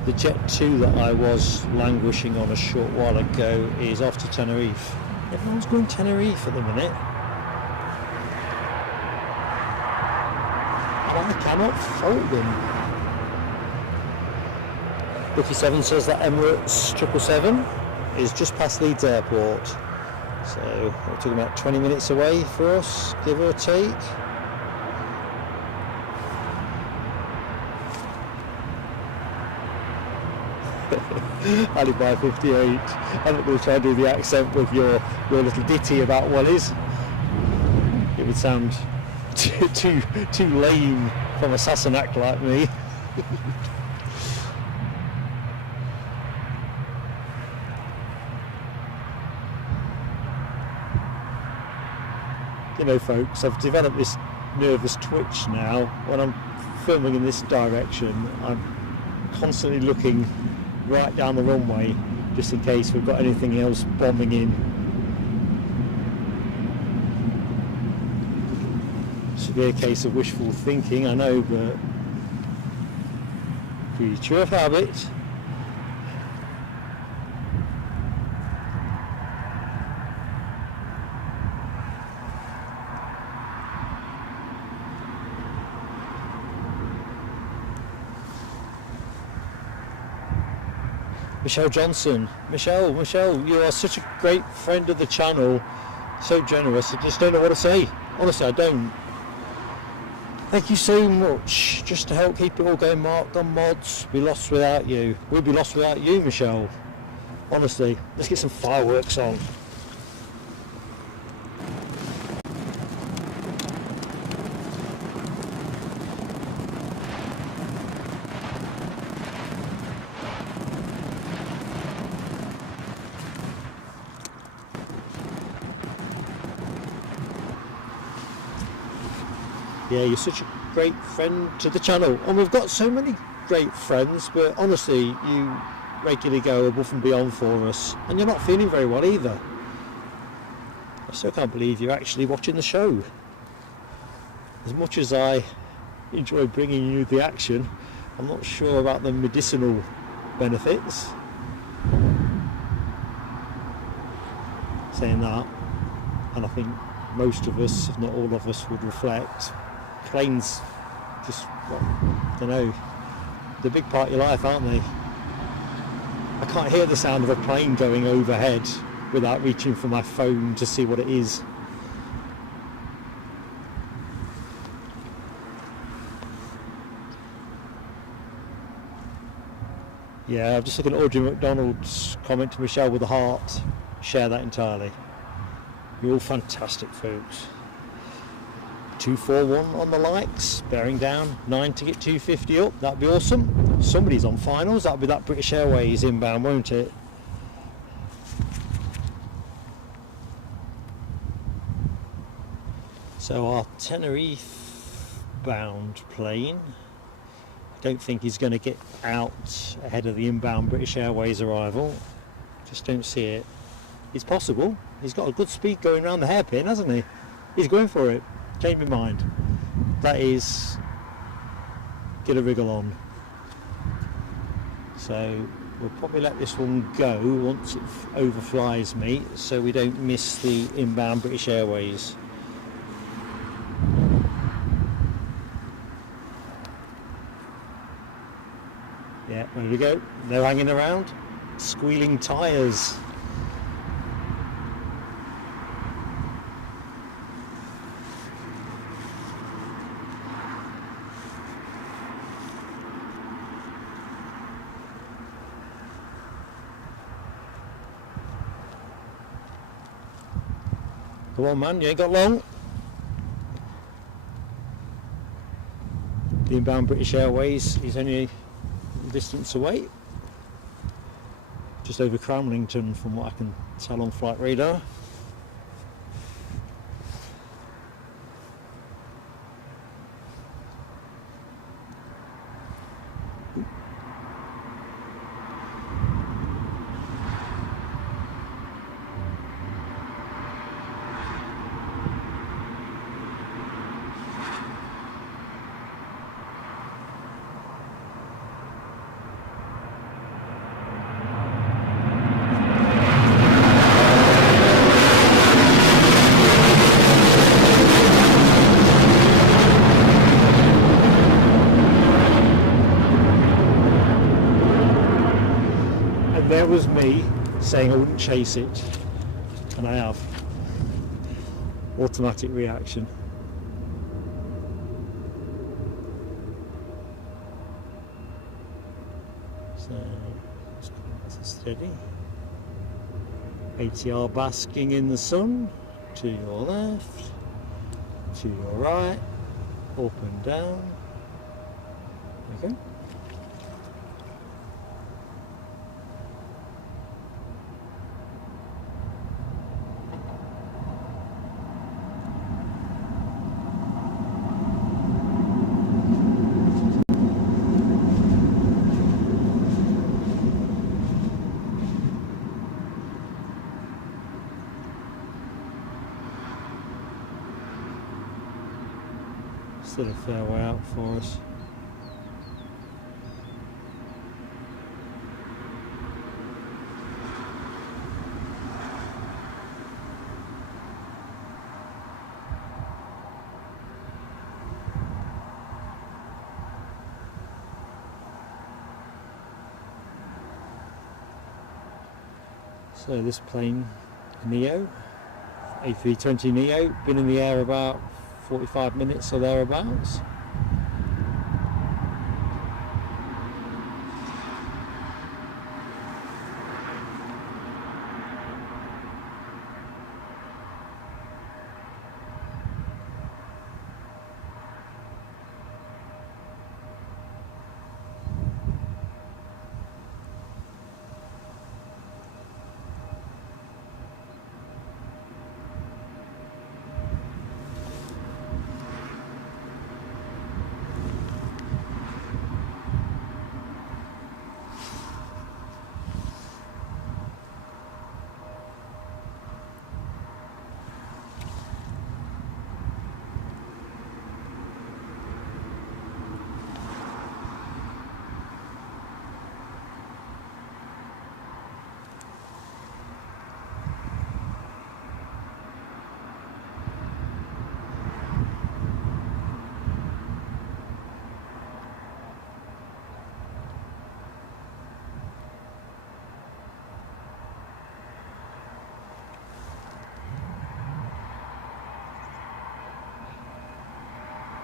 The Jet 2 that I was languishing on a short while ago is off to Tenerife. Everyone's going Tenerife at the minute. I cannot fault them. Bookie 7 says that Emirates 777 is just past Leeds Airport. So we're talking about 20 minutes away for us, give or take. Alibi 58. I'm not going to try and do the accent with your little ditty about wellies. It would sound too lame from a Sassenach like me. You know, folks, I've developed this nervous twitch now. When I'm filming in this direction, I'm constantly looking right down the runway just in case we've got anything else bombing in. Should be a case of wishful thinking, I know, but creature of habit. Michelle Johnson. Michelle, you are such a great friend of the channel, so generous, I just don't know what to say. Honestly, I don't. Thank you so much. Just to help keep it all going, Mark, on mods. Be lost without you. We'll be lost without you, Michelle. Honestly, let's get some fireworks on. Yeah, you're such a great friend to the channel, and we've got so many great friends, but honestly, you regularly go above and beyond for us, and you're not feeling very well either. I still can't believe you're actually watching the show. As much as I enjoy bringing you the action, I'm not sure about the medicinal benefits. Saying that, and I think most of us, if not all of us, would reflect, planes just, well, I don't know, they're a big part of your life, aren't they? I can't hear the sound of a plane going overhead without reaching for my phone to see what it is. Yeah, I'm just looking at Audrey McDonald's comment to Michelle with a heart. Share that entirely. You're all fantastic, folks. 241 on the likes, bearing down 9 to get 250 up. That'd be awesome. Somebody's on finals. That'll be that British Airways inbound, won't it? So our Tenerife bound plane, I don't think he's going to get out ahead of the inbound British Airways arrival. Just don't see it. It's possible. He's got a good speed going around the hairpin, hasn't he? He's going for it. Change my mind. That is, get a wriggle on. So we'll probably let this one go once it overflies me, so we don't miss the inbound British Airways. Yeah, there we go. They're hanging around, squealing tyres. Come on, man, you ain't got long. The inbound British Airways is only a distance away. Just over Cramlington from what I can tell on flight radar. There was me saying I wouldn't chase it, and I have. Automatic reaction. So let's go nice and steady. ATR basking in the sun. To your left, to your right, up and down. Okay. Still a fair way out for us. So this plane, Neo, A320 Neo, been in the air about 45 minutes or thereabouts.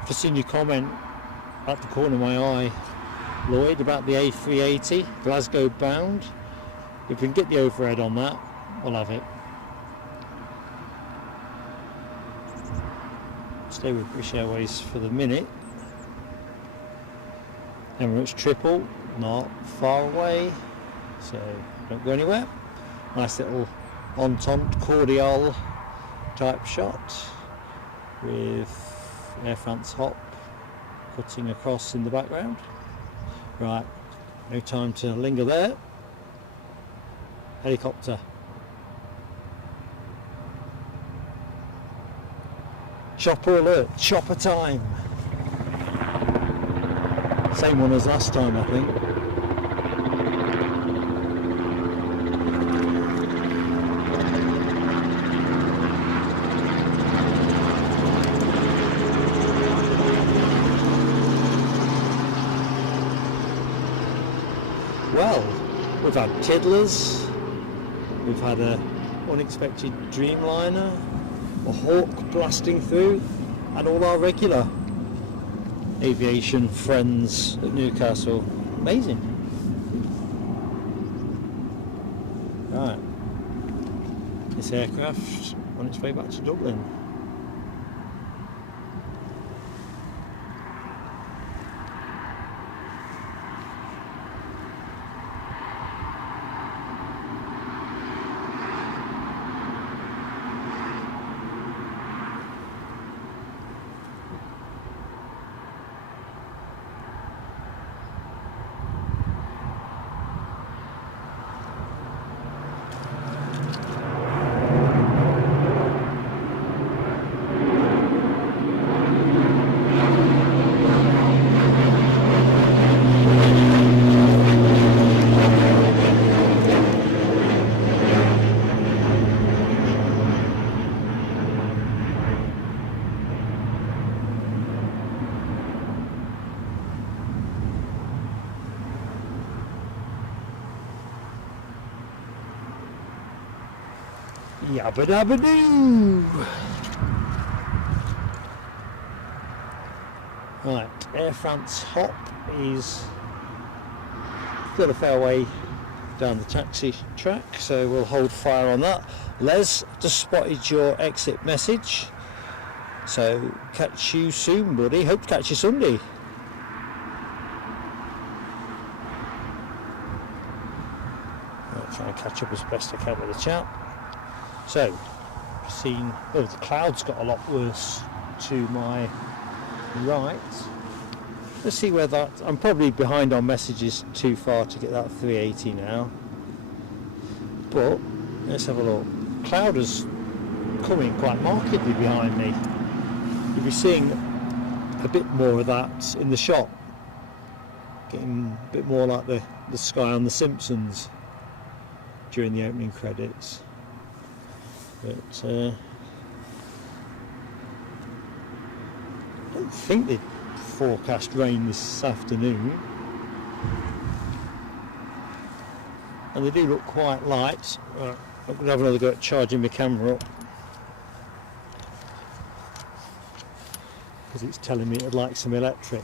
Just seen your comment at the corner of my eye, Lloyd, about the A380 Glasgow bound. If we can get the overhead on that, we'll have it. Stay with British Airways for the minute. Emirates triple, not far away, so don't go anywhere. Nice little entente cordial type shot with Air France hop cutting across in the background. Right, no time to linger there. Helicopter. Chopper alert, chopper time. Same one as last time, I think. Well, we've had tiddlers, we've had a unexpected Dreamliner, a Hawk blasting through, and all our regular aviation friends at Newcastle. Amazing. Right, this aircraft on its way back to Dublin. Yabba dabba doo! Right, Air France hop is got a fair way down the taxi track, so we'll hold fire on that. Les, just spotted your exit message, so catch you soon, buddy. Hope to catch you Sunday. I'll try and catch up as best I can with the chat. So, seen, oh, the clouds got a lot worse to my right. Let's see where that, I'm probably behind on messages too far to get that 380 now. But, let's have a look. Cloud is coming quite markedly behind me. You'll be seeing a bit more of that in the shot. Getting a bit more like the sky on The Simpsons during the opening credits. But I don't think they forecast rain this afternoon, and they do look quite light. Right, I'm going to have another go at charging my camera up because it's telling me it'd like some electric.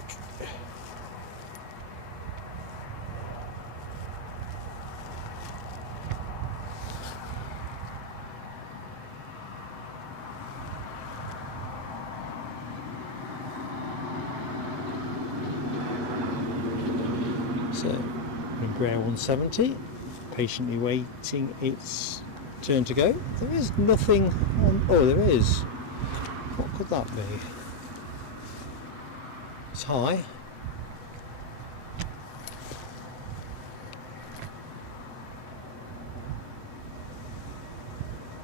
So, Embraer 170, patiently waiting its turn to go. There is nothing on, oh there is. What could that be? It's high.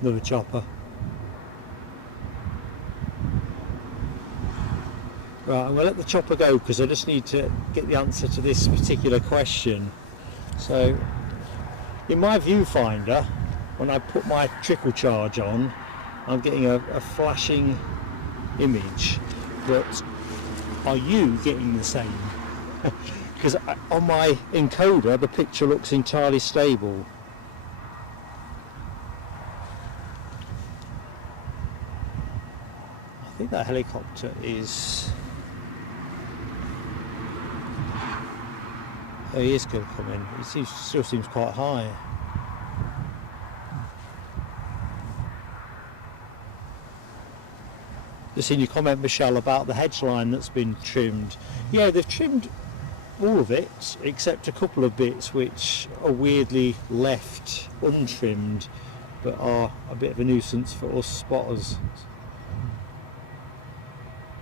Another chopper. Right, I'm going to let the chopper go because I just need to get the answer to this particular question. So, in my viewfinder, when I put my trickle charge on, I'm getting a flashing image. But are you getting the same? Because on my encoder, the picture looks entirely stable. I think that helicopter is Oh, he is going to come in. Still seems quite high. Just seen your comment, Michelle, about the hedge line that's been trimmed. Yeah, they've trimmed all of it except a couple of bits which are weirdly left untrimmed but are a bit of a nuisance for us spotters,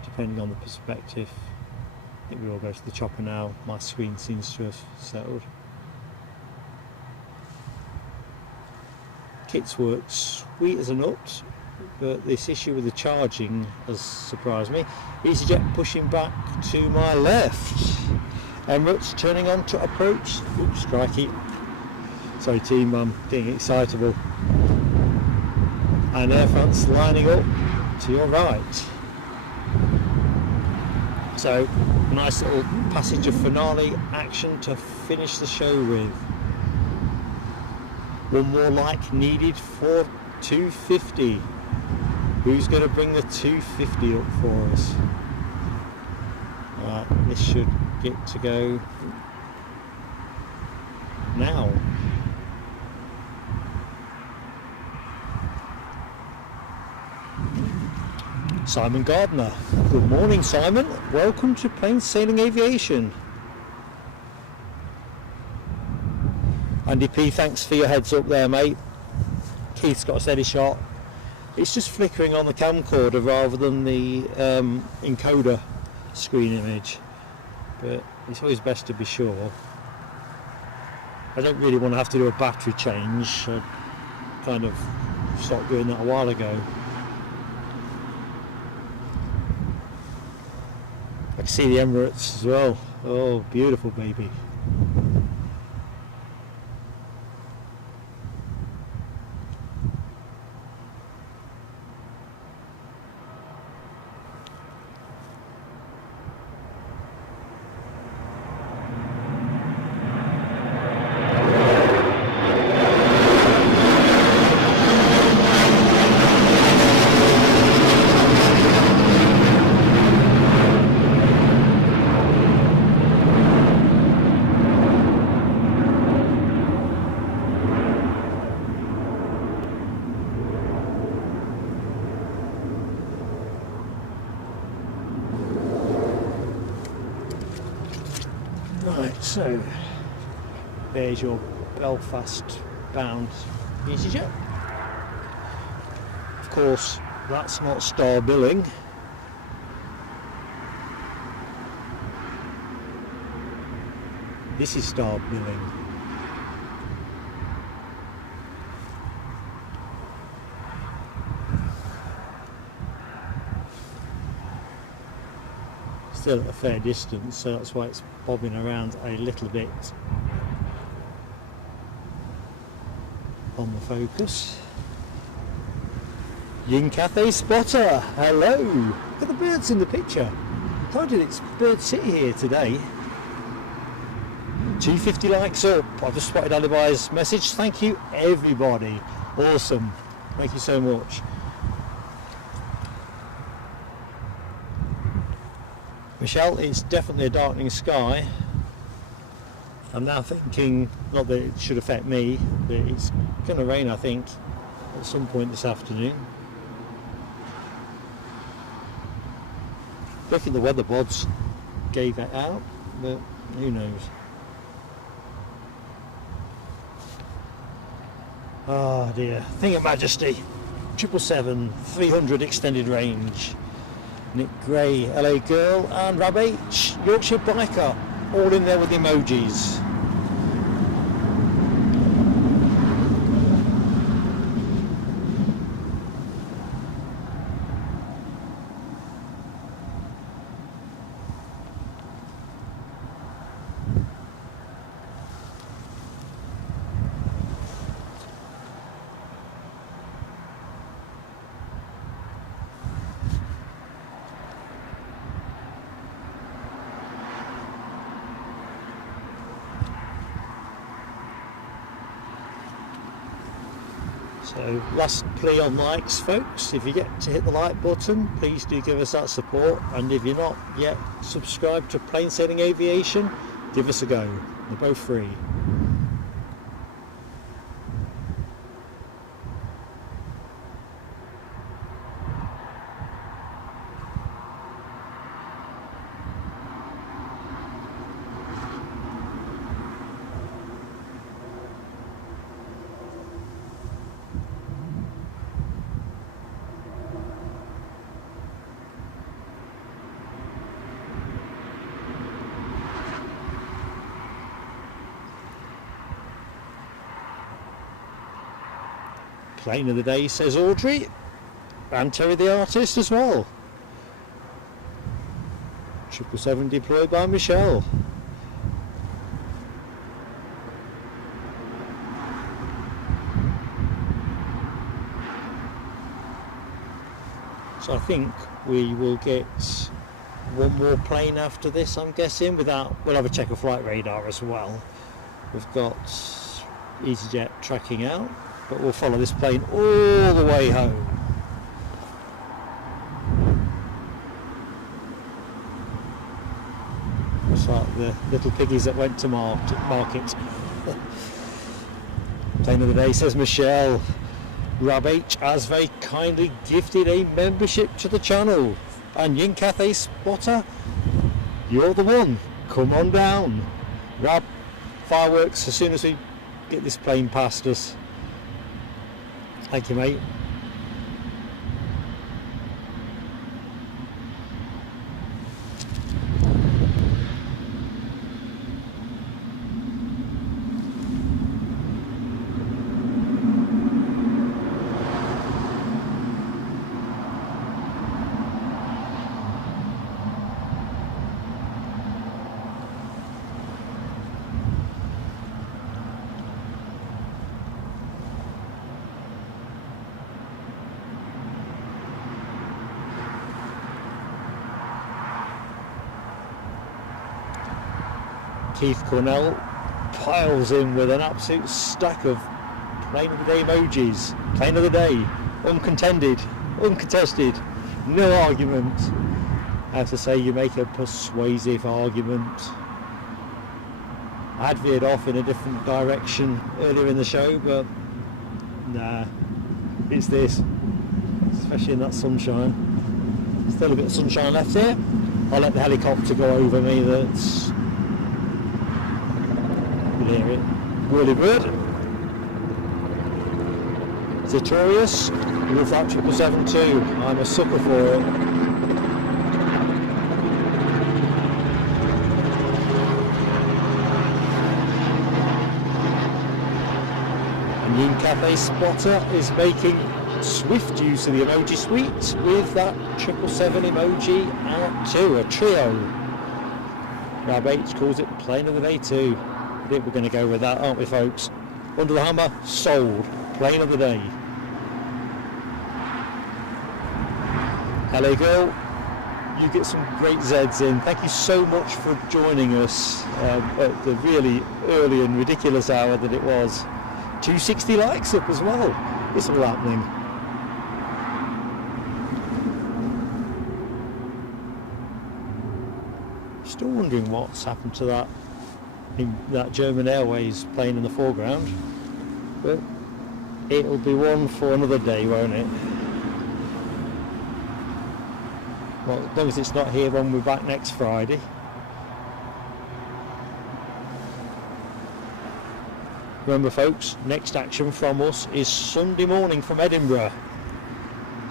depending on the perspective. I think we all go to the chopper now. My screen seems to have settled. Kit's worked sweet as a nut, but this issue with the charging has surprised me. EasyJet pushing back to my left. Emirates turning on to approach. Oops, strikey. Sorry team, I'm getting excitable. And Air France lining up to your right. So, nice little passenger finale action to finish the show with. One more like needed for 250. Who's going to bring the 250 up for us? Right, this should get to go now. Simon Gardner. Good morning, Simon. Welcome to Plain Sailing Aviation. Andy P, thanks for your heads up there, mate. Keith's got a steady shot. It's just flickering on the camcorder rather than the encoder screen image, but it's always best to be sure. I don't really want to have to do a battery change. I kind of stopped doing that a while ago. I can see the Emirates as well. Oh, beautiful baby. Right, so there's your Belfast bound EasyJet. Of course, that's not star billing. This is star billing. Still at a fair distance, so that's why it's bobbing around a little bit on the focus. Yin Cathay Spotter, hello! Look at the birds in the picture. Granted, it's Bird City here today. 250 likes up. I've just spotted Alibi's message. Thank you, everybody. Awesome. Thank you so much. Michelle, it's definitely a darkening sky. I'm now thinking, not that it should affect me, but it's going to rain, I think, at some point this afternoon. I think the weather bods gave it out, but who knows. Oh dear. Thing of Majesty, 777, 300 extended range. Nick Gray, LA Girl, and Rab H, Yorkshire Biker, all in there with emojis. So last plea on likes, folks. If you get to hit the like button, please do give us that support, and if you're not yet subscribed to Plain Sailing Aviation, give us a go. They're both free. Plane of the day, says Audrey, and Terry the artist as well. 777 deployed by Michelle. So I think we will get one more plane after this, I'm guessing. We'll have a check of flight radar as well. We've got EasyJet tracking out, but we'll follow this plane all the way home. It's like the little piggies that went to market. Plane of the day, says Michelle. Rob H has very kindly gifted a membership to the channel. And Yin Cathay Spotter, you're the one. Come on down. Rob, fireworks as soon as we get this plane past us. Thank you, mate. Keith Cornell piles in with an absolute stack of plane of the day emojis. Plane of the day, uncontended, uncontested, no argument. I have to say, you make a persuasive argument. I'd veered off in a different direction earlier in the show, but nah, it's this, especially in that sunshine. Still a bit of sunshine left here. I'll let the helicopter go over me. That's, you hear it, whirly-bird. Zetorius, love that 777 too. I'm a sucker for it. And Yin Cathay Spotter is making swift use of the emoji suite with that 777 emoji out too, a trio. Rab H calls it plane of the day too. I think we're going to go with that, aren't we, folks? Under the hammer, sold. Plane of the day. Hello, girl. You get some great Zs in. Thank you so much for joining us at the really early and ridiculous hour that it was. 260 likes up as well. It's all happening. Still wondering what's happened to that German Airways plane in the foreground, but it'll be one for another day, won't it? Well, as long as it's not here when we're back next Friday. Remember, folks, next action from us is Sunday morning from Edinburgh,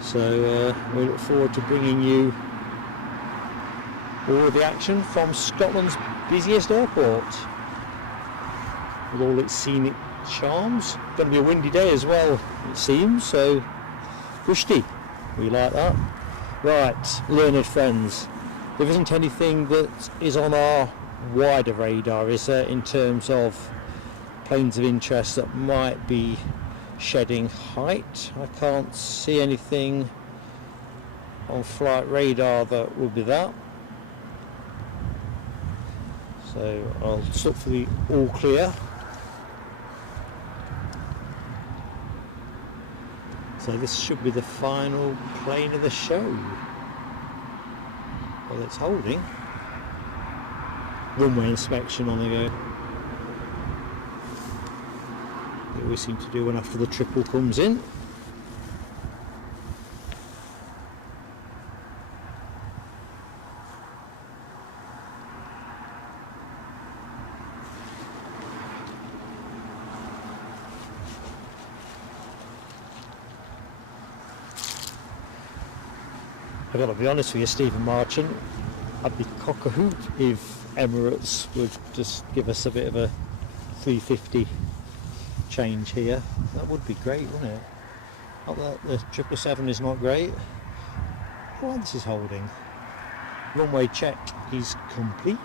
so we look forward to bringing you all of the action from Scotland's busiest airport with all its scenic charms. Going to be a windy day as well, it seems, so gusty, we like that. Right, learned friends, there isn't anything that is on our wider radar, is there, in terms of planes of interest that might be shedding height? I can't see anything on flight radar that will be that. So I'll just look for the all clear. So this should be the final plane of the show. Well, it's holding. Runway inspection on the go. always seem to do one after the triple comes in. I've got to be honest with you, Stephen Marchant, I'd be cock-a-hoot if Emirates would just give us a bit of a 350 change here. That would be great, wouldn't it? Not that the 777 is not great. Oh, this is holding. Runway check is complete.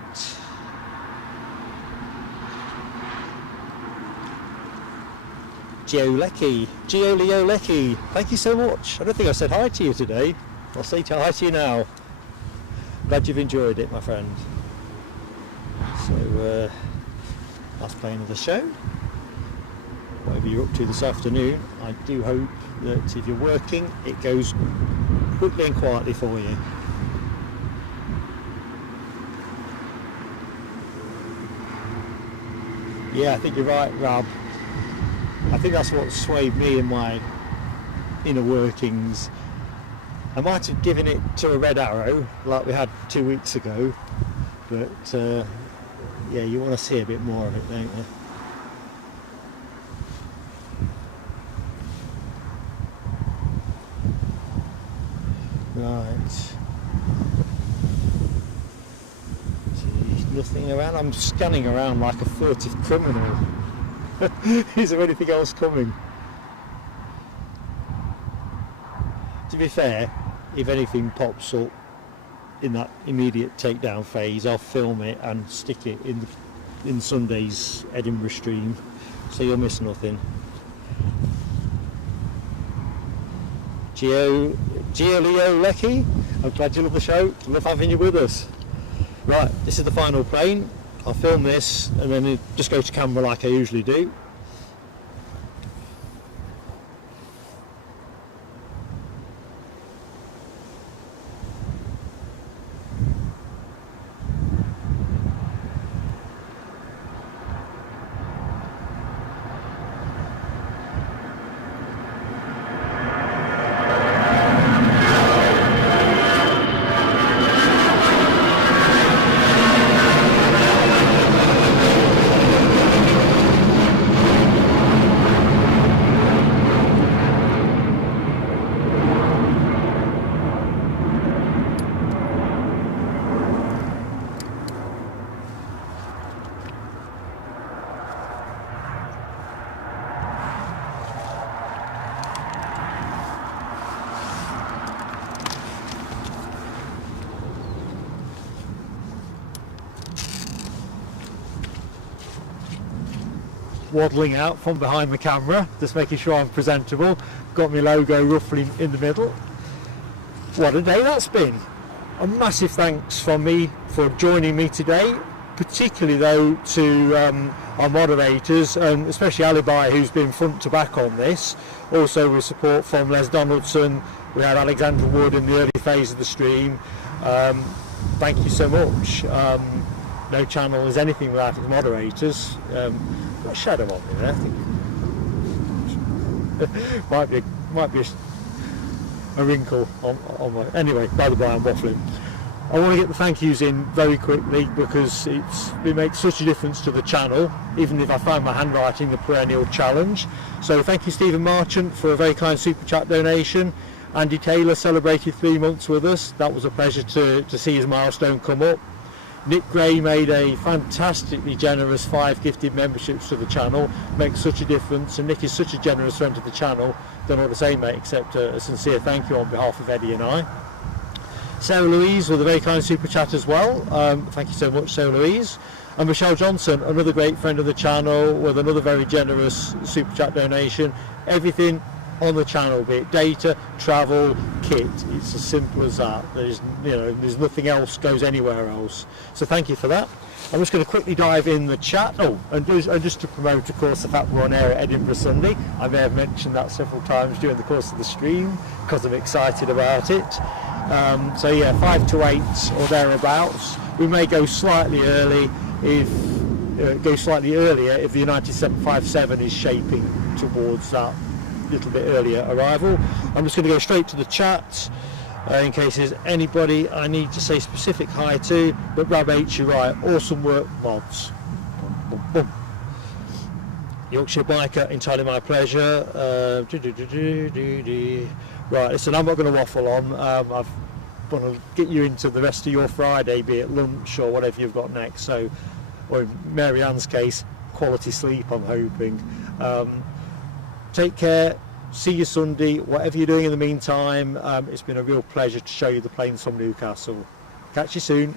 Gio Lecky, thank you so much. I don't think I said hi to you today. I'll say hi to you now. Glad you've enjoyed it, my friend. So, last plane of the show. Whatever you're up to this afternoon, I do hope that if you're working, it goes quickly and quietly for you. Yeah, I think you're right, Rab. I think that's what swayed me in my inner workings. I might have given it to a red arrow like we had 2 weeks ago, but yeah, you want to see a bit more of it, don't you? Right. See, nothing around. I'm scanning around like a furtive criminal. Is there anything else coming? To be fair, if anything pops up in that immediate takedown phase, I'll film it and stick it in Sunday's Edinburgh stream, so you'll miss nothing. Gio Leo Lecky, I'm glad you love the show. Love having you with us. Right, this is the final plane. I'll film this and then just go to camera like I usually do. Waddling out from behind the camera, just making sure I'm presentable. Got my logo roughly in the middle. What a day that's been. A massive thanks from me for joining me today, particularly though to our moderators, and especially Alibi, who's been front to back on this. Also with support from Les Donaldson. We had Alexandra Wood in the early phase of the stream. Thank you so much. No channel is anything without its moderators. Got a shadow on me there, I think. might be a wrinkle on my... Anyway, by the by, I'm waffling. I want to get the thank yous in very quickly because it makes such a difference to the channel, even if I find my handwriting the perennial challenge. So thank you, Stephen Marchant, for a very kind super chat donation. Andy Taylor celebrated 3 months with us. That was a pleasure to see his milestone come up. Nick Gray made a fantastically generous 5 gifted memberships to the channel. Makes such a difference, and Nick is such a generous friend to the channel. Don't know what to say, mate, except a sincere thank you on behalf of Eddie and I. Sarah Louise with a very kind super chat as well. Thank you so much, Sarah Louise. And Michelle Johnson, another great friend of the channel, with another very generous super chat donation. Everything on the channel, be it data, travel, kit, it's as simple as that. There's nothing else goes anywhere else. So thank you for that. I'm just going to quickly dive in the chat. And just to promote, of course, the fact we're on air at Edinburgh Sunday. I may have mentioned that several times during the course of the stream because I'm excited about it. So yeah, 5 to 8 or thereabouts. We may go slightly early if go slightly earlier if the United 757 is shaping towards that little bit earlier arrival. I'm just going to go straight to the chat in case there's anybody I need to say specific hi to. But Rab H, you're right, awesome work, mods. Boom, boom, boom. Yorkshire Biker, entirely my pleasure. Right, listen, I'm not going to waffle on. I want to get you into the rest of your Friday, be it lunch or whatever you've got next. So, or in Mary Ann's case, quality sleep, I'm hoping. Take care. See you Sunday. Whatever you're doing in the meantime, it's been a real pleasure to show you the planes from Newcastle. Catch you soon.